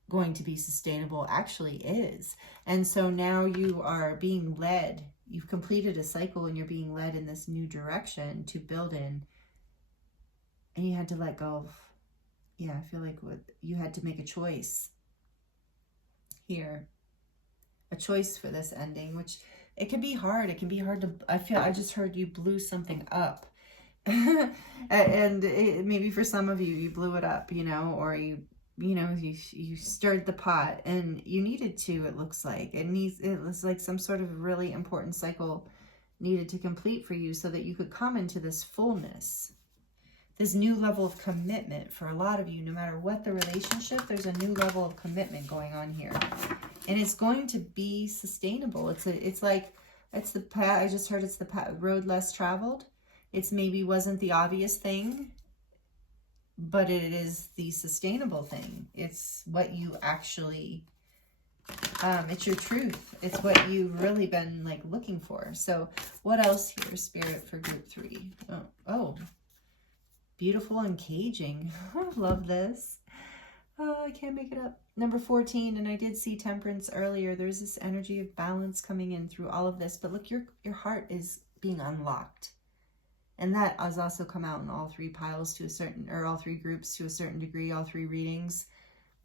going to be sustainable actually is. And so now you are being led. You've completed a cycle and you're being led in this new direction to build in. And you had to let go of, yeah, I feel like you had to make a choice here. A choice for this ending, which it can be hard. It can be hard to, I just heard you blew something up. And maybe for some of you, you blew it up, you know, or you stirred the pot, and you needed to, it looks like. It was like some sort of really important cycle needed to complete for you so that you could come into this fullness, this new level of commitment. For a lot of you, no matter what the relationship, there's a new level of commitment going on here. And it's going to be sustainable. It's like, it's the path, I just heard it's the road less traveled. It's maybe wasn't the obvious thing, but it is the sustainable thing. It's what you actually, it's your truth. It's what you've really been like looking for. So what else here, Spirit, for group 3? Oh, beautiful and caging. Love this. Oh, I can't make it up. Number 14, and I did see temperance earlier. There's this energy of balance coming in through all of this. But look, your heart is being unlocked. And that has also come out in all 3 piles to a certain, or all 3 groups to a certain degree, all 3 readings.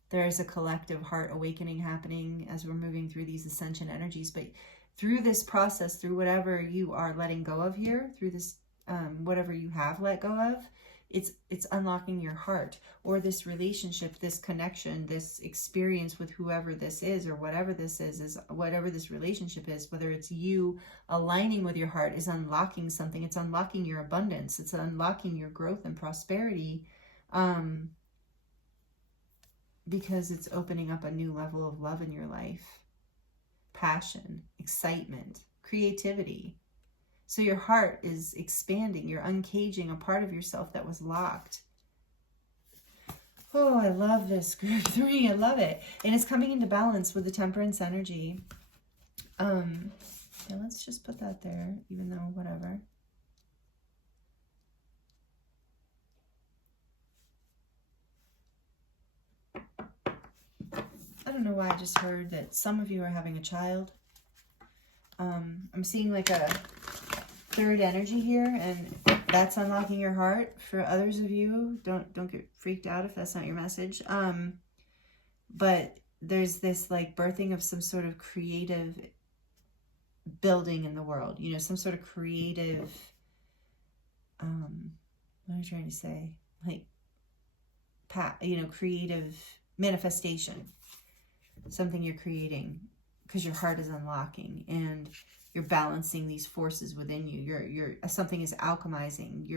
There's a collective heart awakening happening as we're moving through these ascension energies. But through this process, through whatever you are letting go of here, through this, whatever you have let go of, it's unlocking your heart, or this relationship, this connection, this experience with whoever this is, or whatever this is whatever this relationship is, whether it's you aligning with your heart, is unlocking something. It's unlocking your abundance. It's unlocking your growth and prosperity, because it's opening up a new level of love in your life, passion, excitement, creativity. So your heart is expanding. You're uncaging a part of yourself that was locked. Oh, I love this group 3. I love it. And it's coming into balance with the temperance energy. Yeah, let's just put that there, even though whatever. I don't know why I just heard that some of you are having a child. I'm seeing like a 3rd energy here, and that's unlocking your heart. For others of you, don't get freaked out if that's not your message. But there's this like birthing of some sort of creative building in the world, you know, some sort of creative, what am I trying to say? Like, creative manifestation, something you're creating because your heart is unlocking and you're balancing these forces within you. You're something is alchemizing.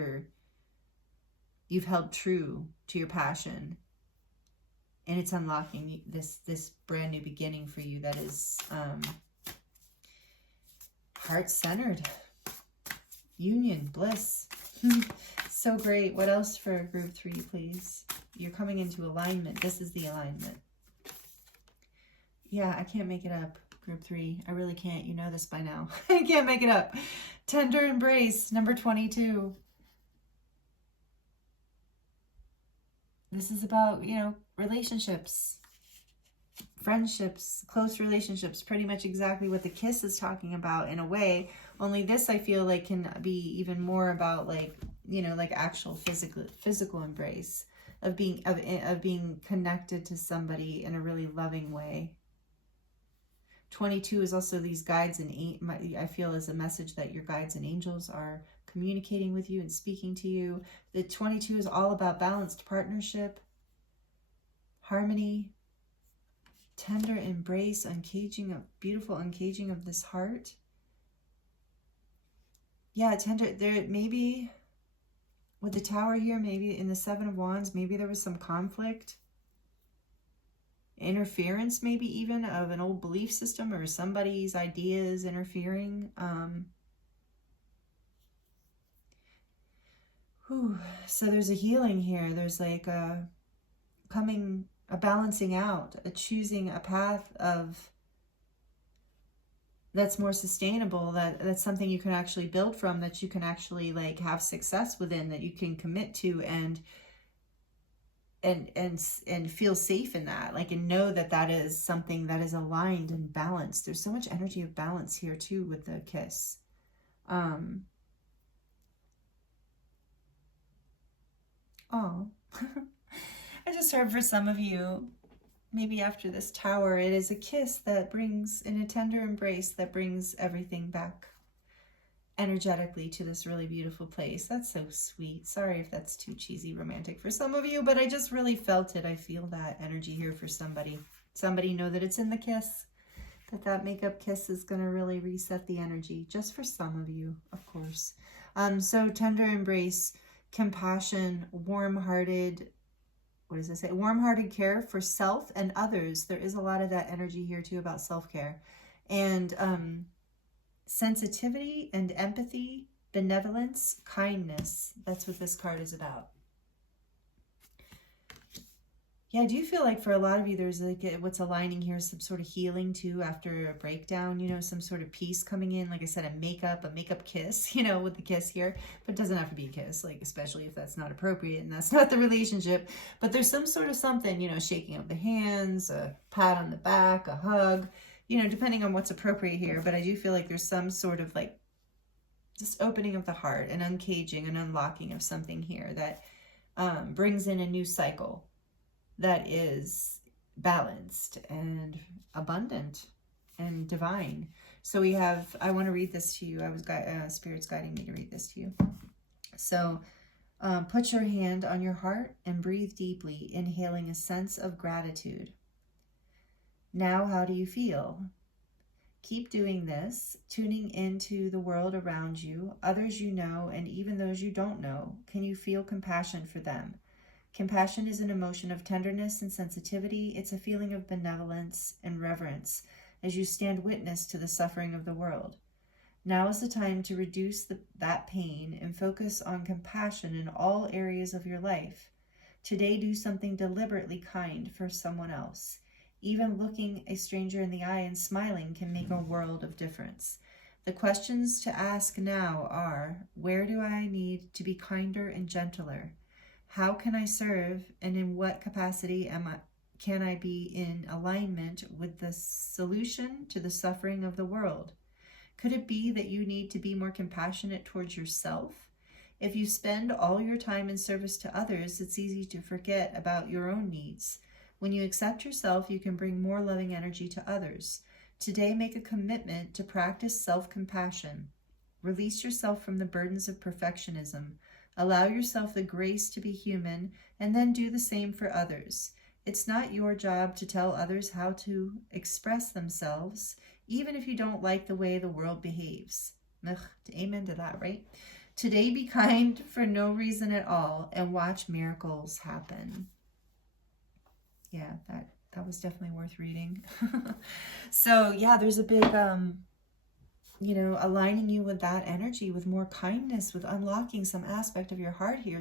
You've held true to your passion, and it's unlocking this brand new beginning for you that is heart-centered, union, bliss. So great. What else for group 3, please? You're coming into alignment. This is the alignment. Yeah, I can't make it up. Group 3. I really can't. You know this by now. I can't make it up. Tender embrace, number 22. This is about, you know, relationships, friendships, close relationships, pretty much exactly what the kiss is talking about in a way. Only this, I feel like, can be even more about, like, you know, like actual physical embrace of being connected to somebody in a really loving way. 22 is also these guides, and I feel is a message that your guides and angels are communicating with you and speaking to you. The 22 is all about balanced partnership, harmony, tender embrace, uncaging, beautiful uncaging of this heart. Yeah, tender. There maybe with the Tower here, maybe in the Seven of Wands, maybe there was some conflict, interference, maybe even of an old belief system or somebody's ideas interfering. So there's a healing here. There's like a balancing out, a choosing a path of that's more sustainable, that's something you can actually build from, that you can actually like have success within, that you can commit to and feel safe in that, like, and know that that is something that is aligned and balanced. There's so much energy of balance here too with the kiss. Oh, I just heard for some of you, maybe after this Tower, it is a kiss that brings, in a tender embrace, that brings everything back energetically to this really beautiful place. That's so sweet. Sorry if that's too cheesy romantic for some of you, but I just really felt it. I feel that energy here for somebody. Somebody know that it's in the kiss, that makeup kiss is going to really reset the energy, just for some of you, of course. So tender embrace, compassion, warm-hearted, what does it say? Warm-hearted care for self and others. There is a lot of that energy here too about self-care. And sensitivity and empathy, benevolence, kindness. That's what this card is about. Yeah, I do feel like for a lot of you, there's like what's aligning here is some sort of healing too after a breakdown, you know, some sort of peace coming in. Like I said, a makeup kiss, you know, with the kiss here, but it doesn't have to be a kiss, like, especially if that's not appropriate and that's not the relationship. But there's some sort of something, you know, shaking of the hands, a pat on the back, a hug, you know, depending on what's appropriate here. But I do feel like there's some sort of like just opening of the heart and uncaging and unlocking of something here that brings in a new cycle that is balanced and abundant and divine. So we have, I want to read this to you. Spirit's guiding me to read this to you. So put your hand on your heart and breathe deeply, inhaling a sense of gratitude. Now, how do you feel? Keep doing this, tuning into the world around you, others you know, and even those you don't know. Can you feel compassion for them? Compassion is an emotion of tenderness and sensitivity. It's a feeling of benevolence and reverence as you stand witness to the suffering of the world. Now is the time to reduce that pain and focus on compassion in all areas of your life. Today, do something deliberately kind for someone else. Even looking a stranger in the eye and smiling can make a world of difference. The questions to ask now are, where do I need to be kinder and gentler? How can I serve, and in what capacity can I be in alignment with the solution to the suffering of the world? Could it be that you need to be more compassionate towards yourself? If you spend all your time in service to others, it's easy to forget about your own needs. When you accept yourself, you can bring more loving energy to others. Today, make a commitment to practice self-compassion. Release yourself from the burdens of perfectionism. Allow yourself the grace to be human, and then do the same for others. It's not your job to tell others how to express themselves, even if you don't like the way the world behaves. Ugh, amen to that, right? Today, be kind for no reason at all, and watch miracles happen. Yeah, that was definitely worth reading. So, yeah, there's a big... you know, aligning you with that energy, with more kindness, with unlocking some aspect of your heart here.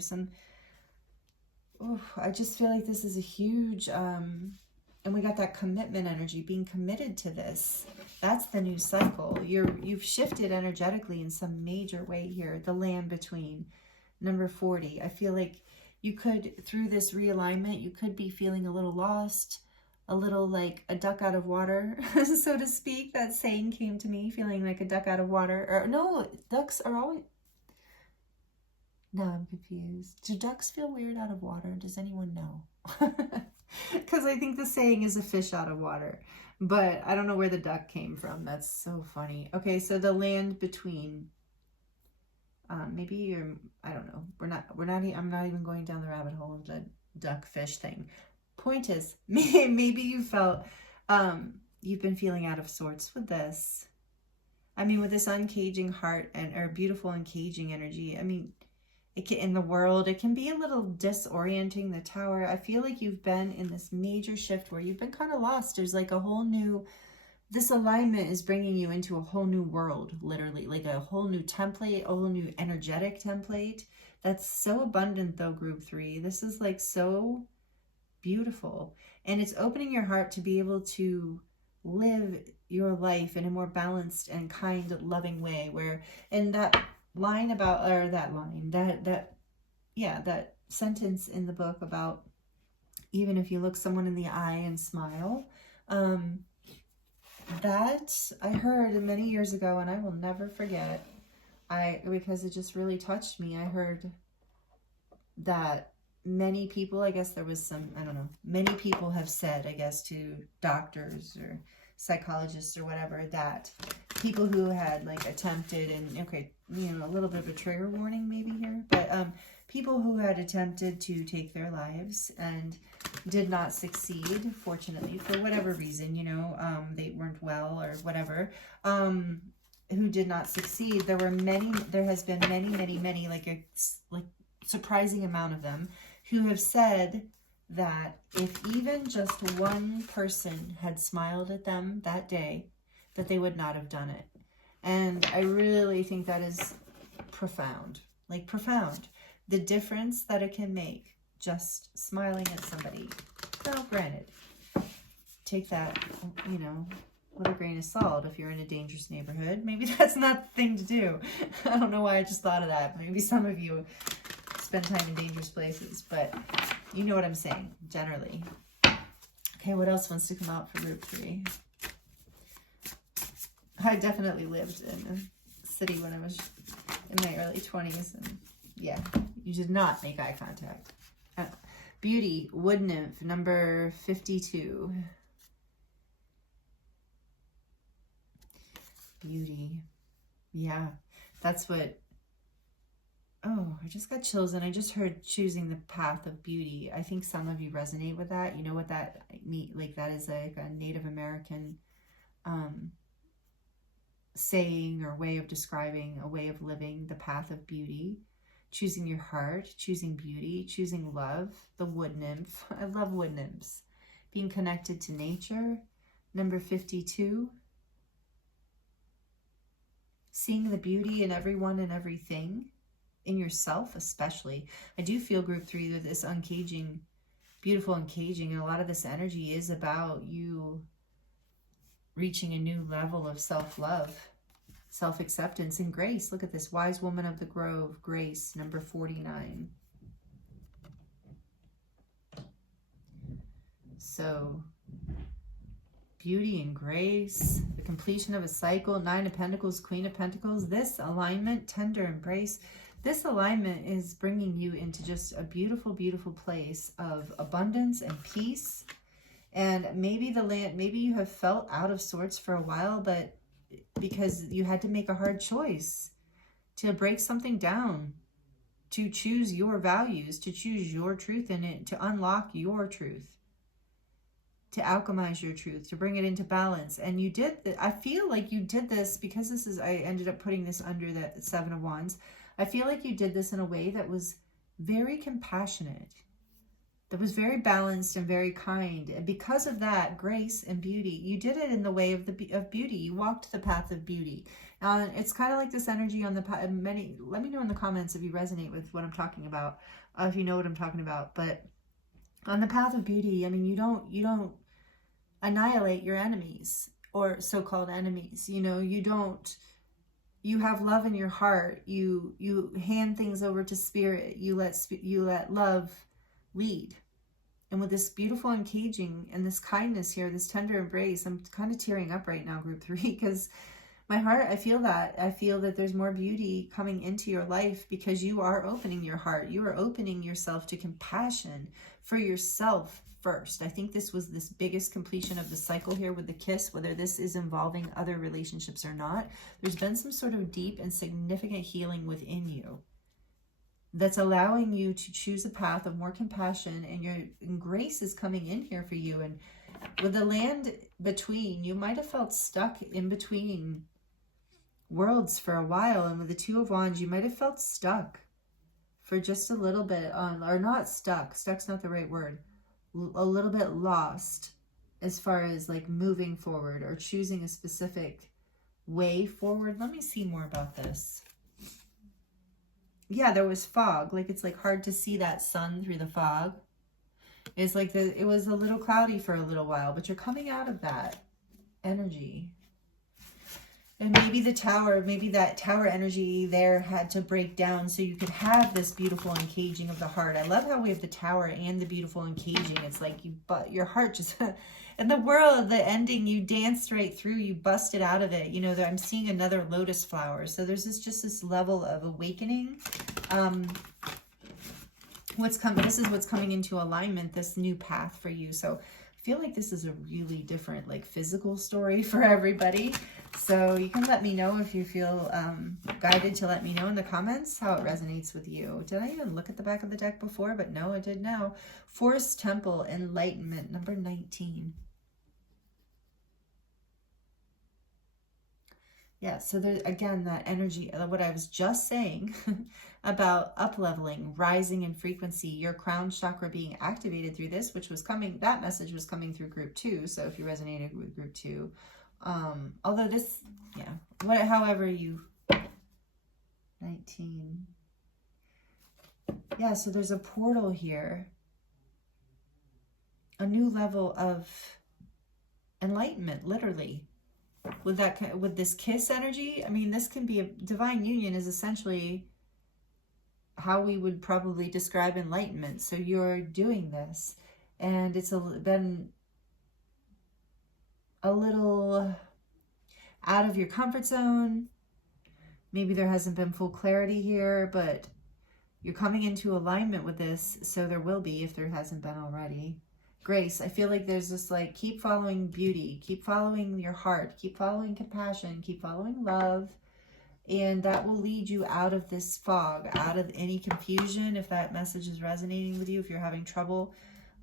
I just feel like this is a huge, and we got that commitment energy, being committed to this. That's the new cycle. You've shifted energetically in some major way here. The land between, number 40. I feel like you could, through this realignment, you could be feeling a little lost, a little like a duck out of water, so to speak. That saying came to me, feeling like a duck out of water. Or no, ducks are always... No, I'm confused. Do ducks feel weird out of water? Does anyone know? Because I think the saying is a fish out of water. But I don't know where the duck came from. That's so funny. Okay, so the land between... maybe you're... I don't know. I'm not even going down the rabbit hole of the duck fish thing. Point is, maybe you felt You've been feeling out of sorts with this. I mean, with this uncaging heart or beautiful uncaging energy, I mean, it can, in the world, it can be a little disorienting, the Tower. I feel like you've been in this major shift where you've been kind of lost. There's like a whole new, this alignment is bringing you into a whole new world, literally, like a whole new template, a whole new energetic template. That's so abundant though, group 3. This is like so beautiful. And it's opening your heart to be able to live your life in a more balanced and kind, loving way, where, and that line about, or that line, that sentence in the book about, even if you look someone in the eye and smile, that I heard many years ago, and I will never forget, because it just really touched me. I heard that many people, I guess there was some, I don't know, many people have said, I guess, to doctors or psychologists or whatever, that people who had like attempted, and okay, you know, a little bit of a trigger warning maybe here, but people who had attempted to take their lives and did not succeed, fortunately, for whatever reason, you know, they weren't well or whatever, who did not succeed. There has been many, like a surprising amount of them who have said that if even just one person had smiled at them that day, that they would not have done it. And I really think that is profound, like profound. The difference that it can make just smiling at somebody. Now, granted, take that, you know, with a grain of salt. If you're in a dangerous neighborhood, maybe that's not the thing to do. I don't know why I just thought of that. Maybe some of you spend time in dangerous places, but you know what I'm saying, generally. Okay, what else wants to come out for group 3? I definitely lived in a city when I was in my early 20s, and yeah, you did not make eye contact. Beauty, Wood Nymph, number 52. Beauty. Yeah, that's what... Oh, I just got chills, and I just heard choosing the path of beauty. I think some of you resonate with that. You know what that mean? Like, that is like a Native American saying or way of describing a way of living, the path of beauty. Choosing your heart, choosing beauty, choosing love. The wood nymph. I love wood nymphs. Being connected to nature. Number 52. Seeing the beauty in everyone and everything. In yourself especially. I do feel group 3 that this uncaging, beautiful uncaging, and a lot of this energy is about you reaching a new level of self-love, self-acceptance, and grace. Look at this, Wise Woman of the Grove, Grace, number 49. So, beauty and grace, the completion of a cycle, 9 of Pentacles, Queen of Pentacles, this alignment, tender embrace. This alignment is bringing you into just a beautiful, beautiful place of abundance and peace. And maybe maybe you have felt out of sorts for a while, but because you had to make a hard choice to break something down, to choose your values, to choose your truth in it, to unlock your truth, to alchemize your truth, to bring it into balance. And you did, I feel like you did this because this is, I ended up putting this under the 7 of Wands. I feel like you did this in a way that was very compassionate, that was very balanced and very kind. And because of that, grace and beauty, you did it in the way of beauty. You walked the path of beauty. It's kind of like this energy on the path. Let me know in the comments if you resonate with what I'm talking about, if you know what I'm talking about. But on the path of beauty, I mean, you don't annihilate your enemies or so-called enemies. You know, you have love in your heart. You hand things over to spirit. You let love lead. And with this beautiful uncaging and this kindness here, this tender embrace, I'm kind of tearing up right now, group 3, because my heart, I feel that there's more beauty coming into your life because you are opening your heart. You are opening yourself to compassion for yourself first. I think this was this biggest completion of the cycle here with the kiss, whether this is involving other relationships or not. There's been some sort of deep and significant healing within you that's allowing you to choose a path of more compassion, and grace is coming in here for you. With the land between, you might have felt stuck in between worlds for a while. And with the Two of Wands, you might have felt stuck for just a little bit on, or not stuck. Stuck's not the right word. A little bit lost as far as like moving forward or choosing a specific way forward. Let me see more about this. Yeah, there was fog. Like it's like hard to see that sun through the fog. It's like it was a little cloudy for a little while, but you're coming out of that energy. And maybe the tower, maybe that tower energy there had to break down so you could have this beautiful uncaging of the heart. I love how we have the tower and the beautiful uncaging. It's like your heart just, in the world, the ending, you danced right through, you busted out of it. You know, I'm seeing another lotus flower. So there's just this level of awakening. This is what's coming into alignment, this new path for you. So I feel like this is a really different, like, physical story for everybody. So you can let me know if you feel guided to let me know in the comments how it resonates with you. Did I even look at the back of the deck before? But no, I did now. Forest Temple, Enlightenment, number 19. Yeah, so there's, again, that energy, what I was just saying about up-leveling, rising in frequency, your crown chakra being activated through this, which was coming, that message was coming through group 2. So if you resonated with group 2, although this, yeah, however you, 19. Yeah, so there's a portal here, a new level of enlightenment, literally. With this kiss energy, I mean, this can be a divine union is essentially how we would probably describe enlightenment. So you're doing this, and it's been a little out of your comfort zone. Maybe there hasn't been full clarity here, but you're coming into alignment with this, so there will be if there hasn't been already. Grace, I feel like there's this, like, keep following beauty, keep following your heart, keep following compassion, keep following love, and that will lead you out of this fog, out of any confusion, if that message is resonating with you, if you're having trouble.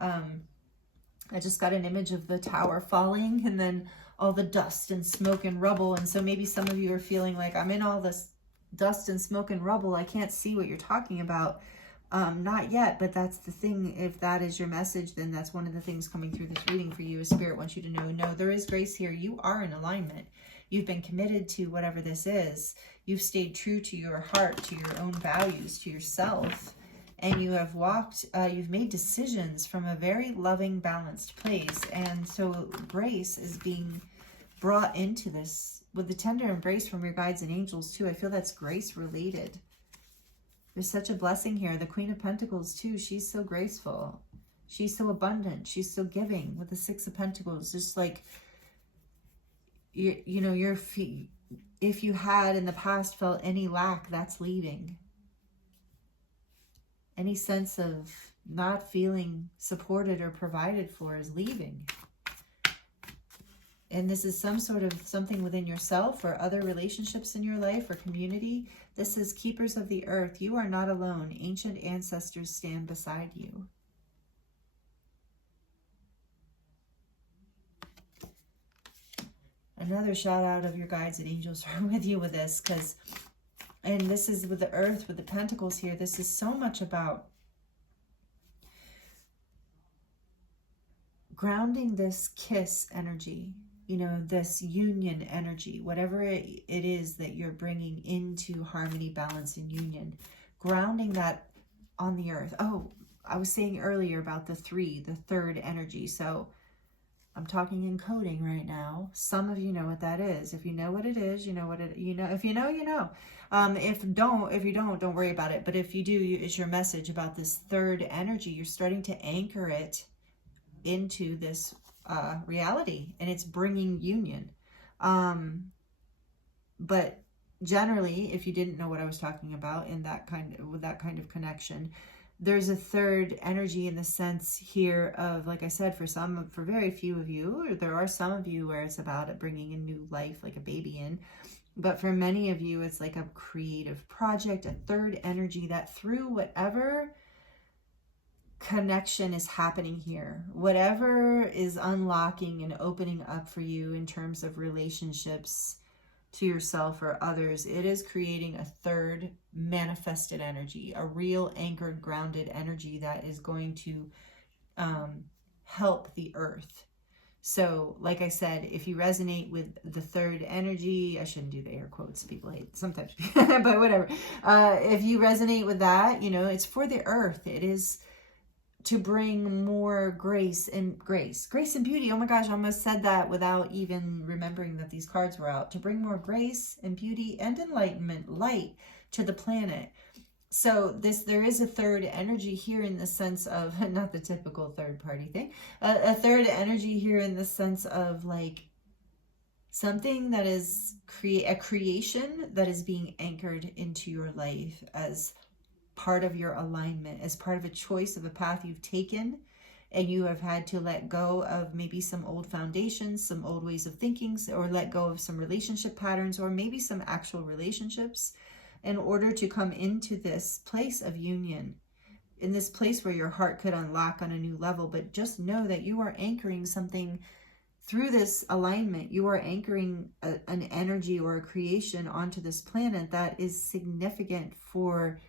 I just got an image of the tower falling and then all the dust and smoke and rubble, and so maybe some of you are feeling like, I'm in all this dust and smoke and rubble, I can't see what you're talking about. Not yet, but that's the thing. If that is your message, then that's one of the things coming through this reading for you. Spirit wants you to know, no, there is grace here. You are in alignment. You've been committed to whatever this is. You've stayed true to your heart, to your own values, to yourself. And you have walked, you've made decisions from a very loving, balanced place. And so grace is being brought into this with the tender embrace from your guides and angels too. I feel that's grace related. There's such a blessing here. The Queen of Pentacles too. She's so graceful. She's so abundant. She's so giving with the Six of Pentacles. Just like, you know, your feet, if you had in the past felt any lack, that's leaving. Any sense of not feeling supported or provided for is leaving. And this is some sort of something within yourself or other relationships in your life or community. This is keepers of the earth. You are not alone. Ancient ancestors stand beside you. Another shout out of your guides and angels are with you with this, because, and this is with the earth, with the pentacles here. This is so much about grounding this kiss energy. You know, this union energy, whatever it is that you're bringing into harmony, balance, and union, grounding that on the earth. Oh, I was saying earlier about the third energy. So I'm talking in coding right now. Some of you know what that is. If you know what it is, you know what it, you know, if you know, you know. If you don't worry about it. But if you do, it's your message about this third energy. You're starting to anchor it into this reality, and it's bringing union. But generally, if you didn't know what I was talking about in that with that kind of connection, there's a third energy in the sense here of, like I said, for very few of you, there are some of you where it's about bringing a new life, like a baby in. But for many of you, it's like a creative project, a third energy that through whatever connection is happening here. Whatever is unlocking and opening up for you in terms of relationships to yourself or others, it is creating a third manifested energy, a real anchored, grounded energy that is going to help the earth. So, like I said, if you resonate with the third energy, I shouldn't do the air quotes, people hate sometimes, but whatever. If you resonate with that, you know, it's for the earth. It is to bring more grace and beauty. Oh my gosh, I almost said that without even remembering that these cards were out. To bring more grace and beauty and enlightenment, light to the planet. So there is a third energy here in the sense of, not the typical third party thing, a third energy here in the sense of like something that is a creation that is being anchored into your life as part of your alignment, as part of a choice of a path you've taken, and you have had to let go of maybe some old foundations, some old ways of thinking, or let go of some relationship patterns, or maybe some actual relationships, in order to come into this place of union, in this place where your heart could unlock on a new level. But just know that you are anchoring something through this alignment. You are anchoring an energy or a creation onto this planet that is significant for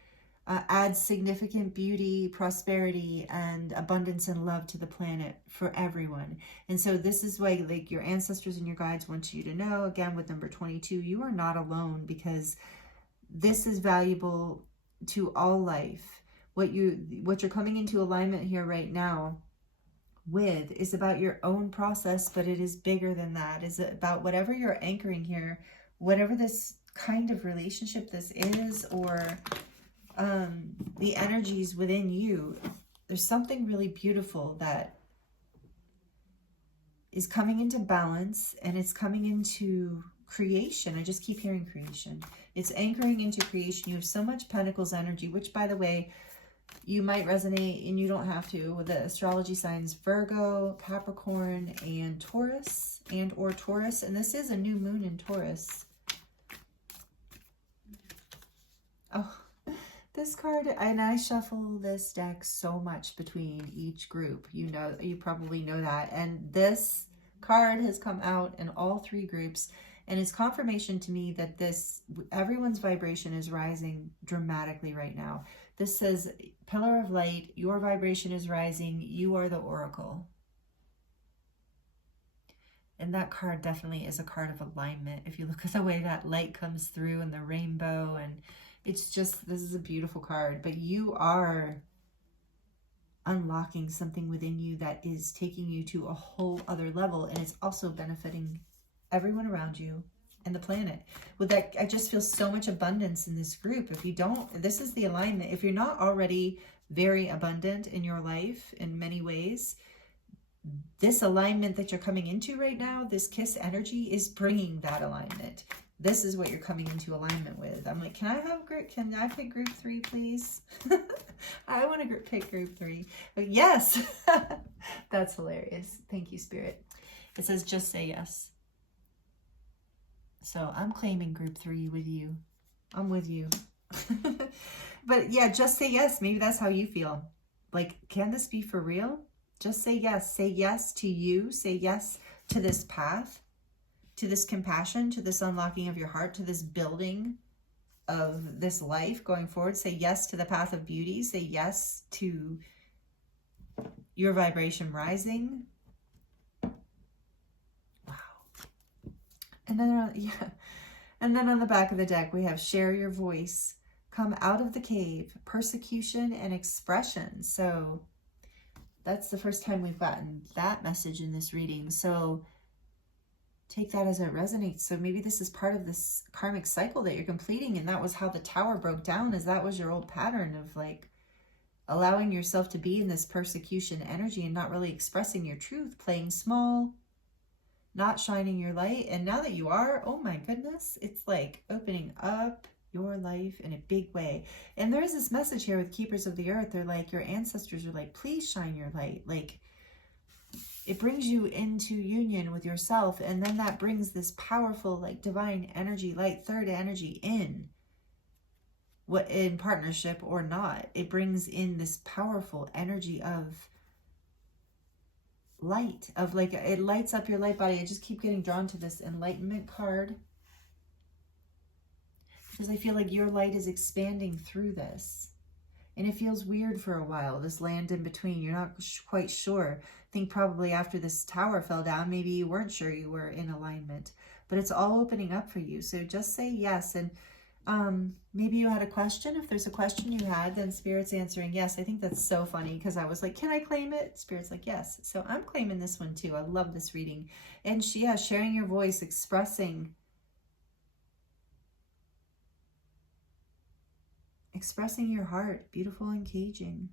adds significant beauty, prosperity, and abundance and love to the planet for everyone. And so this is why, like, your ancestors and your guides want you to know, again, with number 22, you are not alone, because this is valuable to all life. What you're coming into alignment here right now with is about your own process, but it is bigger than that. It's about whatever you're anchoring here, whatever this kind of relationship this is, or the energies within you. There's something really beautiful that is coming into balance, and it's coming into creation. I just keep hearing creation. It's anchoring into creation. You have so much Pentacles energy, which, by the way, you might resonate, and you don't have to, with the astrology signs Virgo, Capricorn, and Taurus, or Taurus. And this is a new moon in Taurus. Oh, this card, and I shuffle this deck so much between each group. You know, you probably know that. And this card has come out in all three groups, and it's confirmation to me that everyone's vibration is rising dramatically right now. This says, Pillar of Light, your vibration is rising. You are the Oracle. And that card definitely is a card of alignment. If you look at the way that light comes through and the rainbow, and it's just, this is a beautiful card. But you are unlocking something within you that is taking you to a whole other level, and it's also benefiting everyone around you and the planet. With that, I just feel so much abundance in this group. If you don't, this is the alignment. If you're not already very abundant in your life in many ways, this alignment that you're coming into right now, this KISS energy, is bringing that alignment. This is what you're coming into alignment with. I'm like, can I pick group 3, please? I want to pick group 3. But yes, that's hilarious. Thank you, Spirit. It says, just say yes. So I'm claiming group 3 with you. I'm with you. But yeah, just say yes. Maybe that's how you feel. Like, can this be for real? Just say yes. Say yes to you. Say yes to this path, to this compassion, to this unlocking of your heart, to this building of this life going forward. Say yes to the path of beauty. Say yes to your vibration rising. Wow. And then, and then on the back of the deck, we have share your voice, come out of the cave, persecution and expression. So that's the first time we've gotten that message in this reading. So take that as it resonates. So maybe this is part of this karmic cycle that you're completing, and that was how the tower broke down, is that was your old pattern of like allowing yourself to be in this persecution energy and not really expressing your truth, playing small, not shining your light. And now that you are, oh my goodness, it's like opening up your life in a big way. And there is this message here with Keepers of the Earth. They're like, your ancestors are like, please shine your light. Like, it brings you into union with yourself, and then that brings this powerful, like, divine energy, light, third energy in, what in partnership or not. It brings in this powerful energy of light, of like, it lights up your light body. I just keep getting drawn to this enlightenment card because I feel like your light is expanding through this. And it feels weird for a while, this land in between. You're not quite sure. I think probably after this tower fell down, maybe you weren't sure you were in alignment. But it's all opening up for you. So just say yes. And maybe you had a question. If there's a question you had, then Spirit's answering yes. I think that's so funny because I was like, can I claim it? Spirit's like, yes. So I'm claiming this one too. I love this reading. And yeah, sharing your voice, expressing your heart, beautiful and caging.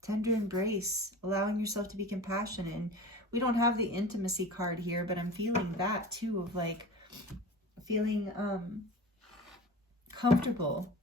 Tender embrace, allowing yourself to be compassionate. And we don't have the intimacy card here, but I'm feeling that too, of like feeling comfortable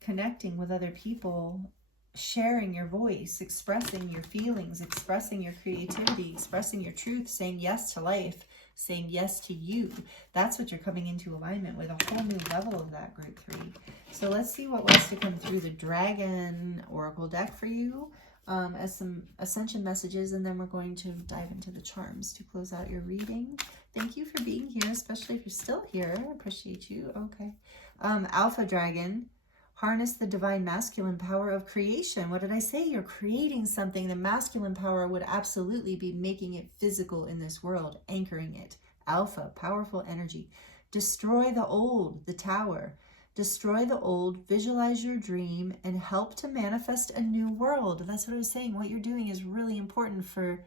connecting with other people, sharing your voice, expressing your feelings, expressing your creativity, expressing your truth, saying yes to life, saying yes to you. That's what you're coming into alignment with, a whole new level of that, group 3. So let's see what wants to come through the Dragon Oracle deck for you as some ascension messages, and then we're going to dive into the charms to close out your reading. Thank you for being here, especially if you're still here. I appreciate you. Okay. Alpha Dragon. Harness the divine masculine power of creation. What did I say? You're creating something. The masculine power would absolutely be making it physical in this world, anchoring it. Alpha, powerful energy. Destroy the old, the tower. Destroy the old, visualize your dream, and help to manifest a new world. That's what I was saying. What you're doing is really important for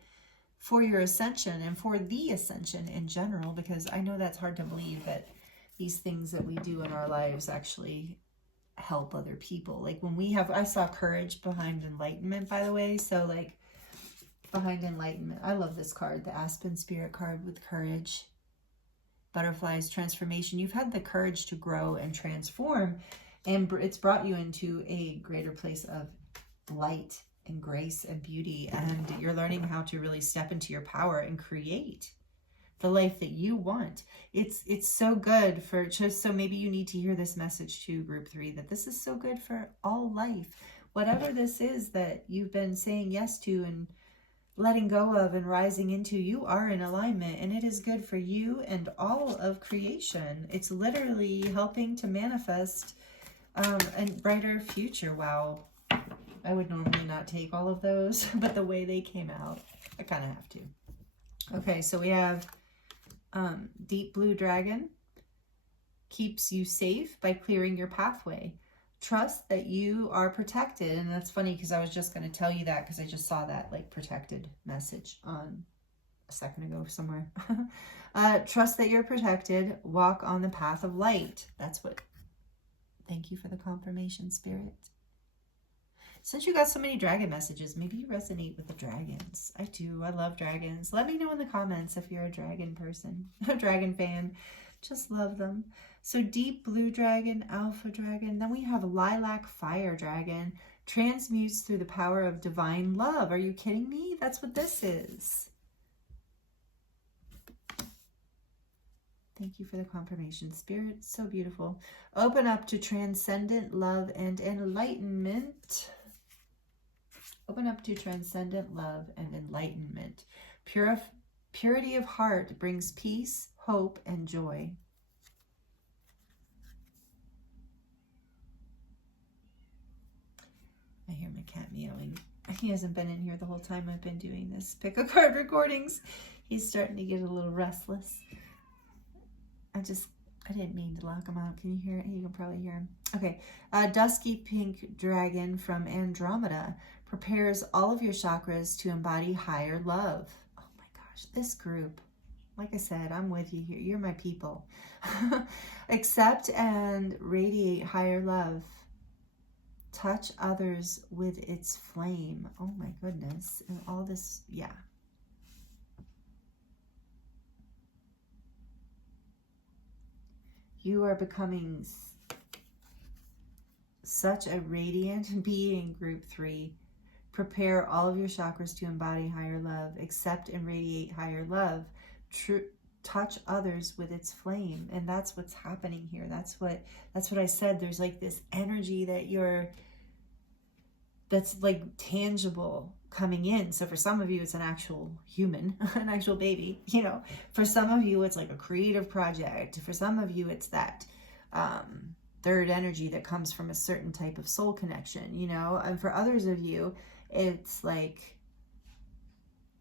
your ascension and for the ascension in general, because I know that's hard to believe that these things that we do in our lives actually help other people. Like when we have, I saw courage behind enlightenment, by the way. So like behind enlightenment, I love this card, the Aspen Spirit card with courage, butterflies, transformation. You've had the courage to grow and transform, and it's brought you into a greater place of light and grace and beauty, and you're learning how to really step into your power and create the life that you want. It's so good for, just so maybe you need to hear this message to group 3, that this is so good for all life. Whatever this is that you've been saying yes to and letting go of and rising into, you are in alignment, and it is good for you and all of creation. It's literally helping to manifest a brighter future. Wow. I would normally not take all of those, but the way they came out, I kind of have to. Okay, so we have Deep Blue Dragon. Keeps you safe by clearing your pathway. Trust that you are protected. And that's funny because I was just going to tell you that because I just saw that like protected message on a second ago somewhere. Trust that you're protected. Walk on the path of light. That's what. Thank you for the confirmation, Spirit. Since you got so many dragon messages, maybe you resonate with the dragons. I do. I love dragons. Let me know in the comments if you're a dragon person, a dragon fan. Just love them. So Deep Blue Dragon, Alpha Dragon. Then we have Lilac Fire Dragon. Transmutes through the power of divine love. Are you kidding me? That's what this is. Thank you for the confirmation, Spirit. So beautiful. Open up to transcendent love and enlightenment. Open up to transcendent love and enlightenment. Purity of heart brings peace, hope, and joy. I hear my cat meowing. He hasn't been in here the whole time I've been doing this pick a card recordings. He's starting to get a little restless. I didn't mean to lock him out. Can you hear it? You can probably hear him. Okay. Dusky Pink Dragon from Andromeda prepares all of your chakras to embody higher love. Oh my gosh, this group. Like I said, I'm with you here. You're my people. Accept and radiate higher love. Touch others with its flame. Oh my goodness. And all this, yeah. You are becoming such a radiant being, group 3. Prepare all of your chakras to embody higher love. Accept and radiate higher love. touch others with its flame. And that's what's happening here. That's what I said. There's like this energy that's like tangible coming in. So for some of you, it's an actual human, an actual baby, you know. For some of you, it's like a creative project. For some of you, it's that third energy that comes from a certain type of soul connection, you know. And for others of you, it's like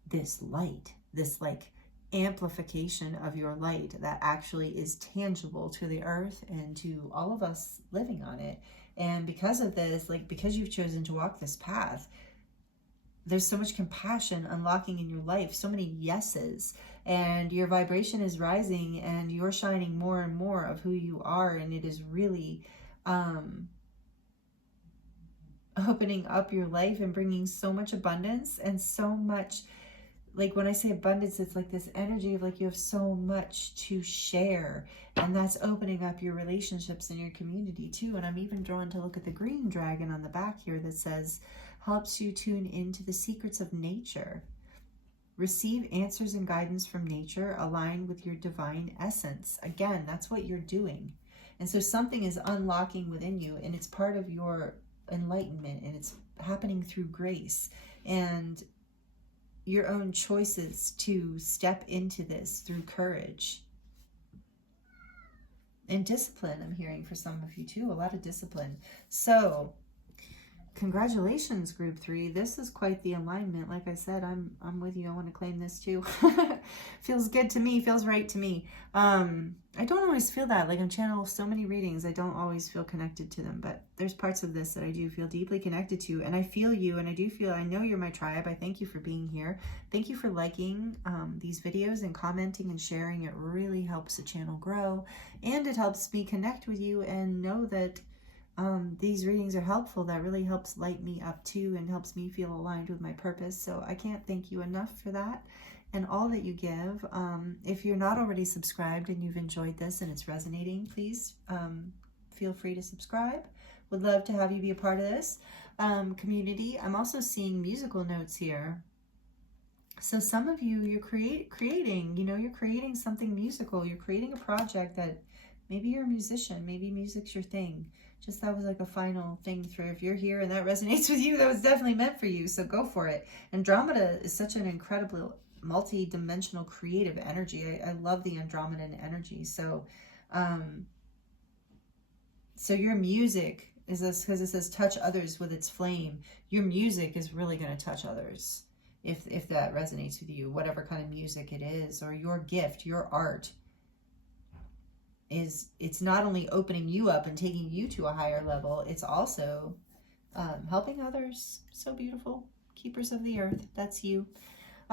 this light, this like amplification of your light that actually is tangible to the earth and to all of us living on it. And because of this, like, because you've chosen to walk this path, there's so much compassion unlocking in your life, so many yeses, and your vibration is rising and you're shining more and more of who you are. And it is really opening up your life and bringing so much abundance and so much, like when I say abundance, it's like this energy of like you have so much to share, and that's opening up your relationships and your community too. And I'm even drawn to look at the green dragon on the back here that says, helps you tune into the secrets of nature. Receive answers and guidance from nature, align with your divine essence. Again, that's what you're doing. And so something is unlocking within you, and it's part of your enlightenment, and it's happening through grace and your own choices to step into this through courage and discipline. I'm hearing for some of you too, a lot of discipline. So congratulations, group 3. This is quite the alignment. Like I said, I'm with you. I want to claim this too. Feels good to me, feels right to me. I don't always feel that. Like, on channel so many readings, I don't always feel connected to them, but there's parts of this that I do feel deeply connected to, and I feel you, and I know you're my tribe. I thank you for being here. Thank you for liking these videos and commenting and sharing. It really helps the channel grow, and it helps me connect with you and know that these readings are helpful. That really helps light me up too, and helps me feel aligned with my purpose. So I can't thank you enough for that and all that you give. If you're not already subscribed and you've enjoyed this and it's resonating, please feel free to subscribe. Would love to have you be a part of this community. I'm also seeing musical notes here. So some of you, you're creating, you know, you're creating something musical. You're creating a project that maybe you're a musician, maybe music's your thing. Just that was like a final thing for, if you're here and that resonates with you, that was definitely meant for you. So go for it. Andromeda is such an incredible multi-dimensional creative energy. I love the Andromedan energy. So so your music is this, because it says touch others with its flame. Your music is really going to touch others if that resonates with you, whatever kind of music it is, or your gift, your art. It's not only opening you up and taking you to a higher level, it's also helping others. So beautiful. Keepers of the earth, that's you.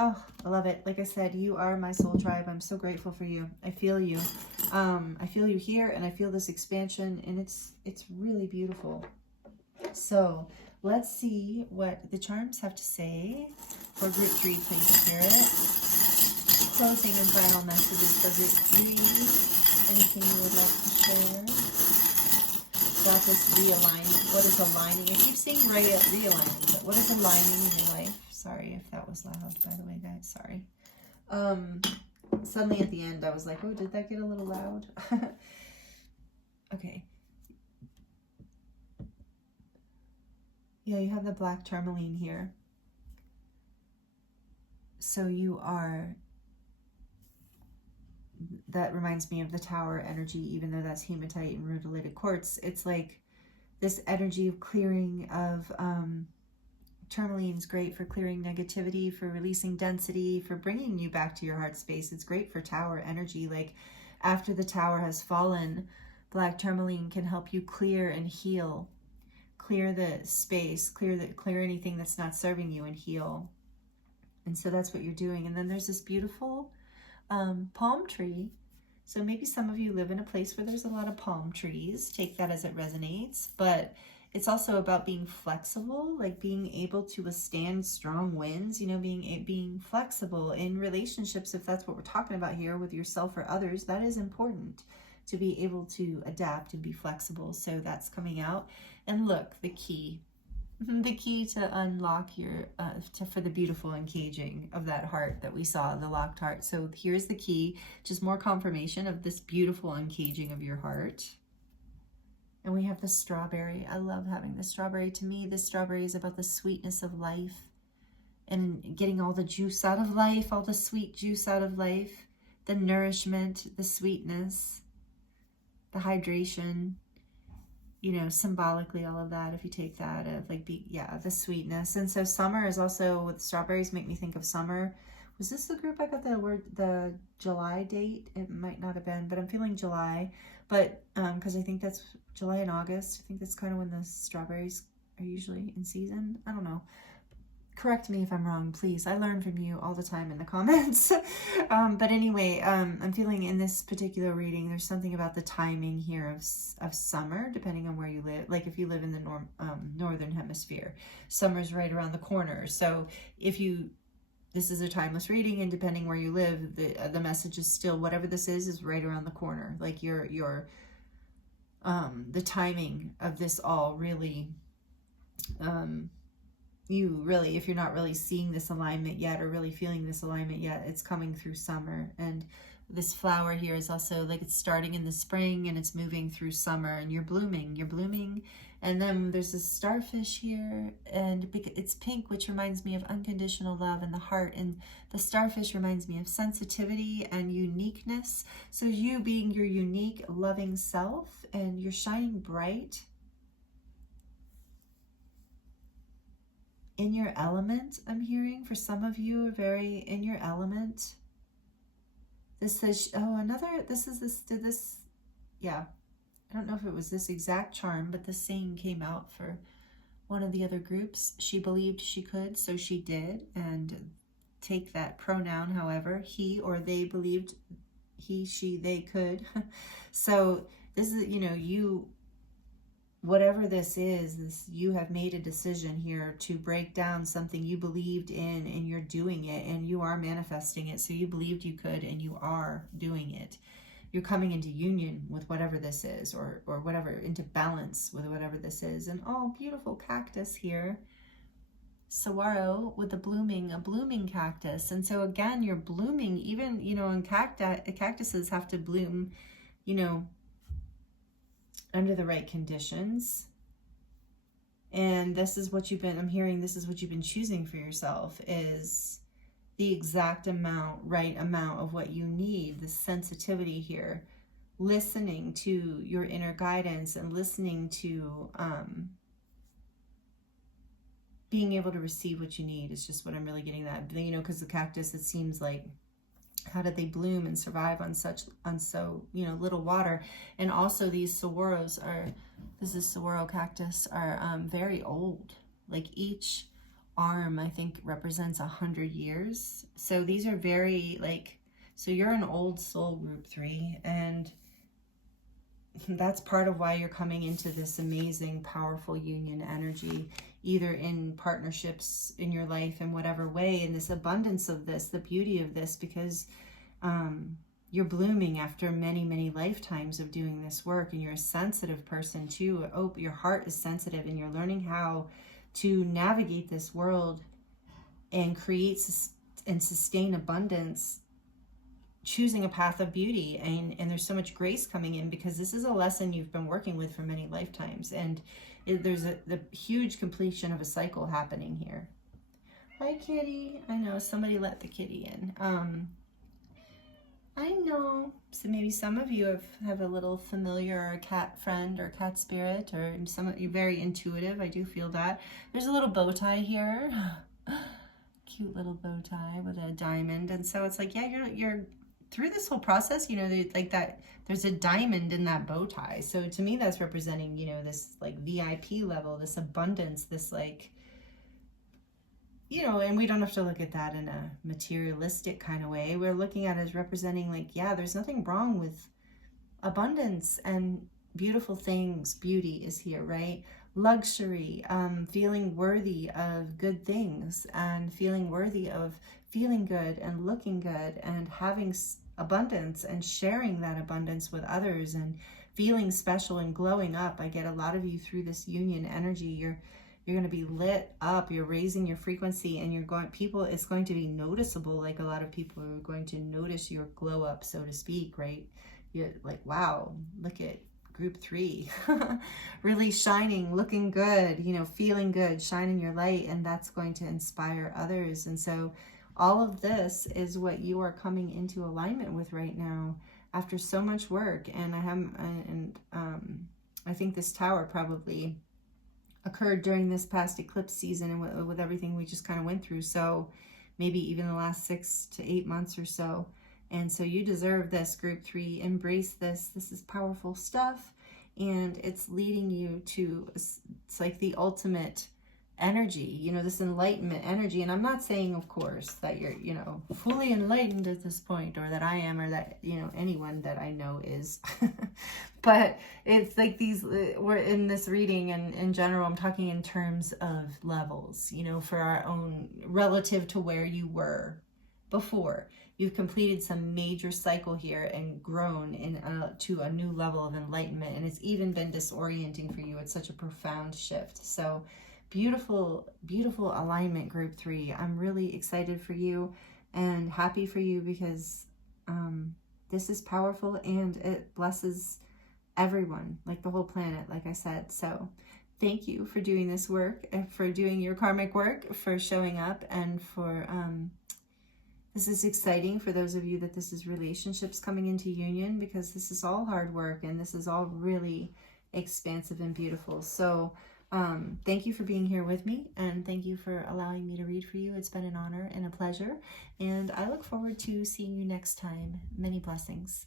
Oh, I love it. Like I said, you are my soul tribe. I'm so grateful for you. I feel you. I feel you here, and I feel this expansion, and it's really beautiful. So let's see what the charms have to say for group 3, please, Spirit. Closing and final messages for group 3. Anything you would like to share? Got this realignment. What is aligning? I keep saying realignment, but what is aligning in your life? Sorry if that was loud, by the way, guys. Sorry. Suddenly at the end, I was like, oh, did that get a little loud? Okay. Yeah, you have the black tourmaline here. So you are... That reminds me of the tower energy, even though that's hematite and rutilated quartz. It's like this energy of clearing of tourmaline's great for clearing negativity, for releasing density, for bringing you back to your heart space. It's great for tower energy. Like after the tower has fallen, black tourmaline can help you clear and heal, clear the space, clear anything that's not serving you, and heal. And so that's what you're doing. And then there's this beautiful palm tree. So maybe some of you live in a place where there's a lot of palm trees. Take that as it resonates. But it's also about being flexible, like being able to withstand strong winds, you know, being flexible in relationships, if that's what we're talking about here with yourself or others. That is important, to be able to adapt and be flexible. So that's coming out. And look, the key. The key to unlock your, for the beautiful uncaging of that heart that we saw, the locked heart. So here's the key, just more confirmation of this beautiful uncaging of your heart. And we have the strawberry. I love having the strawberry. To me, the strawberry is about the sweetness of life and getting all the juice out of life, all the sweet juice out of life, the nourishment, the sweetness, the hydration, you know, symbolically all of that, if you take that, of like, the sweetness. And so summer is also, with strawberries make me think of summer. Was this the group I got the July date? It might not have been, but I'm feeling July. But because I think that's July and August. I think that's kind of when the strawberries are usually in season. I don't know. Correct me if I'm wrong, please. I learn from you all the time in the comments. But anyway, I'm feeling in this particular reading, there's something about the timing here of summer, depending on where you live. Like if you live in the northern hemisphere, summer's right around the corner. So if this is a timeless reading, and depending where you live, the message is still, whatever this is right around the corner. Like the timing of this all really, you really, if you're not really seeing this alignment yet or really feeling this alignment yet, it's coming through summer. And this flower here is also like, it's starting in the spring and it's moving through summer, and you're blooming. And then there's this starfish here, and it's pink, which reminds me of unconditional love and the heart. And the starfish reminds me of sensitivity and uniqueness. So you being your unique, loving self, and you're shining bright in your element. I'm hearing for some of you are very in your element. This says, I don't know if it was this exact charm, but the same came out for one of the other groups. She believed she could, so she did. And take that pronoun, however, he or they believed he, she, they could. So this is, whatever this is, you have made a decision here to break down something you believed in, and you're doing it, and you are manifesting it. So you believed you could, and you are doing it. You're coming into union with whatever this is, or whatever, into balance with whatever this is. And beautiful cactus here. Saguaro with a blooming cactus. And so again, you're blooming, even, and cactuses have to bloom, under the right conditions. And this is what I'm hearing, this is what you've been choosing for yourself, is the exact right amount of what you need, the sensitivity here, listening to your inner guidance and listening to being able to receive what you need is just what I'm really getting that, because the cactus, it seems like, how did they bloom and survive on so little water? And also these saguaros this is saguaro cactus, are very old. Like each arm, I think, represents 100 years. So these are very so you're an old soul, group 3, and that's part of why you're coming into this amazing, powerful union energy, either in partnerships in your life in whatever way, in this abundance of this, the beauty of this, because you're blooming after many, many lifetimes of doing this work, and you're a sensitive person too. Your heart is sensitive, and you're learning how to navigate this world and create and sustain abundance, choosing a path of beauty. And there's so much grace coming in, because this is a lesson you've been working with for many lifetimes, and there's the huge completion of a cycle happening here. Hi, kitty. I know somebody let the kitty in. I know. So maybe some of you have a little familiar, or a cat friend or cat spirit, or some of you very intuitive. I do feel that. There's a little bow tie here. Cute little bow tie with a diamond. And so it's like, yeah, you're through this whole process, like that, there's a diamond in that bow tie. So to me, that's representing, this like VIP level, this abundance, this and we don't have to look at that in a materialistic kind of way. We're looking at it as representing there's nothing wrong with abundance and beautiful things. Beauty is here, right? Luxury, feeling worthy of good things, and feeling worthy of feeling good and looking good, and having abundance and sharing that abundance with others, and feeling special and glowing up. I get a lot of you through this union energy. You're You're going to be lit up. You're raising your frequency, and it's going to be noticeable. Like, a lot of people are going to notice your glow up, so to speak, right? You're like, wow, look at group 3, really shining, looking good, you know, feeling good, shining your light, and that's going to inspire others. And so all of this is what you are coming into alignment with right now after so much work. And I think this tower probably occurred during this past eclipse season, and with everything we just kind of went through. So maybe even the last 6 to 8 months or so. And so you deserve this, group 3. Embrace this. This is powerful stuff. And it's leading you to, it's like the ultimate energy, you know, this enlightenment energy. And I'm not saying, of course, that you're, you know, fully enlightened at this point, or that I am, or that, you know, anyone that I know is. But it's like we're in this reading, and in general, I'm talking in terms of levels, you know, for our own, relative to where you were before. You've completed some major cycle here and grown to a new level of enlightenment. And it's even been disorienting for you. It's such a profound shift. So beautiful, beautiful alignment, group 3. I'm really excited for you and happy for you, because this is powerful, and it blesses everyone, like the whole planet, like I said. So thank you for doing this work, and for doing your karmic work, for showing up, and for this is exciting for those of you that this is relationships coming into union, because this is all hard work, and this is all really expansive and beautiful. So thank you for being here with me, and thank you for allowing me to read for you. It's been an honor and a pleasure, and I look forward to seeing you next time. Many blessings.